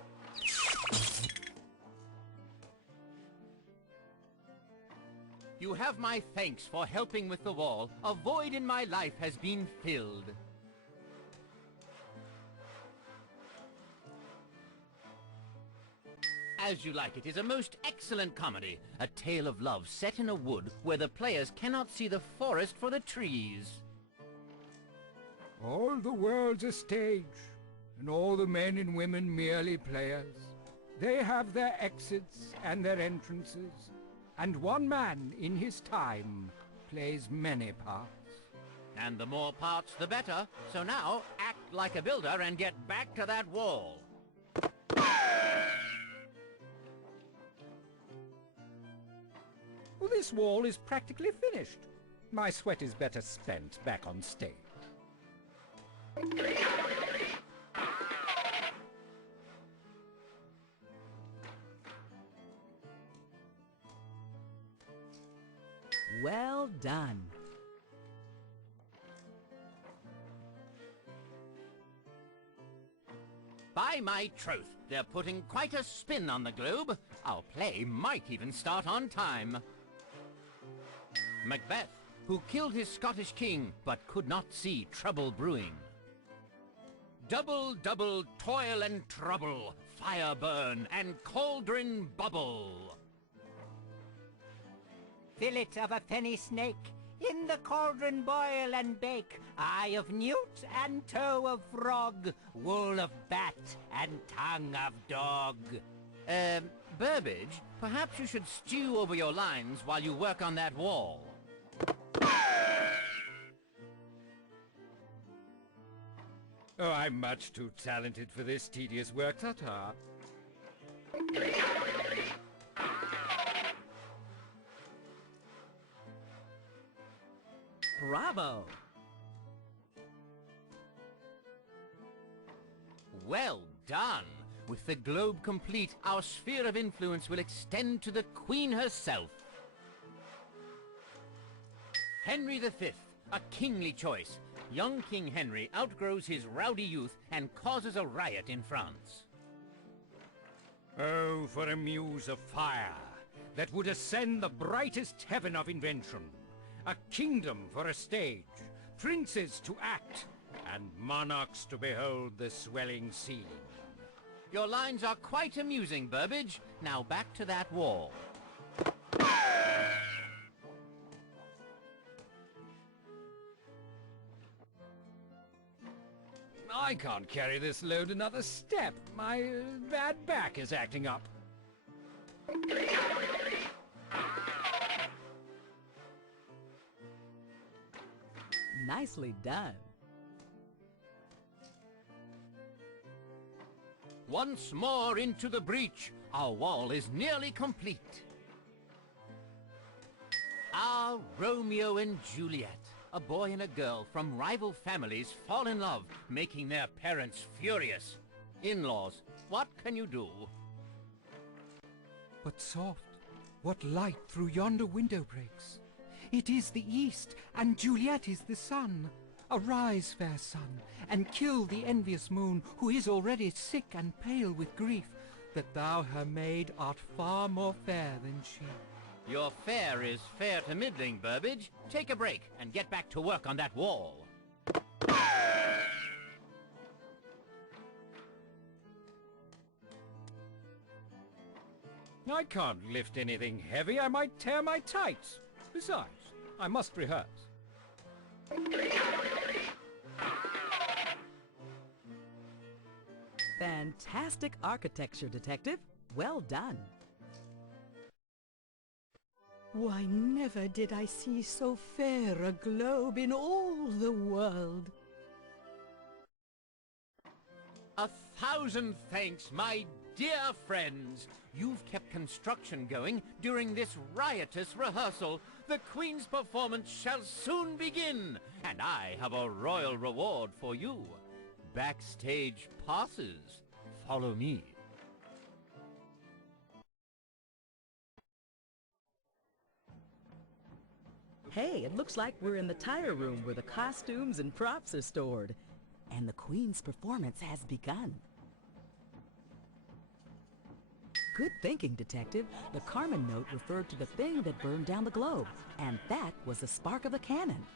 You have my thanks for helping with the wall. A void in my life has been filled. As You Like It is a most excellent comedy. A tale of love set in a wood where the players cannot see the forest for the trees. All the world's a stage, and all the men and women merely players. They have their exits and their entrances, and one man in his time plays many parts. And the more parts, the better. So now, act like a builder and get back to that wall. Well, this wall is practically finished. My sweat is better spent back on stage. Well done. By my troth, they're putting quite a spin on the globe. Our play might even start on time. Macbeth, who killed his Scottish king, but could not see trouble brewing. Double, double, toil and trouble, fire burn and cauldron bubble. Fillet of a fenny snake, in the cauldron boil and bake, eye of newt and toe of frog, wool of bat and tongue of dog. Burbage, perhaps you should stew over your lines while you work on that wall. Oh, I'm much too talented for this tedious work, ta-ta. Bravo! Well done! With the globe complete, our sphere of influence will extend to the Queen herself. Henry V, a kingly choice. Young King Henry outgrows his rowdy youth and causes a riot in France. Oh, for a muse of fire that would ascend the brightest heaven of invention. A kingdom for a stage, princes to act, and monarchs to behold the swelling scene. Your lines are quite amusing, Burbage. Now back to that wall. I can't carry this load another step. My bad back is acting up. Nicely done. Once more into the breach. Our wall is nearly complete. Our Romeo and Juliet. A boy and a girl from rival families fall in love, making their parents furious. In-laws, what can you do? But soft, what light through yonder window breaks? It is the east, and Juliet is the sun. Arise, fair sun, and kill the envious moon, who is already sick and pale with grief, that thou, her maid, art far more fair than she. Your fare is fair to middling, Burbage. Take a break and get back to work on that wall. I can't lift anything heavy. I might tear my tights. Besides, I must rehearse. Fantastic architecture, Detective. Well done. Why, never did I see so fair a globe in all the world. 1,000 thanks, my dear friends. You've kept construction going during this riotous rehearsal. The Queen's performance shall soon begin, and I have a royal reward for you. Backstage passes. Follow me. Hey, it looks like we're in the tire room where the costumes and props are stored. And the Queen's performance has begun. Good thinking, Detective. The Carmen note referred to the thing that burned down the globe, and that was the spark of the cannon.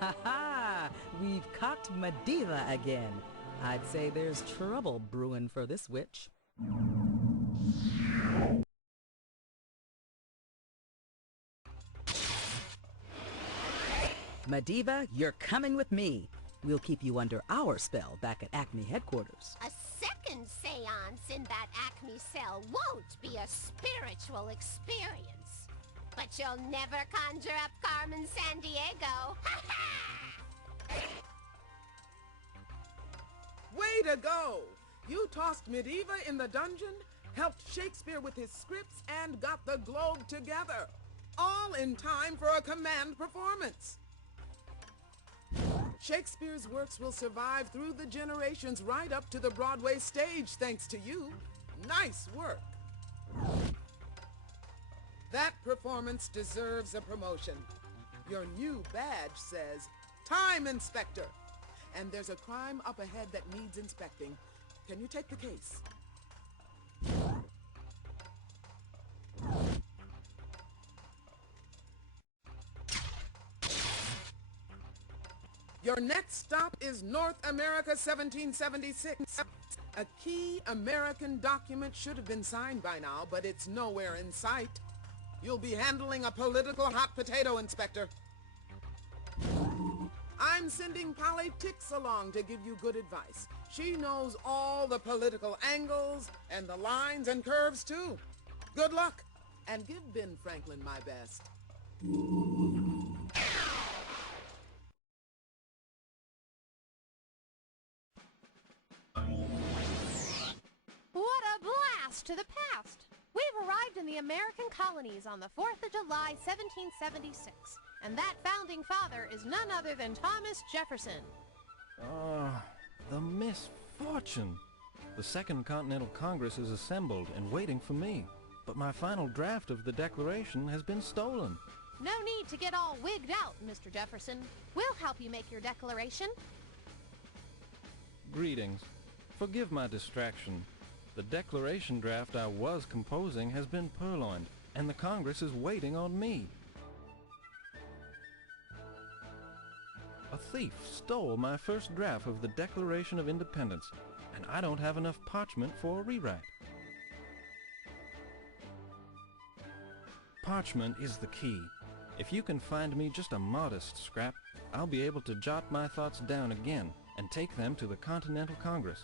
Ha-ha! We've caught Medivh again. I'd say there's trouble brewing for this witch. Medivh, you're coming with me. We'll keep you under our spell back at Acme headquarters. A second seance in that Acme cell won't be a spiritual experience. But you'll never conjure up Carmen Sandiego. Ha ha! to go! You tossed Medieval in the dungeon, helped Shakespeare with his scripts, and got the Globe together. All in time for a command performance. Shakespeare's works will survive through the generations right up to the Broadway stage thanks to you. Nice work. That performance deserves a promotion. Your new badge says, Time Inspector. And there's a crime up ahead that needs inspecting. Can you take the case? Your next stop is North America 1776. A key American document should have been signed by now, but it's nowhere in sight. You'll be handling a political hot potato, Inspector. I'm sending Polly Tix along to give you good advice. She knows all the political angles and the lines and curves, too. Good luck, and give Ben Franklin my best. What a blast to the past! We've arrived in the American colonies on the 4th of July, 1776, and that founding father is none other than Thomas Jefferson. The misfortune! The Second Continental Congress is assembled and waiting for me, but my final draft of the Declaration has been stolen. No need to get all wigged out, Mr. Jefferson. We'll help you make your declaration. Greetings. Forgive my distraction. The Declaration draft I was composing has been purloined, and the Congress is waiting on me. A thief stole my first draft of the Declaration of Independence, and I don't have enough parchment for a rewrite. Parchment is the key. If you can find me just a modest scrap, I'll be able to jot my thoughts down again and take them to the Continental Congress.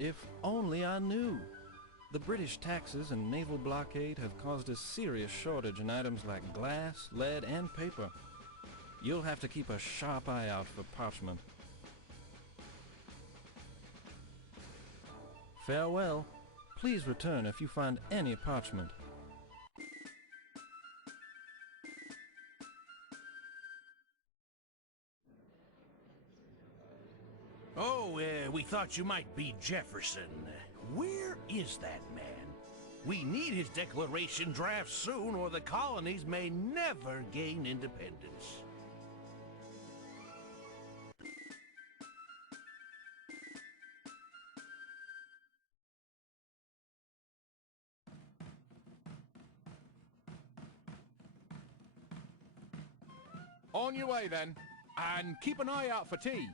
If only I knew! The British taxes and naval blockade have caused a serious shortage in items like glass, lead, and paper. You'll have to keep a sharp eye out for parchment. Farewell. Please return if you find any parchment. Oh, we thought you might be Jefferson. Where is that man? We need his declaration draft soon, or the colonies may never gain independence. On your way, then. And keep an eye out for tea.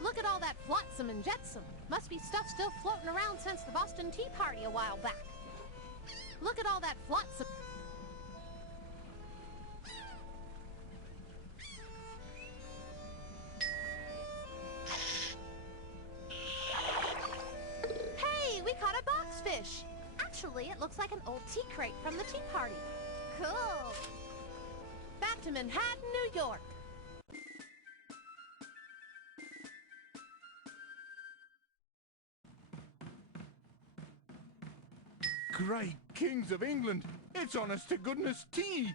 Look at all that flotsam and jetsam. Must be stuff still floating around since the Boston Tea Party a while back. Look at all that flotsam. Hey, we caught a boxfish. Actually, it looks like an old tea crate from the Tea Party. Cool. Back to Manhattan, New York. Great kings of England! It's honest to goodness tea!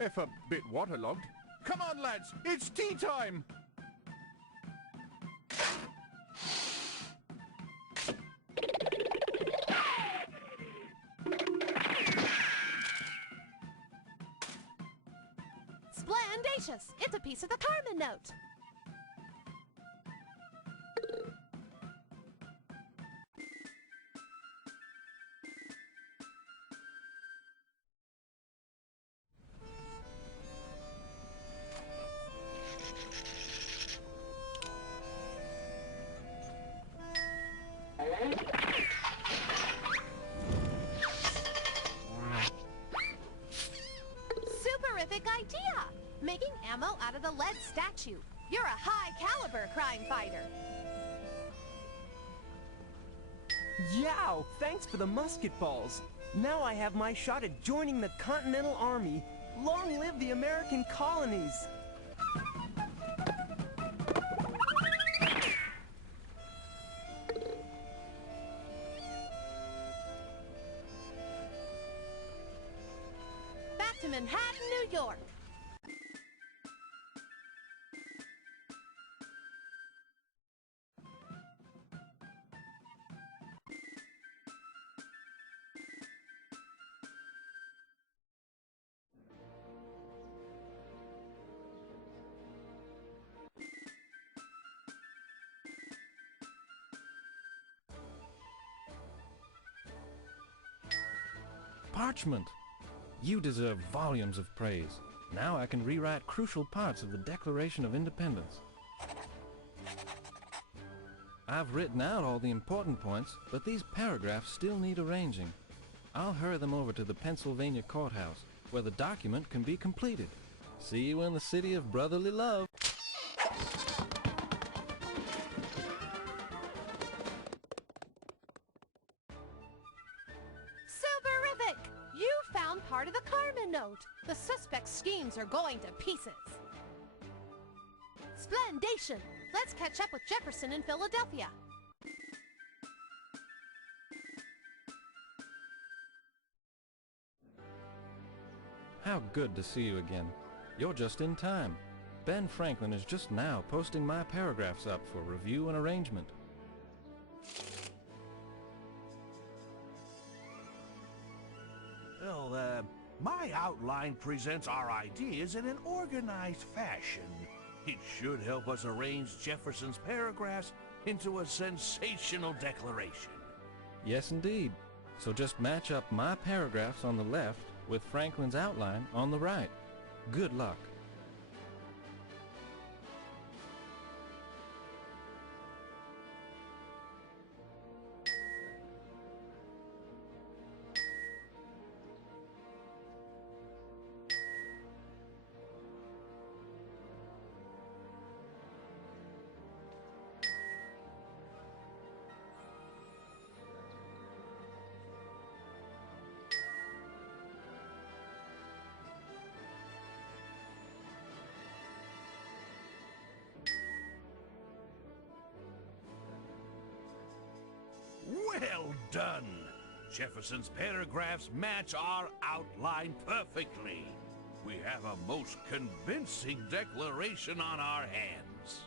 If a bit waterlogged. Come on, lads! It's tea time! Splendacious! It's a piece of the Carmen note! Superific idea! Making ammo out of the lead statue. You're a high-caliber crime fighter. Yow! Thanks for the musket balls. Now I have my shot at joining the Continental Army. Long live the American colonies! Back to Manhattan, New York. Parchment! You deserve volumes of praise. Now I can rewrite crucial parts of the Declaration of Independence. I've written out all the important points, but these paragraphs still need arranging. I'll hurry them over to the Pennsylvania courthouse, where the document can be completed. See you in the city of brotherly love. Super-rific! You found part of the Carmen note. The suspect's schemes are going to pieces. Splendation! Let's catch up with Jefferson in Philadelphia. How good to see you again. You're just in time. Ben Franklin is just now posting my paragraphs up for review and arrangement. Well, my outline presents our ideas in an organized fashion. It should help us arrange Jefferson's paragraphs into a sensational declaration. Yes, indeed. So just match up my paragraphs on the left with Franklin's outline on the right. Good luck. Well done! Jefferson's paragraphs match our outline perfectly. We have a most convincing declaration on our hands.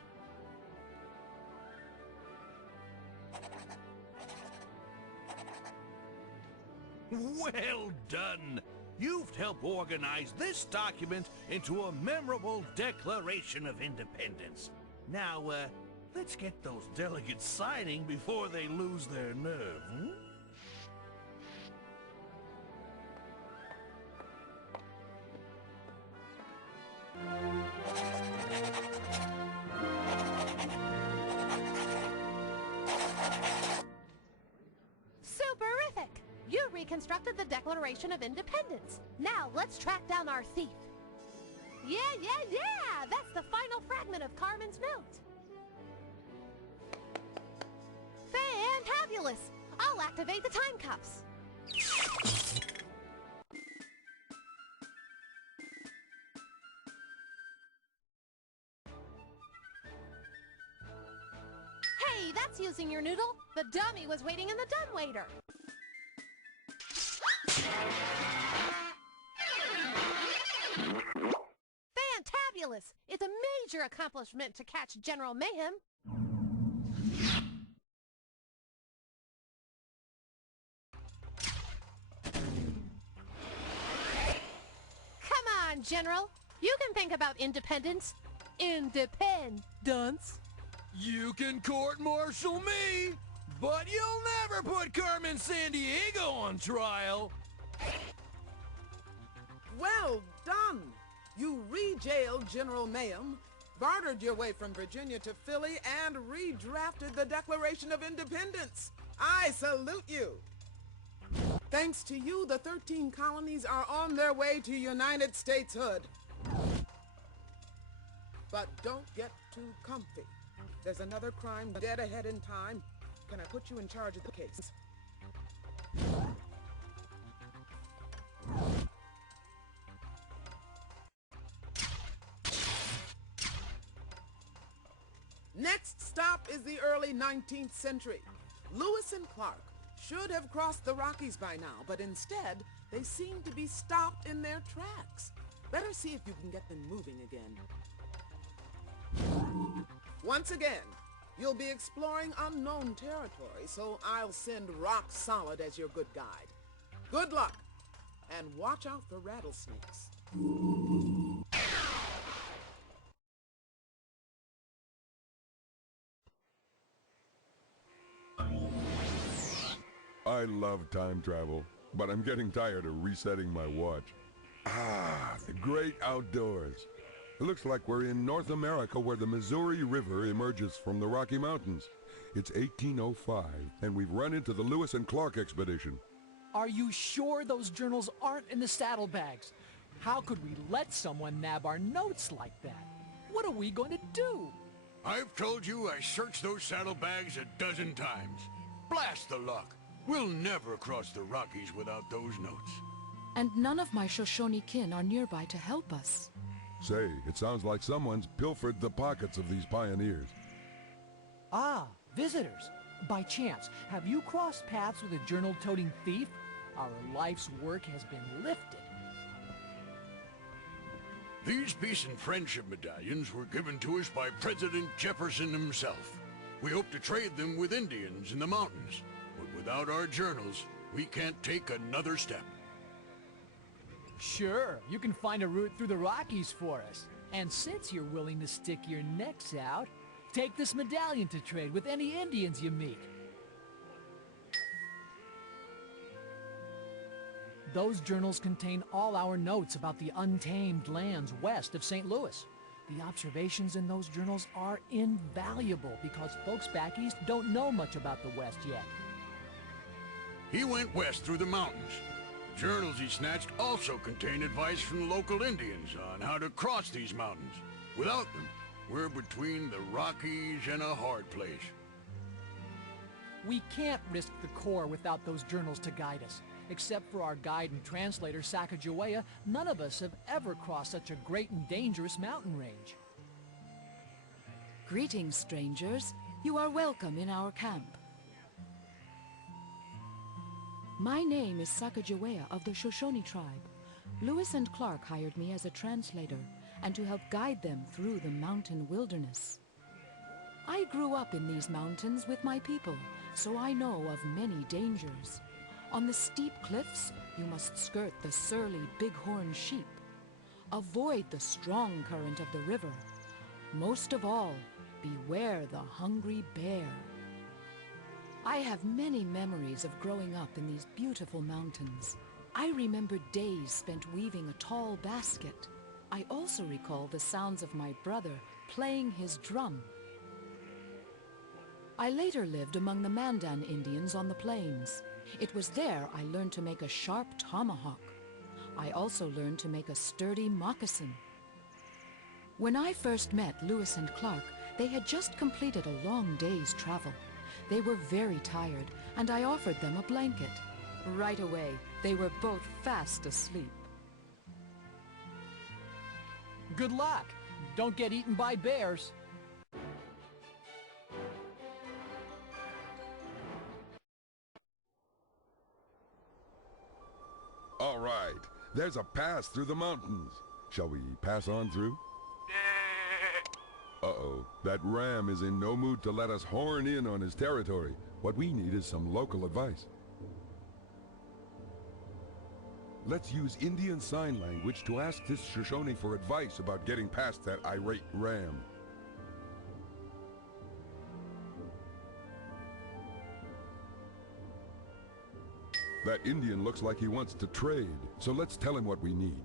Well done! You've helped organize this document into a memorable Declaration of Independence. Now, let's get those delegates signing before they lose their nerve, hmm? Superific! You reconstructed the Declaration of Independence. Now let's track down our thief. Yeah! That's the final fragment of Carmen's note. Fantabulous! I'll activate the time cuffs. Hey, that's using your noodle. The dummy was waiting in the dumbwaiter. Fantabulous! It's a major accomplishment to catch General Mayhem. Come on, General. You can think about independence. Independence. You can court-martial me, but you'll never put Carmen Sandiego on trial. Well done! You re-jailed General Mayhem, bartered your way from Virginia to Philly, and redrafted the Declaration of Independence. I salute you! Thanks to you, the 13 colonies are on their way to United Stateshood. But don't get too comfy. There's another crime dead ahead in time. Can I put you in charge of the case? Next stop is the early 19th century. Lewis and Clark should have crossed the Rockies by now, but instead, they seem to be stopped in their tracks. Better see if you can get them moving again. Once again, you'll be exploring unknown territory, so I'll send Rock Solid as your good guide. Good luck, and watch out for rattlesnakes. I love time travel, but I'm getting tired of resetting my watch. Ah, the great outdoors. It looks like we're in North America where the Missouri River emerges from the Rocky Mountains. It's 1805, and we've run into the Lewis and Clark expedition. Are you sure those journals aren't in the saddlebags? How could we let someone nab our notes like that? What are we going to do? I've told you I searched those saddlebags a dozen times. Blast the luck. We'll never cross the Rockies without those notes. And none of my Shoshone kin are nearby to help us. Say, it sounds like someone's pilfered the pockets of these pioneers. Ah, visitors. By chance, have you crossed paths with a journal-toting thief? Our life's work has been lifted. These peace and friendship medallions were given to us by President Jefferson himself. We hope to trade them with Indians in the mountains. But without our journals, we can't take another step. Sure, you can find a route through the Rockies for us. And since you're willing to stick your necks out, take this medallion to trade with any Indians you meet. Those journals contain all our notes about the untamed lands west of St. Louis. The observations in those journals are invaluable because folks back east don't know much about the West yet. He went west through the mountains. The journals he snatched also contain advice from the local Indians on how to cross these mountains. Without them, we're between the Rockies and a hard place. We can't risk the core without those journals to guide us. Except for our guide and translator, Sacagawea, none of us have ever crossed such a great and dangerous mountain range. Greetings, strangers. You are welcome in our camp. My name is Sacagawea of the Shoshone tribe. Lewis and Clark hired me as a translator and to help guide them through the mountain wilderness. I grew up in these mountains with my people, so I know of many dangers. On the steep cliffs, you must skirt the surly bighorn sheep. Avoid the strong current of the river. Most of all, beware the hungry bear. I have many memories of growing up in these beautiful mountains. I remember days spent weaving a tall basket. I also recall the sounds of my brother playing his drum. I later lived among the Mandan Indians on the plains. It was there I learned to make a sharp tomahawk. I also learned to make a sturdy moccasin. When I first met Lewis and Clark, they had just completed a long day's travel. They were very tired, and I offered them a blanket. Right away, they were both fast asleep. Good luck! Don't get eaten by bears! All right, there's a pass through the mountains. Shall we pass on through? Uh-oh, that ram is in no mood to let us horn in on his territory. What we need is some local advice. Let's use Indian Sign Language to ask this Shoshone for advice about getting past that irate ram. That Indian looks like he wants to trade, so let's tell him what we need.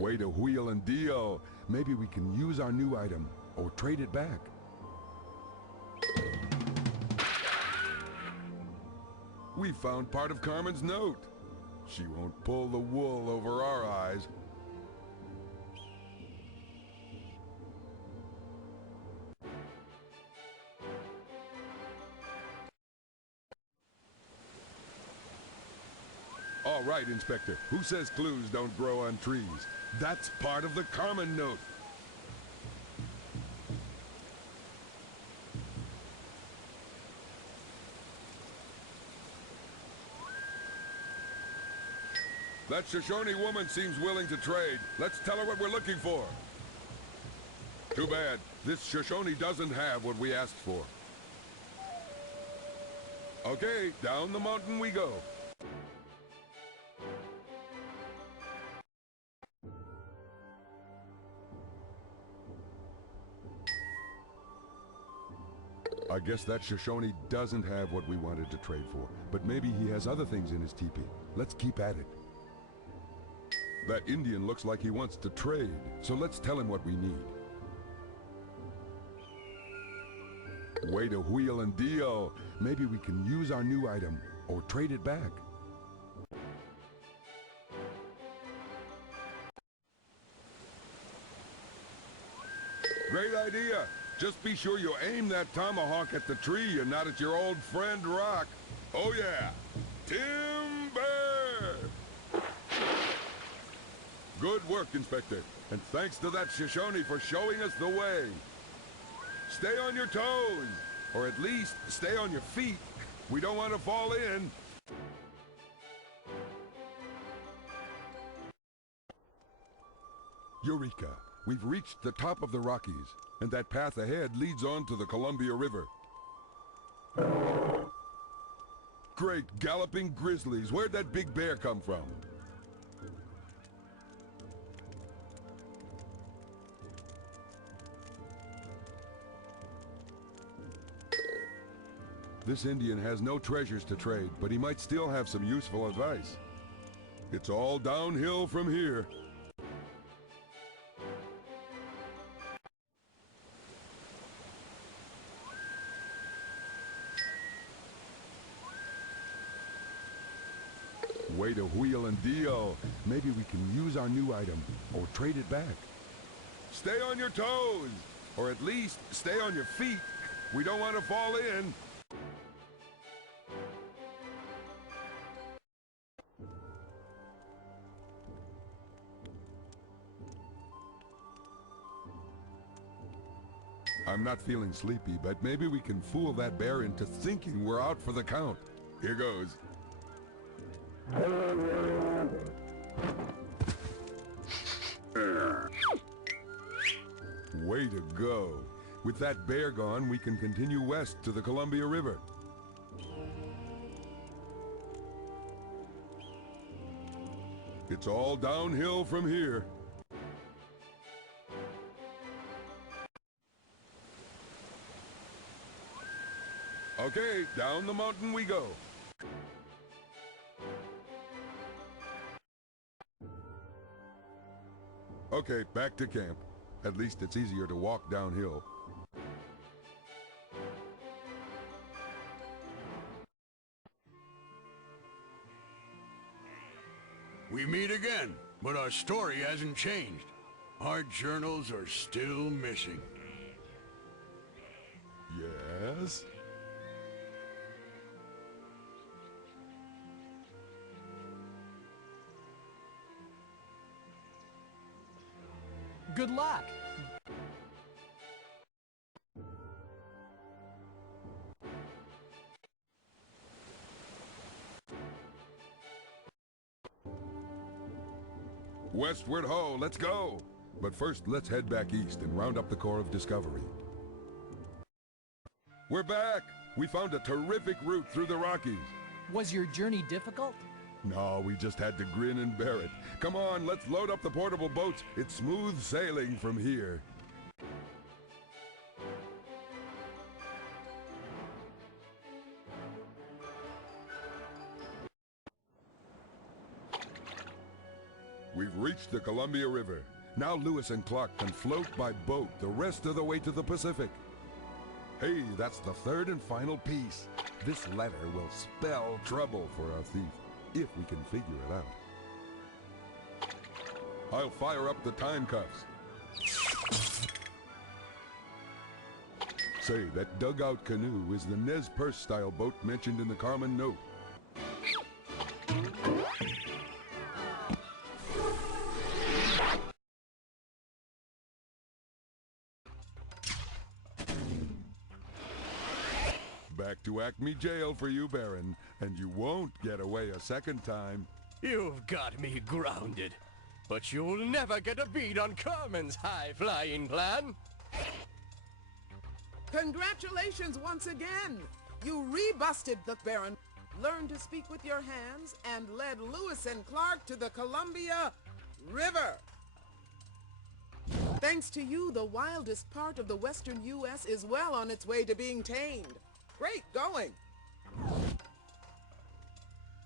Way to wheel and deal. Maybe we can use our new item, or trade it back. We found part of Carmen's note. She won't pull the wool over our eyes. All right, Inspector. Who says clues don't grow on trees? That's part of the Carmen note. That Shoshone woman seems willing to trade. Let's tell her what we're looking for. Too bad. This Shoshone doesn't have what we asked for. Okay, down the mountain we go. I guess that Shoshone doesn't have what we wanted to trade for, but maybe he has other things in his teepee. Let's keep at it. That Indian looks like he wants to trade, so let's tell him what we need. Way to wheel and deal. Maybe we can use our new item or trade it back. Great idea. Just be sure you aim that tomahawk at the tree and not at your old friend Rock. Oh yeah, timber! Good work, Inspector, and thanks to that Shoshone for showing us the way. Stay on your toes, or at least stay on your feet. We don't want to fall in. Eureka! We've reached the top of the Rockies, and that path ahead leads on to the Columbia River. Great galloping grizzlies! Where'd that big bear come from? This Indian has no treasures to trade, but he might still have some useful advice. It's all downhill from here. Way to wheel and deal. Maybe we can use our new item or trade it back. Stay on your toes, or at least stay on your feet. We don't want to fall in. I'm not feeling sleepy, but maybe we can fool that bear into thinking we're out for the count. Here goes. Way to go. With that bear gone, we can continue west to the Columbia River. It's all downhill from here. Okay, down the mountain we go. Okay, back to camp. At least it's easier to walk downhill. We meet again, but our story hasn't changed. Our journals are still missing. Yes? Good luck. Westward ho, let's go! But first, let's head back east and round up the core of Discovery. We're back! We found a terrific route through the Rockies. Was your journey difficult? No, we just had to grin and bear it. Come on, let's load up the portable boats. It's smooth sailing from here. We've reached the Columbia River. Now Lewis and Clark can float by boat the rest of the way to the Pacific. Hey, that's the third and final piece. This letter will spell trouble for our thief, if we can figure it out. I'll fire up the time cuffs. Say, that dugout canoe is the Nez Perce-style boat mentioned in the Carmen note. Back to Acme Jail for you, Baron, and you won't get away a second time. You've got me grounded, but you'll never get a bead on Carmen's high-flying plan. Congratulations once again! You rebusted the Baron, learned to speak with your hands, and led Lewis and Clark to the Columbia River. Thanks to you, the wildest part of the western U.S. is well on its way to being tamed. Great going!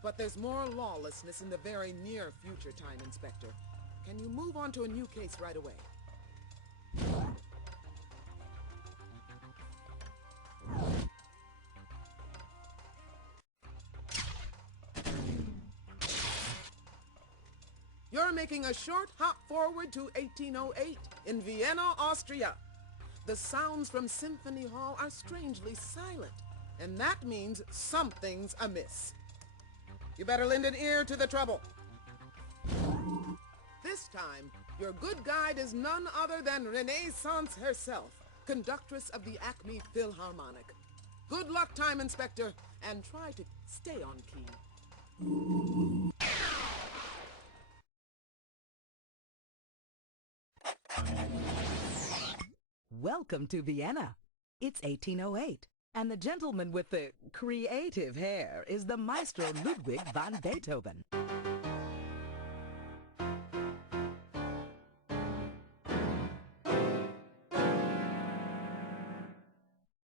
But there's more lawlessness in the very near future, Time Inspector. Can you move on to a new case right away? You're making a short hop forward to 1808 in Vienna, Austria. The sounds from Symphony Hall are strangely silent, and that means something's amiss. You better lend an ear to the trouble. This time, your good guide is none other than Renaissance herself, conductress of the Acme Philharmonic. Good luck, Time Inspector, and try to stay on key. Welcome to Vienna. It's 1808, and the gentleman with the creative hair is the Maestro Ludwig van Beethoven.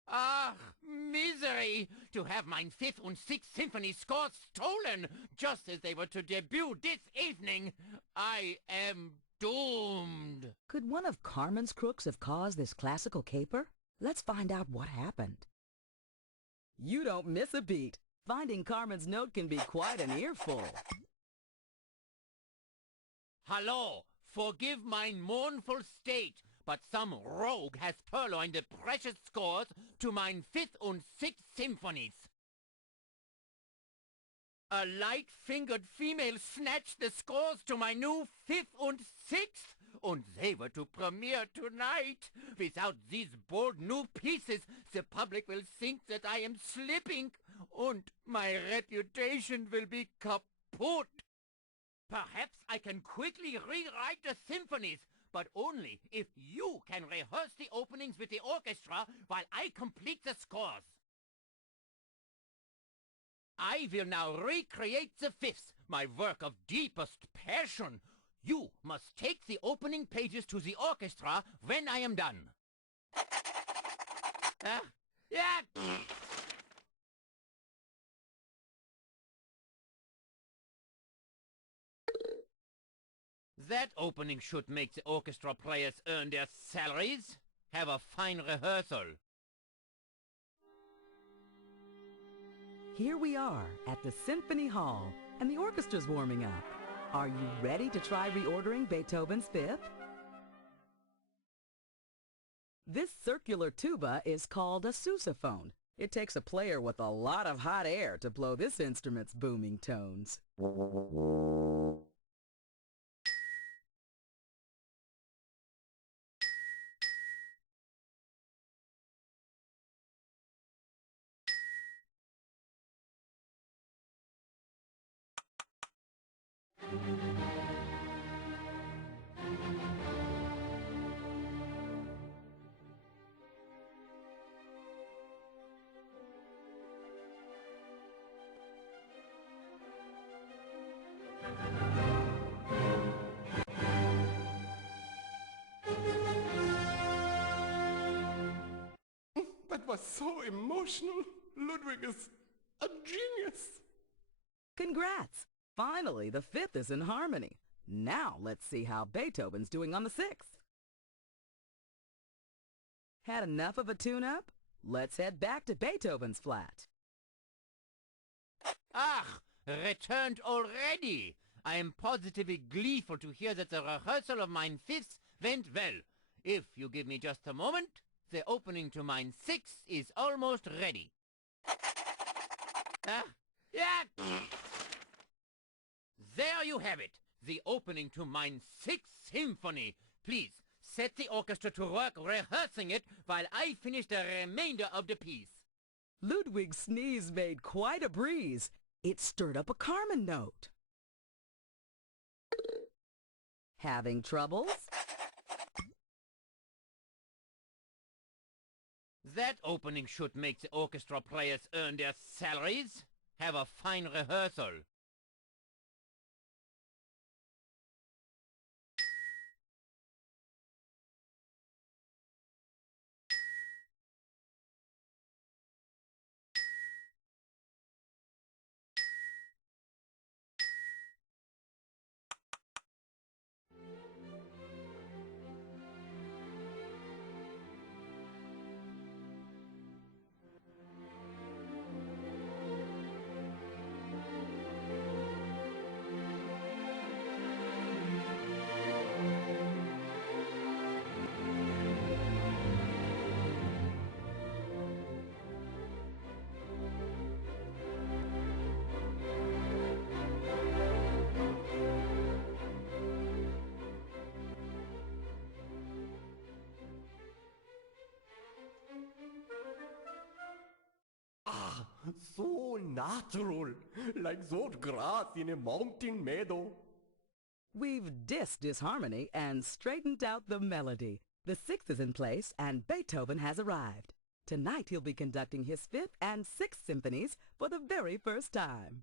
Ah, misery! To have mine 5th and 6th symphony scores stolen, just as they were to debut this evening. I am doomed. Could one of Carmen's crooks have caused this classical caper? Let's find out what happened. You don't miss a beat. Finding Carmen's note can be quite an earful. Hallo, forgive mine mournful state, but some rogue has purloined the precious scores to mine 5th and 6th symphonies. A light-fingered female snatched the scores to my new 5th and 6th, and they were to premiere tonight. Without these bold new pieces, the public will think that I am slipping, and my reputation will be kaput. Perhaps I can quickly rewrite the symphonies, but only if you can rehearse the openings with the orchestra while I complete the scores. I will now recreate the 5th, my work of deepest passion. You must take the opening pages to the orchestra when I am done. That opening should make the orchestra players earn their salaries. Have a fine rehearsal. Here we are at the Symphony Hall, and the orchestra's warming up. Are you ready to try reordering Beethoven's 5th? This circular tuba is called a sousaphone. It takes a player with a lot of hot air to blow this instrument's booming tones. That was so emotional. Ludwig is a genius. Congrats! Finally, the 5th is in harmony. Now let's see how Beethoven's doing on the 6th. Had enough of a tune-up? Let's head back to Beethoven's flat. Ah, returned already. I am positively gleeful to hear that the rehearsal of mine 5th went well. If you give me just a moment, the opening to mine 6th is almost ready. There you have it, the opening to mine 6th symphony. Please, set the orchestra to work rehearsing it while I finish the remainder of the piece. Ludwig's sneeze made quite a breeze. It stirred up a Carmen note. Having troubles? That opening should make the orchestra players earn their salaries. Have a fine rehearsal. So natural, like that grass in a mountain meadow. We've dissed disharmony and straightened out the melody. The 6th is in place and Beethoven has arrived. Tonight he'll be conducting his 5th and 6th symphonies for the very first time.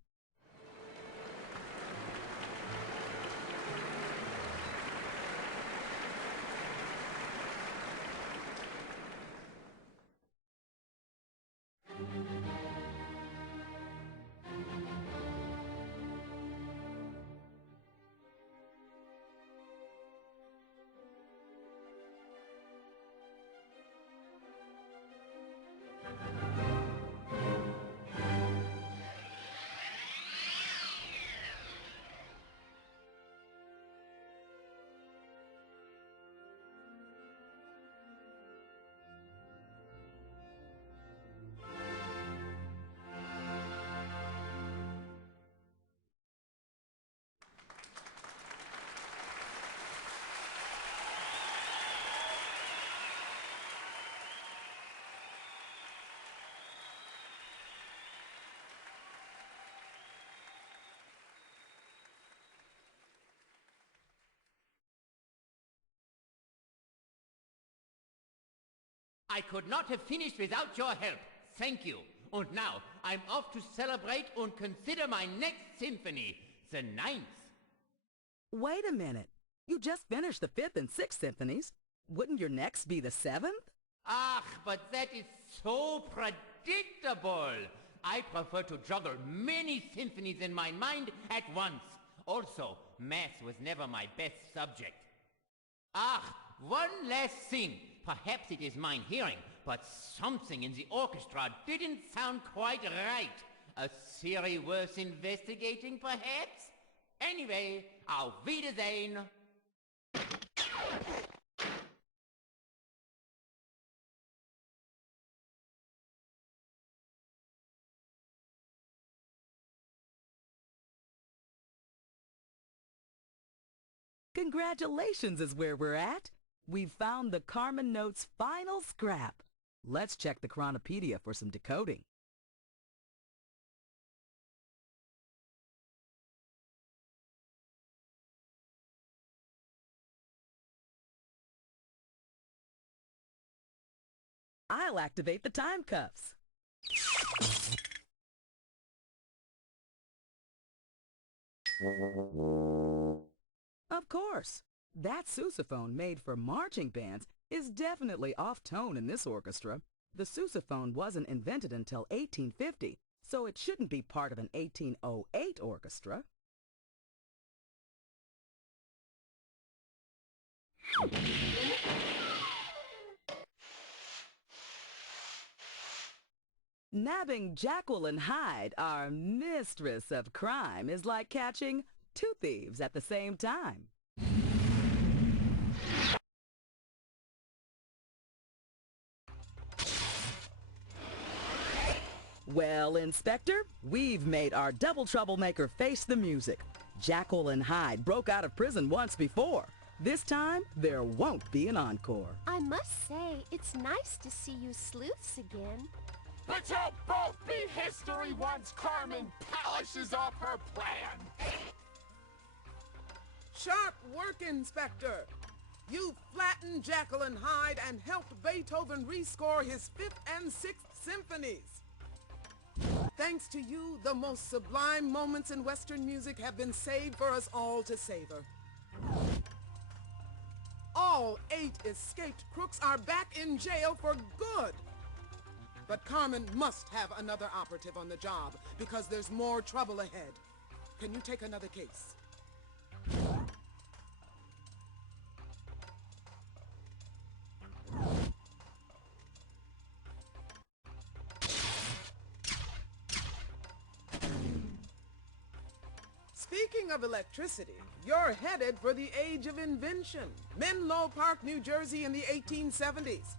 I could not have finished without your help. Thank you. And now, I'm off to celebrate and consider my next symphony, the 9th. Wait a minute. You just finished the 5th and 6th symphonies. Wouldn't your next be the 7th? Ah, but that is so predictable. I prefer to juggle many symphonies in my mind at once. Also, math was never my best subject. Ah, one last thing. Perhaps it is mine hearing, but something in the orchestra didn't sound quite right. A theory worth investigating, perhaps? Anyway, auf Wiedersehen. Congratulations is where we're at. We've found the Carmen Note's final scrap. Let's check the Chronopedia for some decoding. I'll activate the time cuffs. Of course. That sousaphone made for marching bands is definitely off-tone in this orchestra. The sousaphone wasn't invented until 1850, so it shouldn't be part of an 1808 orchestra. Nabbing Jacqueline Hyde, our mistress of crime, is like catching two thieves at the same time. Well, Inspector, we've made our double troublemaker face the music. Jackal and Hyde broke out of prison once before. This time, there won't be an encore. I must say, it's nice to see you sleuths again. But you'll both be history once Carmen polishes off her plan! Sharp work, Inspector! You flattened Jekyll and Hyde and helped Beethoven rescore his 5th and 6th symphonies. Thanks to you, the most sublime moments in Western music have been saved for us all to savor. All 8 escaped crooks are back in jail for good. But Carmen must have another operative on the job because there's more trouble ahead. Can you take another case? Speaking of electricity, you're headed for the age of invention, Menlo Park, New Jersey in the 1870s.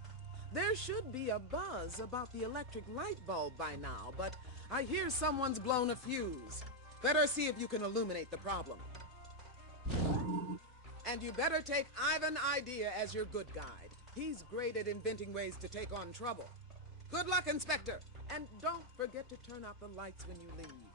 There should be a buzz about the electric light bulb by now, but I hear someone's blown a fuse. Better see if you can illuminate the problem. And you better take Ivan Idea as your good guide. He's great at inventing ways to take on trouble. Good luck, Inspector! And don't forget to turn out the lights when you leave.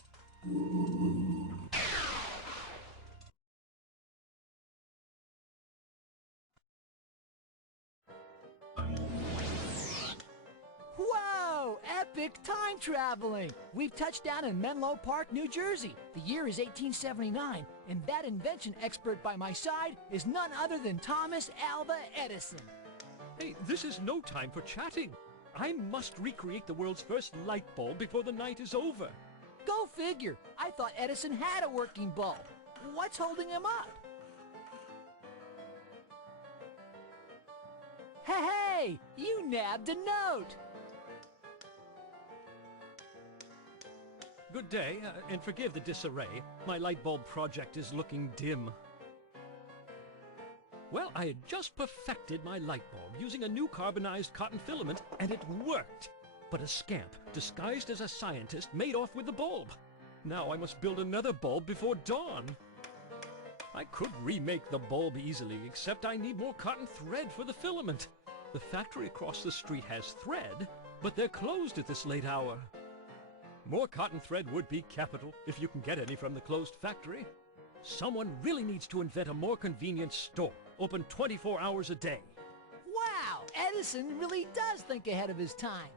Whoa! Epic time traveling! We've touched down in Menlo Park, New Jersey. The year is 1879, and that invention expert by my side is none other than Thomas Alva Edison. Hey, this is no time for chatting. I must recreate the world's first light bulb before the night is over. Go figure. I thought Edison had a working bulb. What's holding him up? Hey! You nabbed a note! Good day, and forgive the disarray. My light bulb project is looking dim. Well, I had just perfected my light bulb using a new carbonized cotton filament, and it worked. But a scamp, disguised as a scientist, made off with the bulb. Now I must build another bulb before dawn. I could remake the bulb easily, except I need more cotton thread for the filament. The factory across the street has thread, but they're closed at this late hour. More cotton thread would be capital, if you can get any from the closed factory. Someone really needs to invent a more convenient store, open 24 hours a day. Wow! Edison really does think ahead of his time.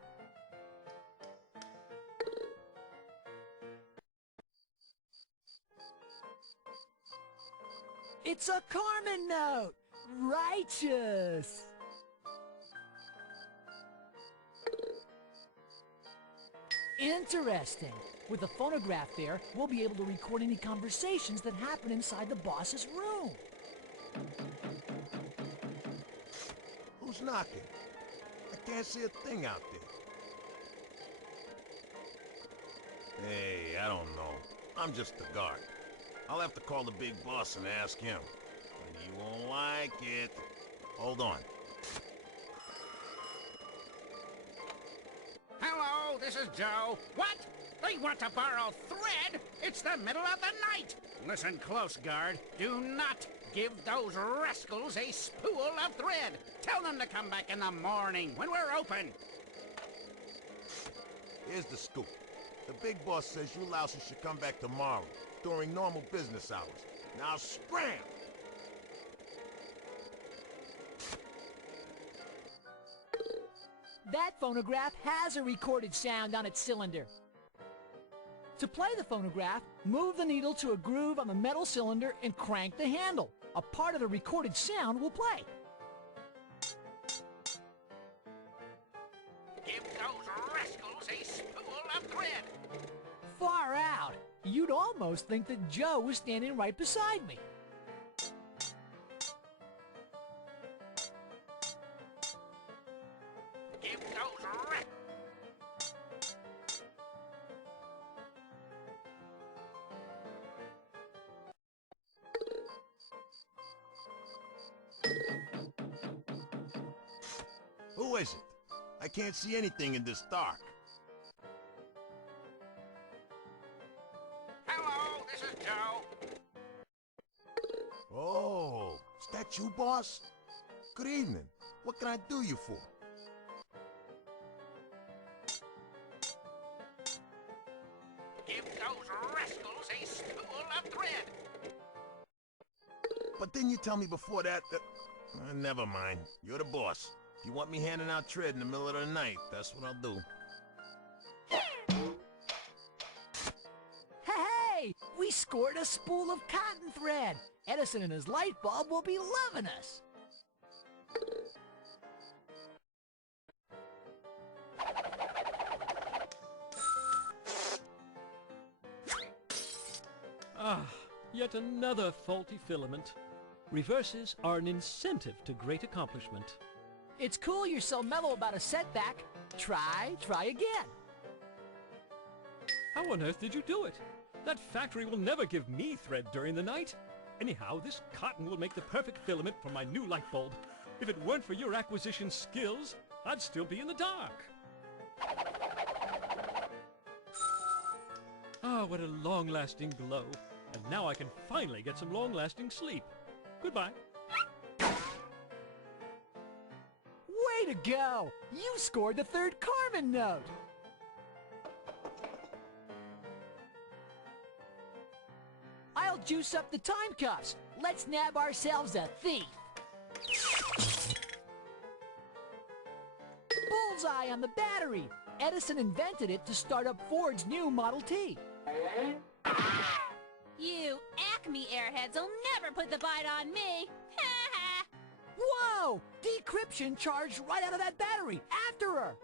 It's a Carmen note! Righteous! Interesting. With the phonograph there, we'll be able to record any conversations that happen inside the boss's room. Who's knocking? I can't see a thing out there. Hey, I don't know. I'm just the guard. I'll have to call the big boss and ask him. But he won't like it. Hold on. Hello, this is Joe. What? They want to borrow thread? It's the middle of the night. Listen close, guard. Do not give those rascals a spool of thread. Tell them to come back in the morning when we're open. Here's the scoop. The big boss says you louses should come back tomorrow, during normal business hours. Now scram! That phonograph has a recorded sound on its cylinder. To play the phonograph, move the needle to a groove on the metal cylinder and crank the handle. A part of the recorded sound will play. Give those rascals a spool of thread. Far out. You'd almost think that Joe was standing right beside me. Give those rascals. Who is it? I can't see anything in this dark. Hello, this is Joe. you, boss? Good evening. What can I do you for? Give those rascals a spool of thread! But didn't you tell me before that never mind. You're the boss. If you want me handing out tread in the middle of the night, that's what I'll do. Hey! We scored a spool of cotton thread! Edison and his light bulb will be loving us! Ah, yet another faulty filament. Reverses are an incentive to great accomplishment. It's cool you're so mellow about a setback. Try again. How on earth did you do it? That factory will never give me thread during the night. Anyhow, this cotton will make the perfect filament for my new light bulb. If it weren't for your acquisition skills, I'd still be in the dark. Ah, what a long-lasting glow. And now I can finally get some long-lasting sleep. Goodbye. Way to go! You scored the third Carmen note! I'll juice up the time cuffs. Let's nab ourselves a thief. Bullseye on the battery. Edison invented it to start up Ford's new Model T. You Acme airheads will never put the bite on me! Whoa! Decryption charged right out of that battery! After her!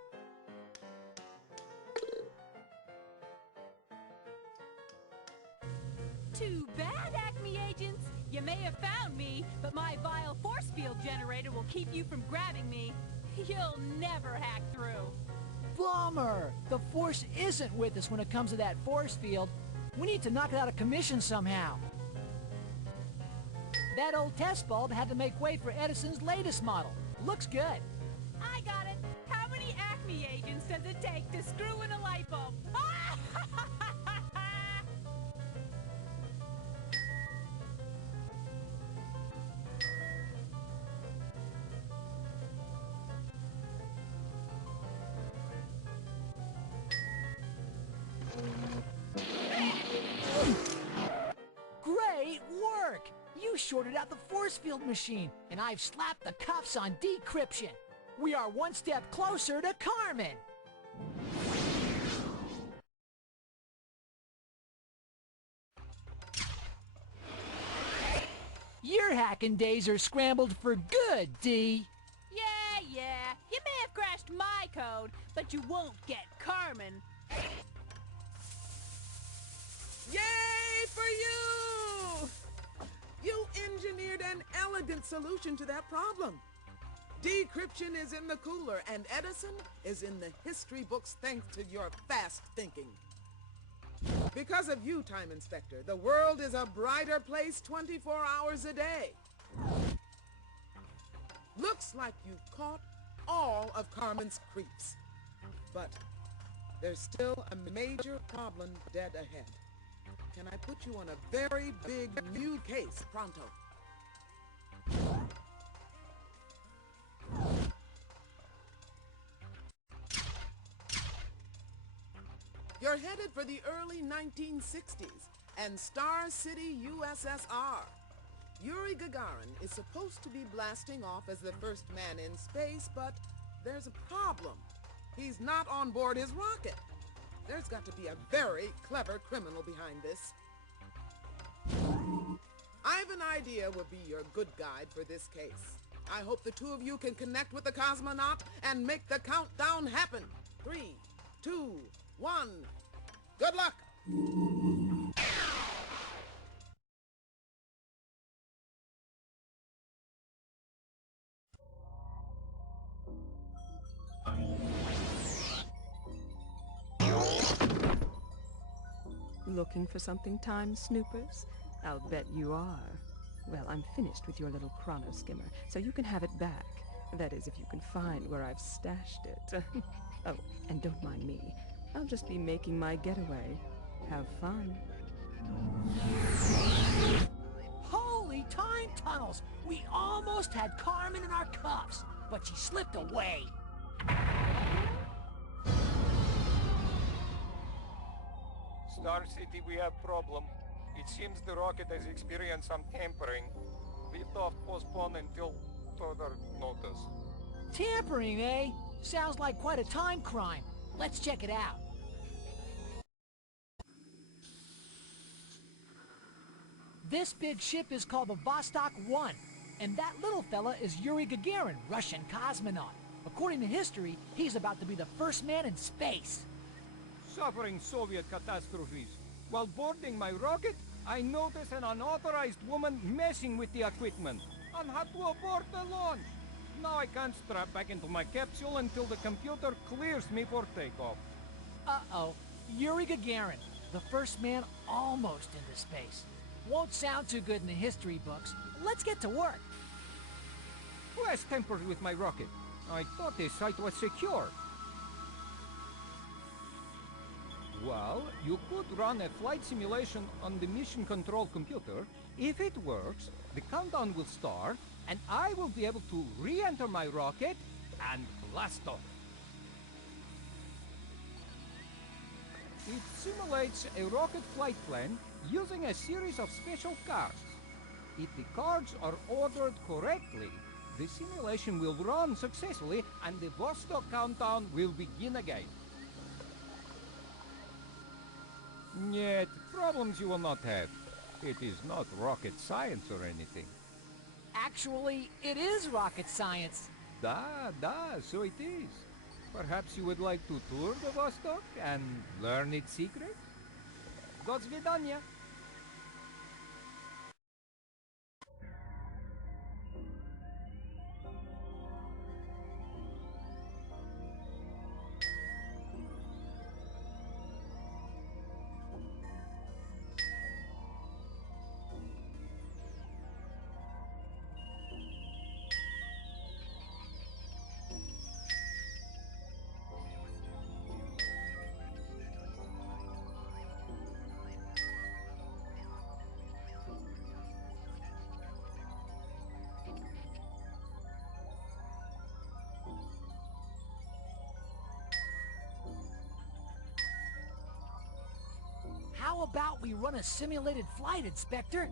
Too bad, Acme agents! You may have found me, but my vile force field generator will keep you from grabbing me. You'll never hack through. Bummer! The Force isn't with us when it comes to that force field. We need to knock it out of commission somehow. That old test bulb had to make way for Edison's latest model. Looks good. I got it! How many Acme agents does it take to screw in a light bulb? Great work! You shorted out the force field machine, and I've slapped the cuffs on decryption. We are one step closer to Carmen! Your hacking days are scrambled for good, D. Yeah. You may have crashed my code, but you won't get Carmen. Yay for you! You engineered an elegant solution to that problem. Decryption is in the cooler, and Edison is in the history books thanks to your fast thinking. Because of you, Time Inspector, the world is a brighter place 24 hours a day. Looks like you've caught all of Carmen's creeps. But there's still a major problem dead ahead. Can I put you on a very big new case pronto? You're headed for the early 1960s and Star City, USSR. Yuri Gagarin is supposed to be blasting off as the first man in space, but there's a problem. He's not on board his rocket. There's got to be a very clever criminal behind this. I've an idea will be your good guide for this case. I hope the two of you can connect with the cosmonaut and make the countdown happen. 3, 2, 1. Good luck! Looking for something, time snoopers? I'll bet you are. Well, I'm finished with your little chrono skimmer, so you can have it back. That is, if you can find where I've stashed it. Oh, and don't mind me. I'll just be making my getaway. Have fun. Holy Holy time tunnels! We almost had Carmen in our cuffs, but she slipped away. Star City, we have problem. It seems the rocket has experienced some tampering. Liftoff postponed until further notice. Tampering, eh? Sounds like quite a time crime. Let's check it out. This big ship is called the Vostok 1, and that little fella is Yuri Gagarin, Russian cosmonaut. According to history, he's about to be the first man in space. Suffering Soviet catastrophes. While boarding my rocket, I noticed an unauthorized woman messing with the equipment and had to abort the launch. Now I can't strap back into my capsule until the computer clears me for takeoff. Uh-oh. Yuri Gagarin, the first man almost into space. Won't sound too good in the history books. Let's get to work. Who has tampered with my rocket? I thought this site was secure. Well, you could run a flight simulation on the mission control computer. If it works, the countdown will start, and I will be able to re-enter my rocket and blast off. It simulates a rocket flight plan using a series of special cards. If the cards are ordered correctly, the simulation will run successfully and the Vostok countdown will begin again. Yet, problems you will not have. It is not rocket science or anything. Actually, it is rocket science. So it is. Perhaps you would like to tour the Vostok and learn its secrets? Do svidaniya. How about we run a simulated flight, Inspector?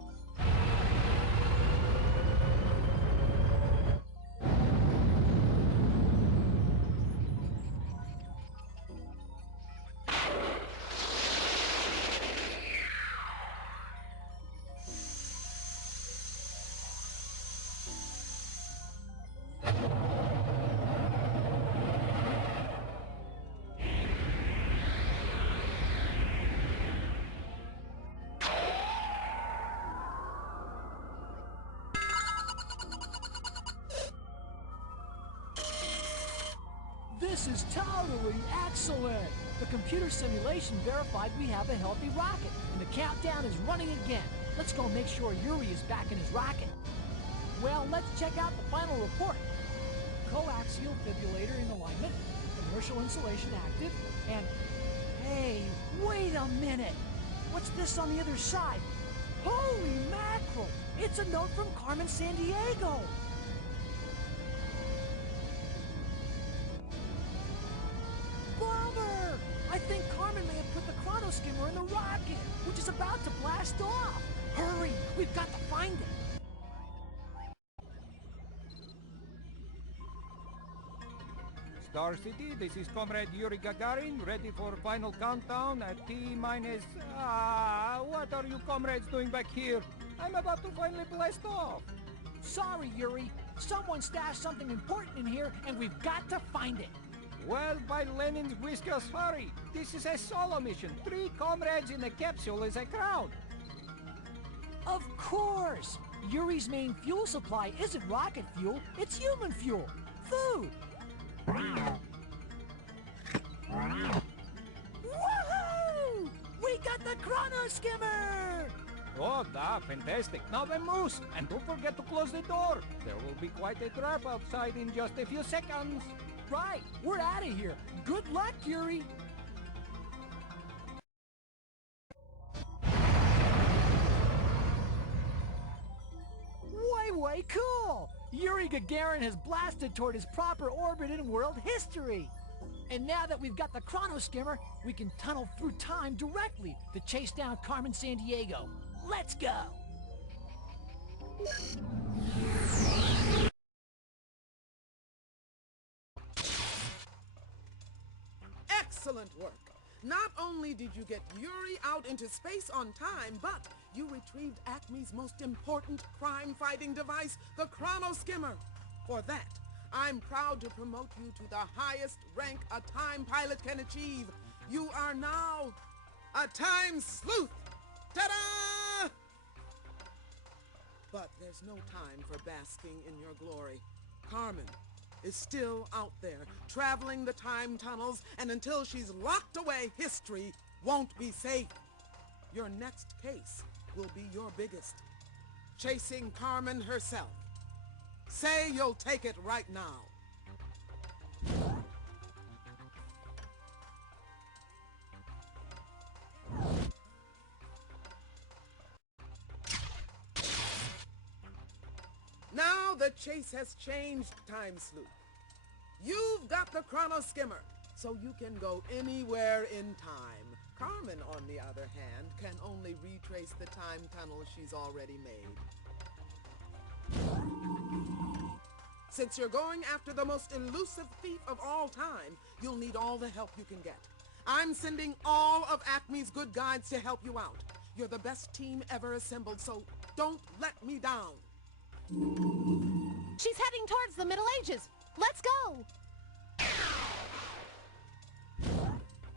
This is totally excellent! The computer simulation verified we have a healthy rocket, and the countdown is running again. Let's go make sure Yuri is back in his rocket. Well, let's check out the final report. Coaxial fibrillator in alignment, inertial insulation active, and... Hey, wait a minute! What's this on the other side? Holy mackerel! It's a note from Carmen Sandiego! Bummer! I think Carmen may have put the chronoskimmer in the rocket, which is about to blast off. Hurry! We've got to find it! Star City, this is Comrade Yuri Gagarin, ready for final countdown at T-minus... what are you comrades doing back here? I'm about to finally blast off. Sorry, Yuri. Someone stashed something important in here, and we've got to find it. Well, by Lenin's whiskers, hurry! This is a solo mission. 3 comrades in a capsule is a crowd. Of course! Yuri's main fuel supply isn't rocket fuel, it's human fuel. Food! Woohoo! We got the chronoskimmer! Oh, fantastic. Now then, Moose, and don't forget to close the door. There will be quite a trap outside in just a few seconds. Right, we're out of here. Good luck, Yuri. Cool! Yuri Gagarin has blasted toward his proper orbit in world history! And now that we've got the chronoskimmer, we can tunnel through time directly to chase down Carmen Sandiego. Let's go! Excellent work! Not only did you get Yuri out into space on time, but you retrieved Acme's most important crime-fighting device, the chronoskimmer. For that, I'm proud to promote you to the highest rank a time pilot can achieve. You are now a time sleuth! Ta-da! But there's no time for basking in your glory. Carmen is still out there, traveling the time tunnels, and until she's locked away, history won't be safe. Your next case will be your biggest. Chasing Carmen herself. Say you'll take it right now. Now the chase has changed, Time Sleuth. You've got the chronoskimmer, so you can go anywhere in time. Carmen, on the other hand, can only retrace the time tunnel she's already made. Since you're going after the most elusive thief of all time, you'll need all the help you can get. I'm sending all of Acme's good guides to help you out. You're the best team ever assembled, so don't let me down. She's heading towards the Middle Ages. Let's go!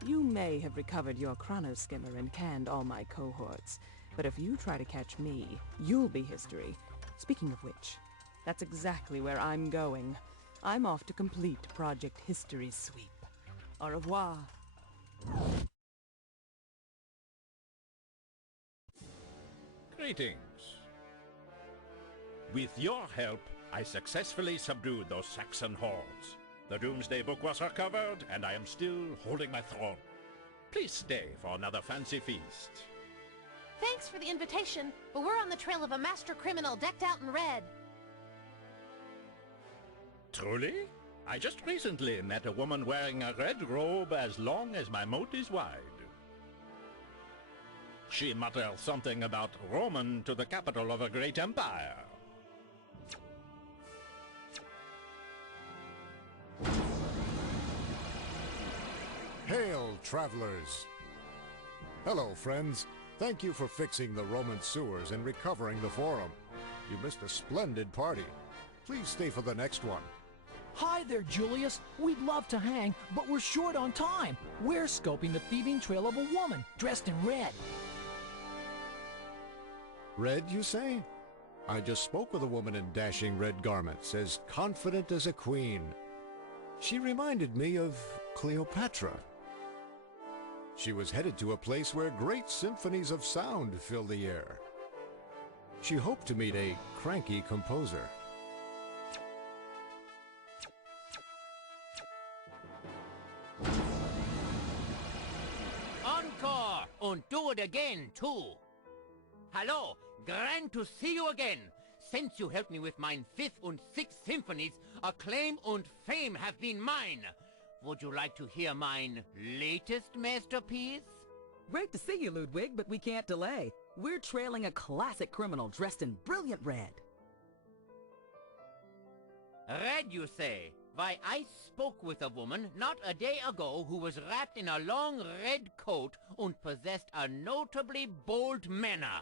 You may have recovered your chronoskimmer and canned all my cohorts, but if you try to catch me, you'll be history. Speaking of which, that's exactly where I'm going. I'm off to complete Project History Sweep. Au revoir. Greetings. With your help, I successfully subdued those Saxon hordes. The Doomsday Book was recovered, and I am still holding my throne. Please stay for another fancy feast. Thanks for the invitation, but we're on the trail of a master criminal decked out in red. Truly? I just recently met a woman wearing a red robe as long as my moat is wide. She muttered something about Roman to the capital of a great empire. Hail, travelers! Hello, friends. Thank you for fixing the Roman sewers and recovering the forum. You missed a splendid party. Please stay for the next one. Hi there, Julius. We'd love to hang, but we're short on time. We're scoping the thieving trail of a woman dressed in red. Red, you say? I just spoke with a woman in dashing red garments, as confident as a queen. She reminded me of Cleopatra. She was headed to a place where great symphonies of sound fill the air. She hoped to meet a cranky composer. Encore! And do it again, too! Hallo! Grand to see you again! Since you helped me with mine 5th and 6th symphonies, acclaim and fame have been mine. Would you like to hear mine latest masterpiece? Great to see you, Ludwig, but we can't delay. We're trailing a classic criminal dressed in brilliant red. Red, you say? Why, I spoke with a woman not a day ago who was wrapped in a long red coat and possessed a notably bold manner.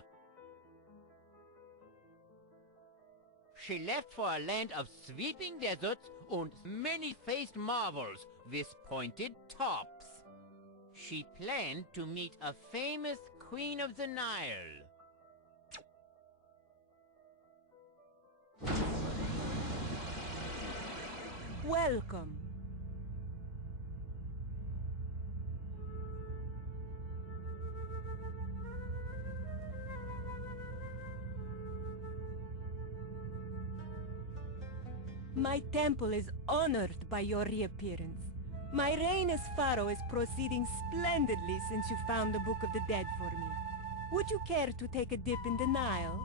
She left for a land of sweeping deserts and many-faced marvels with pointed tops. She planned to meet a famous Queen of the Nile. Welcome. My temple is honored by your reappearance. My reign as pharaoh is proceeding splendidly since you found the Book of the Dead for me. Would you care to take a dip in the Nile?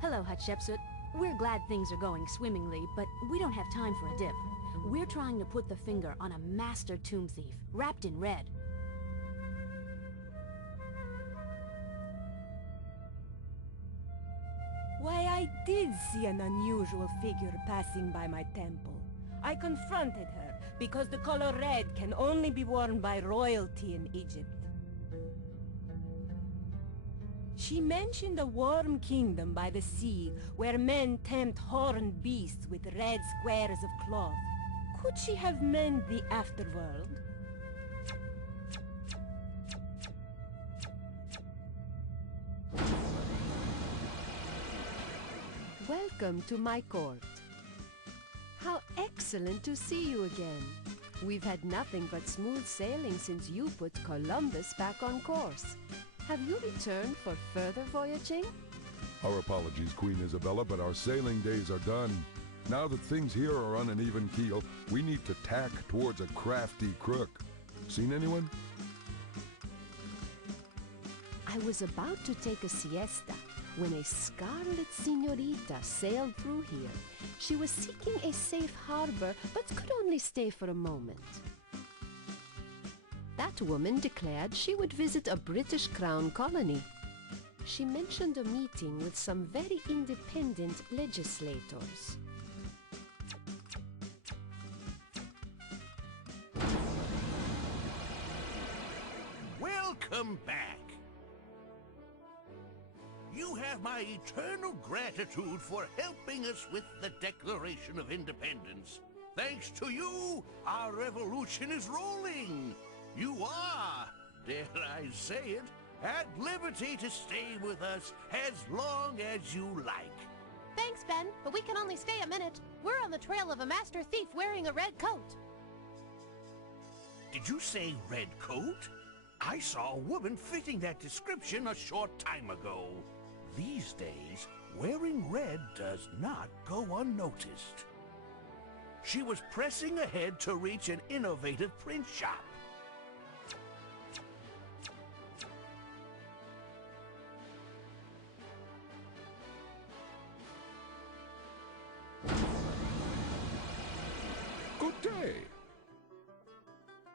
Hello, Hatshepsut. We're glad things are going swimmingly, but we don't have time for a dip. We're trying to put the finger on a master tomb thief, wrapped in red. Why, I did see an unusual figure passing by my temple. I confronted her, because the color red can only be worn by royalty in Egypt. She mentioned a warm kingdom by the sea, where men tempt horned beasts with red squares of cloth. Could she have meant the afterworld? Welcome to my court. How excellent to see you again. We've had nothing but smooth sailing since you put Columbus back on course. Have you returned for further voyaging? Our apologies, Queen Isabella, but our sailing days are done. Now that things here are on an even keel, we need to tack towards a crafty crook. Seen anyone? I was about to take a siesta when a scarlet señorita sailed through here. She was seeking a safe harbor, but could only stay for a moment. That woman declared she would visit a British Crown colony. She mentioned a meeting with some very independent legislators. Welcome back. You have my eternal gratitude for helping us with the Declaration of Independence. Thanks to you, our revolution is rolling. You are, dare I say it, at liberty to stay with us as long as you like. Thanks, Ben, but we can only stay a minute. We're on the trail of a master thief wearing a red coat. Did you say red coat? I saw a woman fitting that description a short time ago. These days, wearing red does not go unnoticed. She was pressing ahead to reach an innovative print shop. Good day.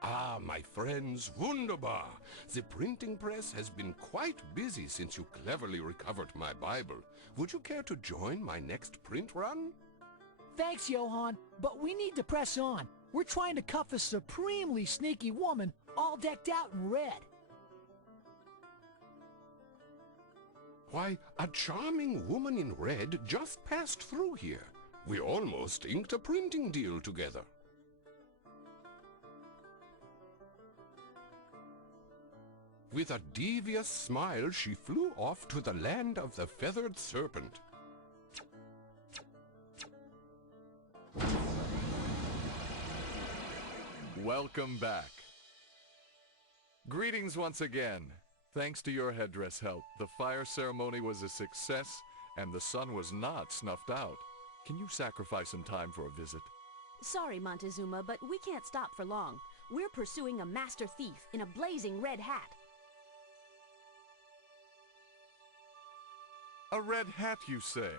Ah, my friends, wunderbar. The printing press has been quite busy since you cleverly recovered my Bible. Would you care to join my next print run? Thanks, Johann, but we need to press on. We're trying to cuff a supremely sneaky woman, all decked out in red. Why, a charming woman in red just passed through here. We almost inked a printing deal together. With a devious smile, she flew off to the land of the feathered serpent. Welcome back. Greetings once again. Thanks to your headdress help, the fire ceremony was a success and the sun was not snuffed out. Can you sacrifice some time for a visit? Sorry, Montezuma, but we can't stop for long. We're pursuing a master thief in a blazing red hat. A red hat, you say?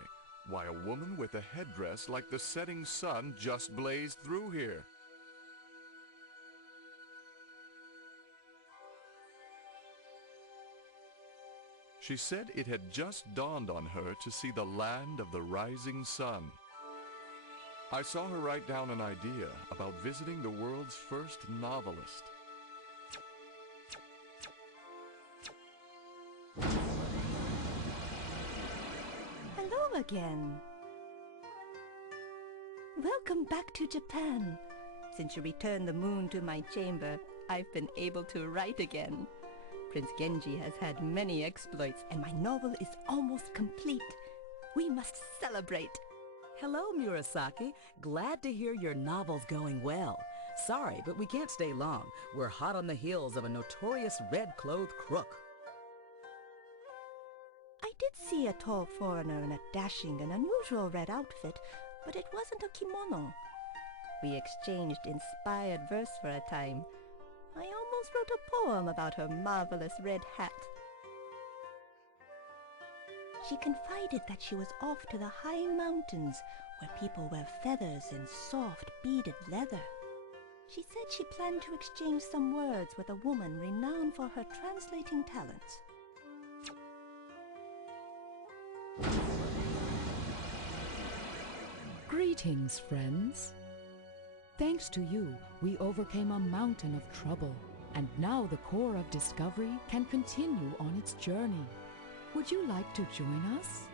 Why, a woman with a headdress like the setting sun just blazed through here. She said it had just dawned on her to see the land of the rising sun. I saw her write down an idea about visiting the world's first novelist. Hello again. Welcome back to Japan. Since you returned the moon to my chamber, I've been able to write again. Prince Genji has had many exploits, and my novel is almost complete. We must celebrate. Hello, Murasaki. Glad to hear your novel's going well. Sorry, but we can't stay long. We're hot on the heels of a notorious red-clothed crook. I did see a tall foreigner in a dashing and unusual red outfit, but it wasn't a kimono. We exchanged inspired verse for a time. I almost wrote a poem about her marvelous red hat. She confided that she was off to the high mountains where people wear feathers and soft beaded leather. She said she planned to exchange some words with a woman renowned for her translating talents. Greetings, friends. Thanks to you, we overcame a mountain of trouble, and now the core of discovery can continue on its journey. Would you like to join us?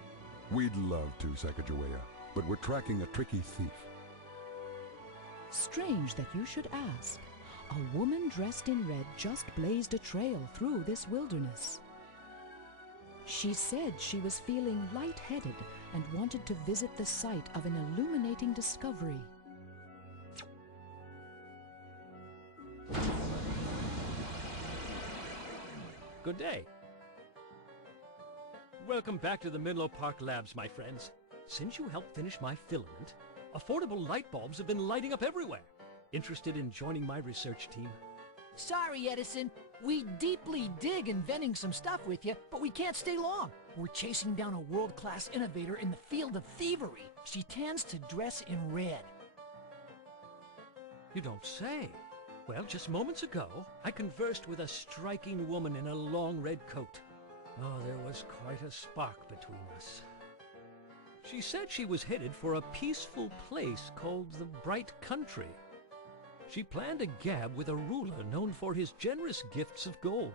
We'd love to, Sacagawea, but we're tracking a tricky thief. Strange that you should ask. A woman dressed in red just blazed a trail through this wilderness. She said she was feeling lightheaded and wanted to visit the site of an illuminating discovery. Good day. Welcome back to the Menlo Park Labs, my friends. Since you helped finish my filament, affordable light bulbs have been lighting up everywhere. Interested in joining my research team? Sorry, Edison. We deeply dig inventing some stuff with you, but we can't stay long. We're chasing down a world-class innovator in the field of thievery. She tends to dress in red. You don't say. Well, just moments ago, I conversed with a striking woman in a long red coat. Oh, there was quite a spark between us. She said she was headed for a peaceful place called the Bright Country. She planned a gab with a ruler known for his generous gifts of gold.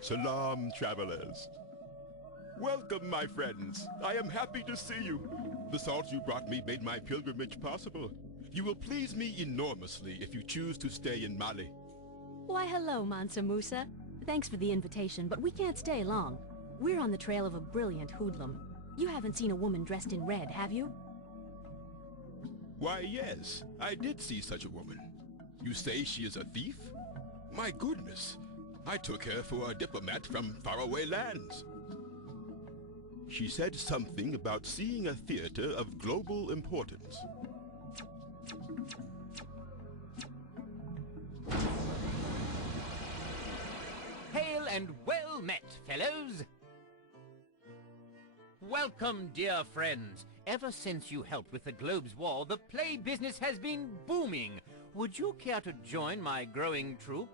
Salam, travelers. Welcome, my friends. I am happy to see you. The salt you brought me made my pilgrimage possible. You will please me enormously if you choose to stay in Mali. Why, hello, Mansa Musa. Thanks for the invitation, but we can't stay long. We're on the trail of a brilliant hoodlum. You haven't seen a woman dressed in red, have you? Why, yes, I did see such a woman. You say she is a thief? My goodness, I took her for a diplomat from faraway lands. She said something about seeing a theater of global importance. Hail and well met, fellows! Welcome, dear friends. Ever since you helped with the Globe's War, the play business has been booming. Would you care to join my growing troupe?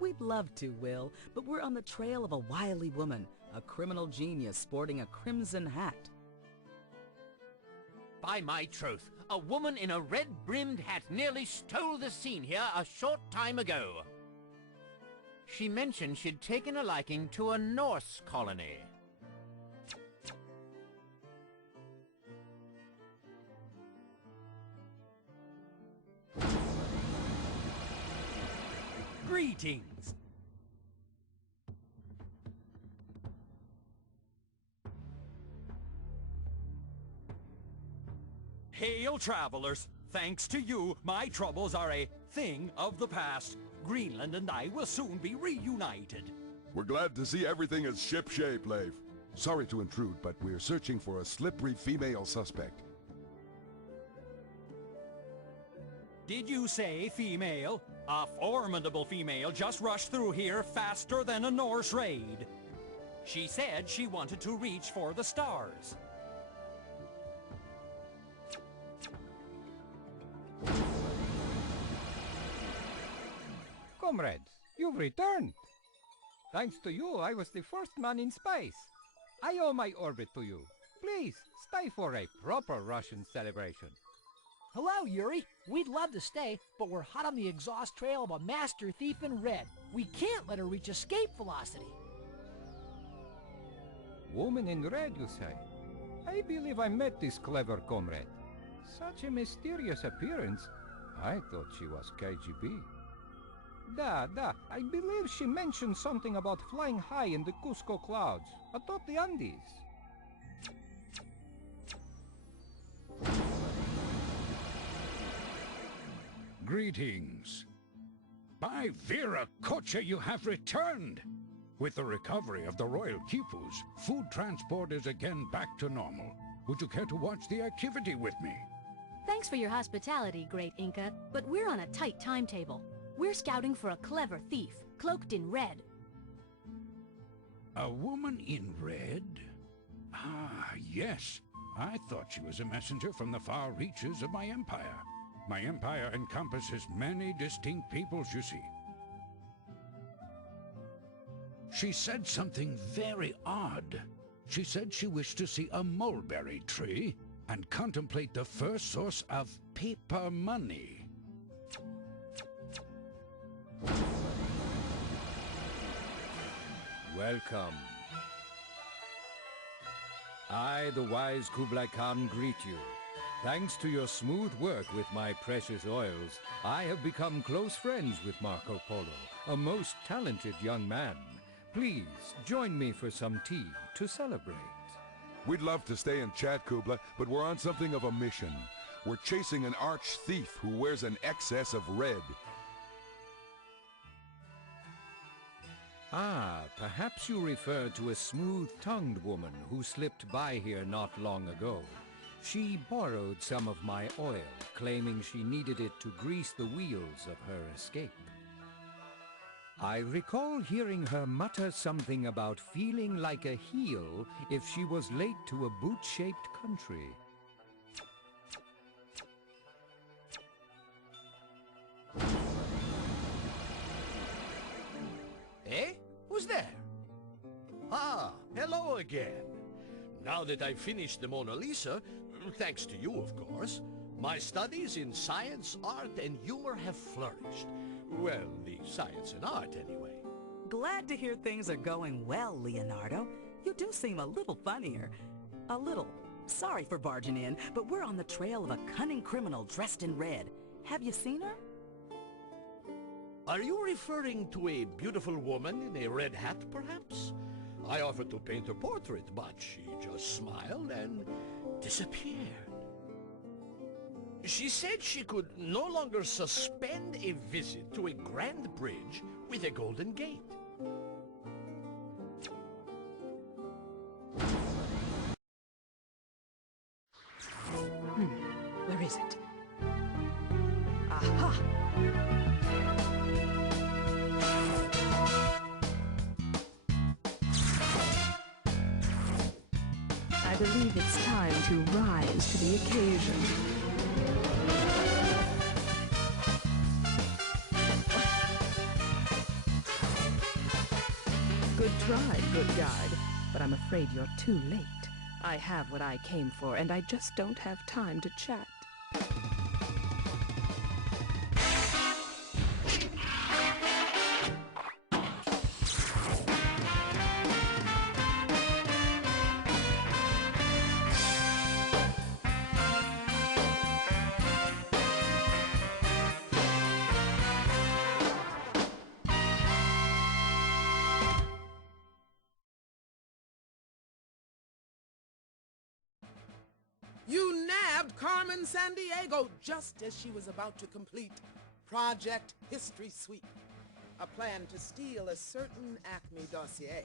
We'd love to, Will, but we're on the trail of a wily woman, a criminal genius sporting a crimson hat. By my troth, a woman in a red-brimmed hat nearly stole the scene here a short time ago. She mentioned she'd taken a liking to a Norse colony. Greetings! Hail, travelers! Thanks to you, my troubles are a thing of the past. Greenland and I will soon be reunited. We're glad to see everything is shipshape, Leif. Sorry to intrude, but we're searching for a slippery female suspect. Did you say female? A formidable female just rushed through here faster than a Norse raid. She said she wanted to reach for the stars. Comrades, you've returned. Thanks to you, I was the first man in space. I owe my orbit to you. Please, stay for a proper Russian celebration. Hello, Yuri. We'd love to stay, but we're hot on the exhaust trail of a master thief in red. We can't let her reach escape velocity. Woman in red, you say? I believe I met this clever comrade. Such a mysterious appearance. I thought she was KGB. Da, I believe she mentioned something about flying high in the Cusco clouds, atop the Andes. Greetings. By Viracocha, you have returned! With the recovery of the royal Quipos, food transport is again back to normal. Would you care to watch the activity with me? Thanks for your hospitality, Great Inca, but we're on a tight timetable. We're scouting for a clever thief, cloaked in red. A woman in red? Ah, yes. I thought she was a messenger from the far reaches of my empire. My empire encompasses many distinct peoples, you see. She said something very odd. She said she wished to see a mulberry tree and contemplate the first source of paper money. Welcome. I, the wise Kublai Khan, greet you. Thanks to your smooth work with my precious oils, I have become close friends with Marco Polo, a most talented young man. Please, join me for some tea to celebrate. We'd love to stay and chat, Kublai, but we're on something of a mission. We're chasing an arch-thief who wears an excess of red. Ah, perhaps you refer to a smooth-tongued woman who slipped by here not long ago. She borrowed some of my oil, claiming she needed it to grease the wheels of her escape. I recall hearing her mutter something about feeling like a heel if she was late to a boot-shaped country. Eh? Who's there? Ah, hello again. Now that I've finished the Mona Lisa, thanks to you, of course, my studies in science, art, and humor have flourished. Well, the science and art, anyway. Glad to hear things are going well, Leonardo. You do seem a little funnier. A little. Sorry for barging in, but we're on the trail of a cunning criminal dressed in red. Have you seen her? Are you referring to a beautiful woman in a red hat, perhaps? I offered to paint her portrait, but she just smiled and disappeared. She said she could no longer suspend a visit to a grand bridge with a golden gate. Where is it? Aha! I believe it's time to rise to the occasion. Good try, good guide, but I'm afraid you're too late. I have what I came for, and I just don't have time to chat. You nabbed Carmen Sandiego just as she was about to complete Project History Sweep, a plan to steal a certain Acme dossier.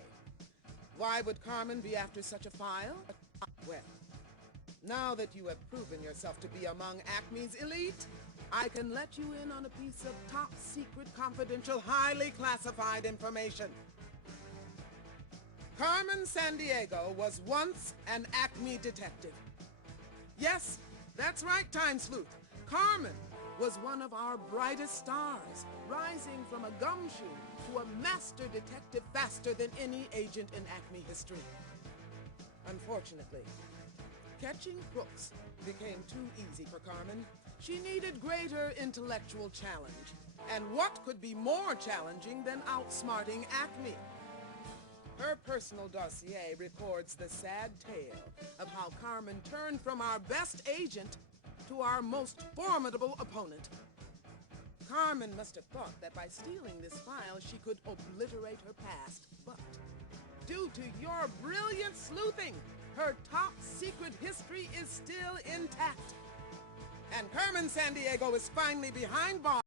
Why would Carmen be after such a file? Well, now that you have proven yourself to be among Acme's elite, I can let you in on a piece of top-secret, confidential, highly classified information. Carmen Sandiego was once an Acme detective. Yes, that's right, Time Sleuth. Carmen was one of our brightest stars, rising from a gumshoe to a master detective faster than any agent in Acme history. Unfortunately, catching crooks became too easy for Carmen. She needed greater intellectual challenge. And what could be more challenging than outsmarting Acme? Her personal dossier records the sad tale of how Carmen turned from our best agent to our most formidable opponent. Carmen must have thought that by stealing this file she could obliterate her past, but due to your brilliant sleuthing, her top-secret history is still intact. And Carmen Sandiego is finally behind bars.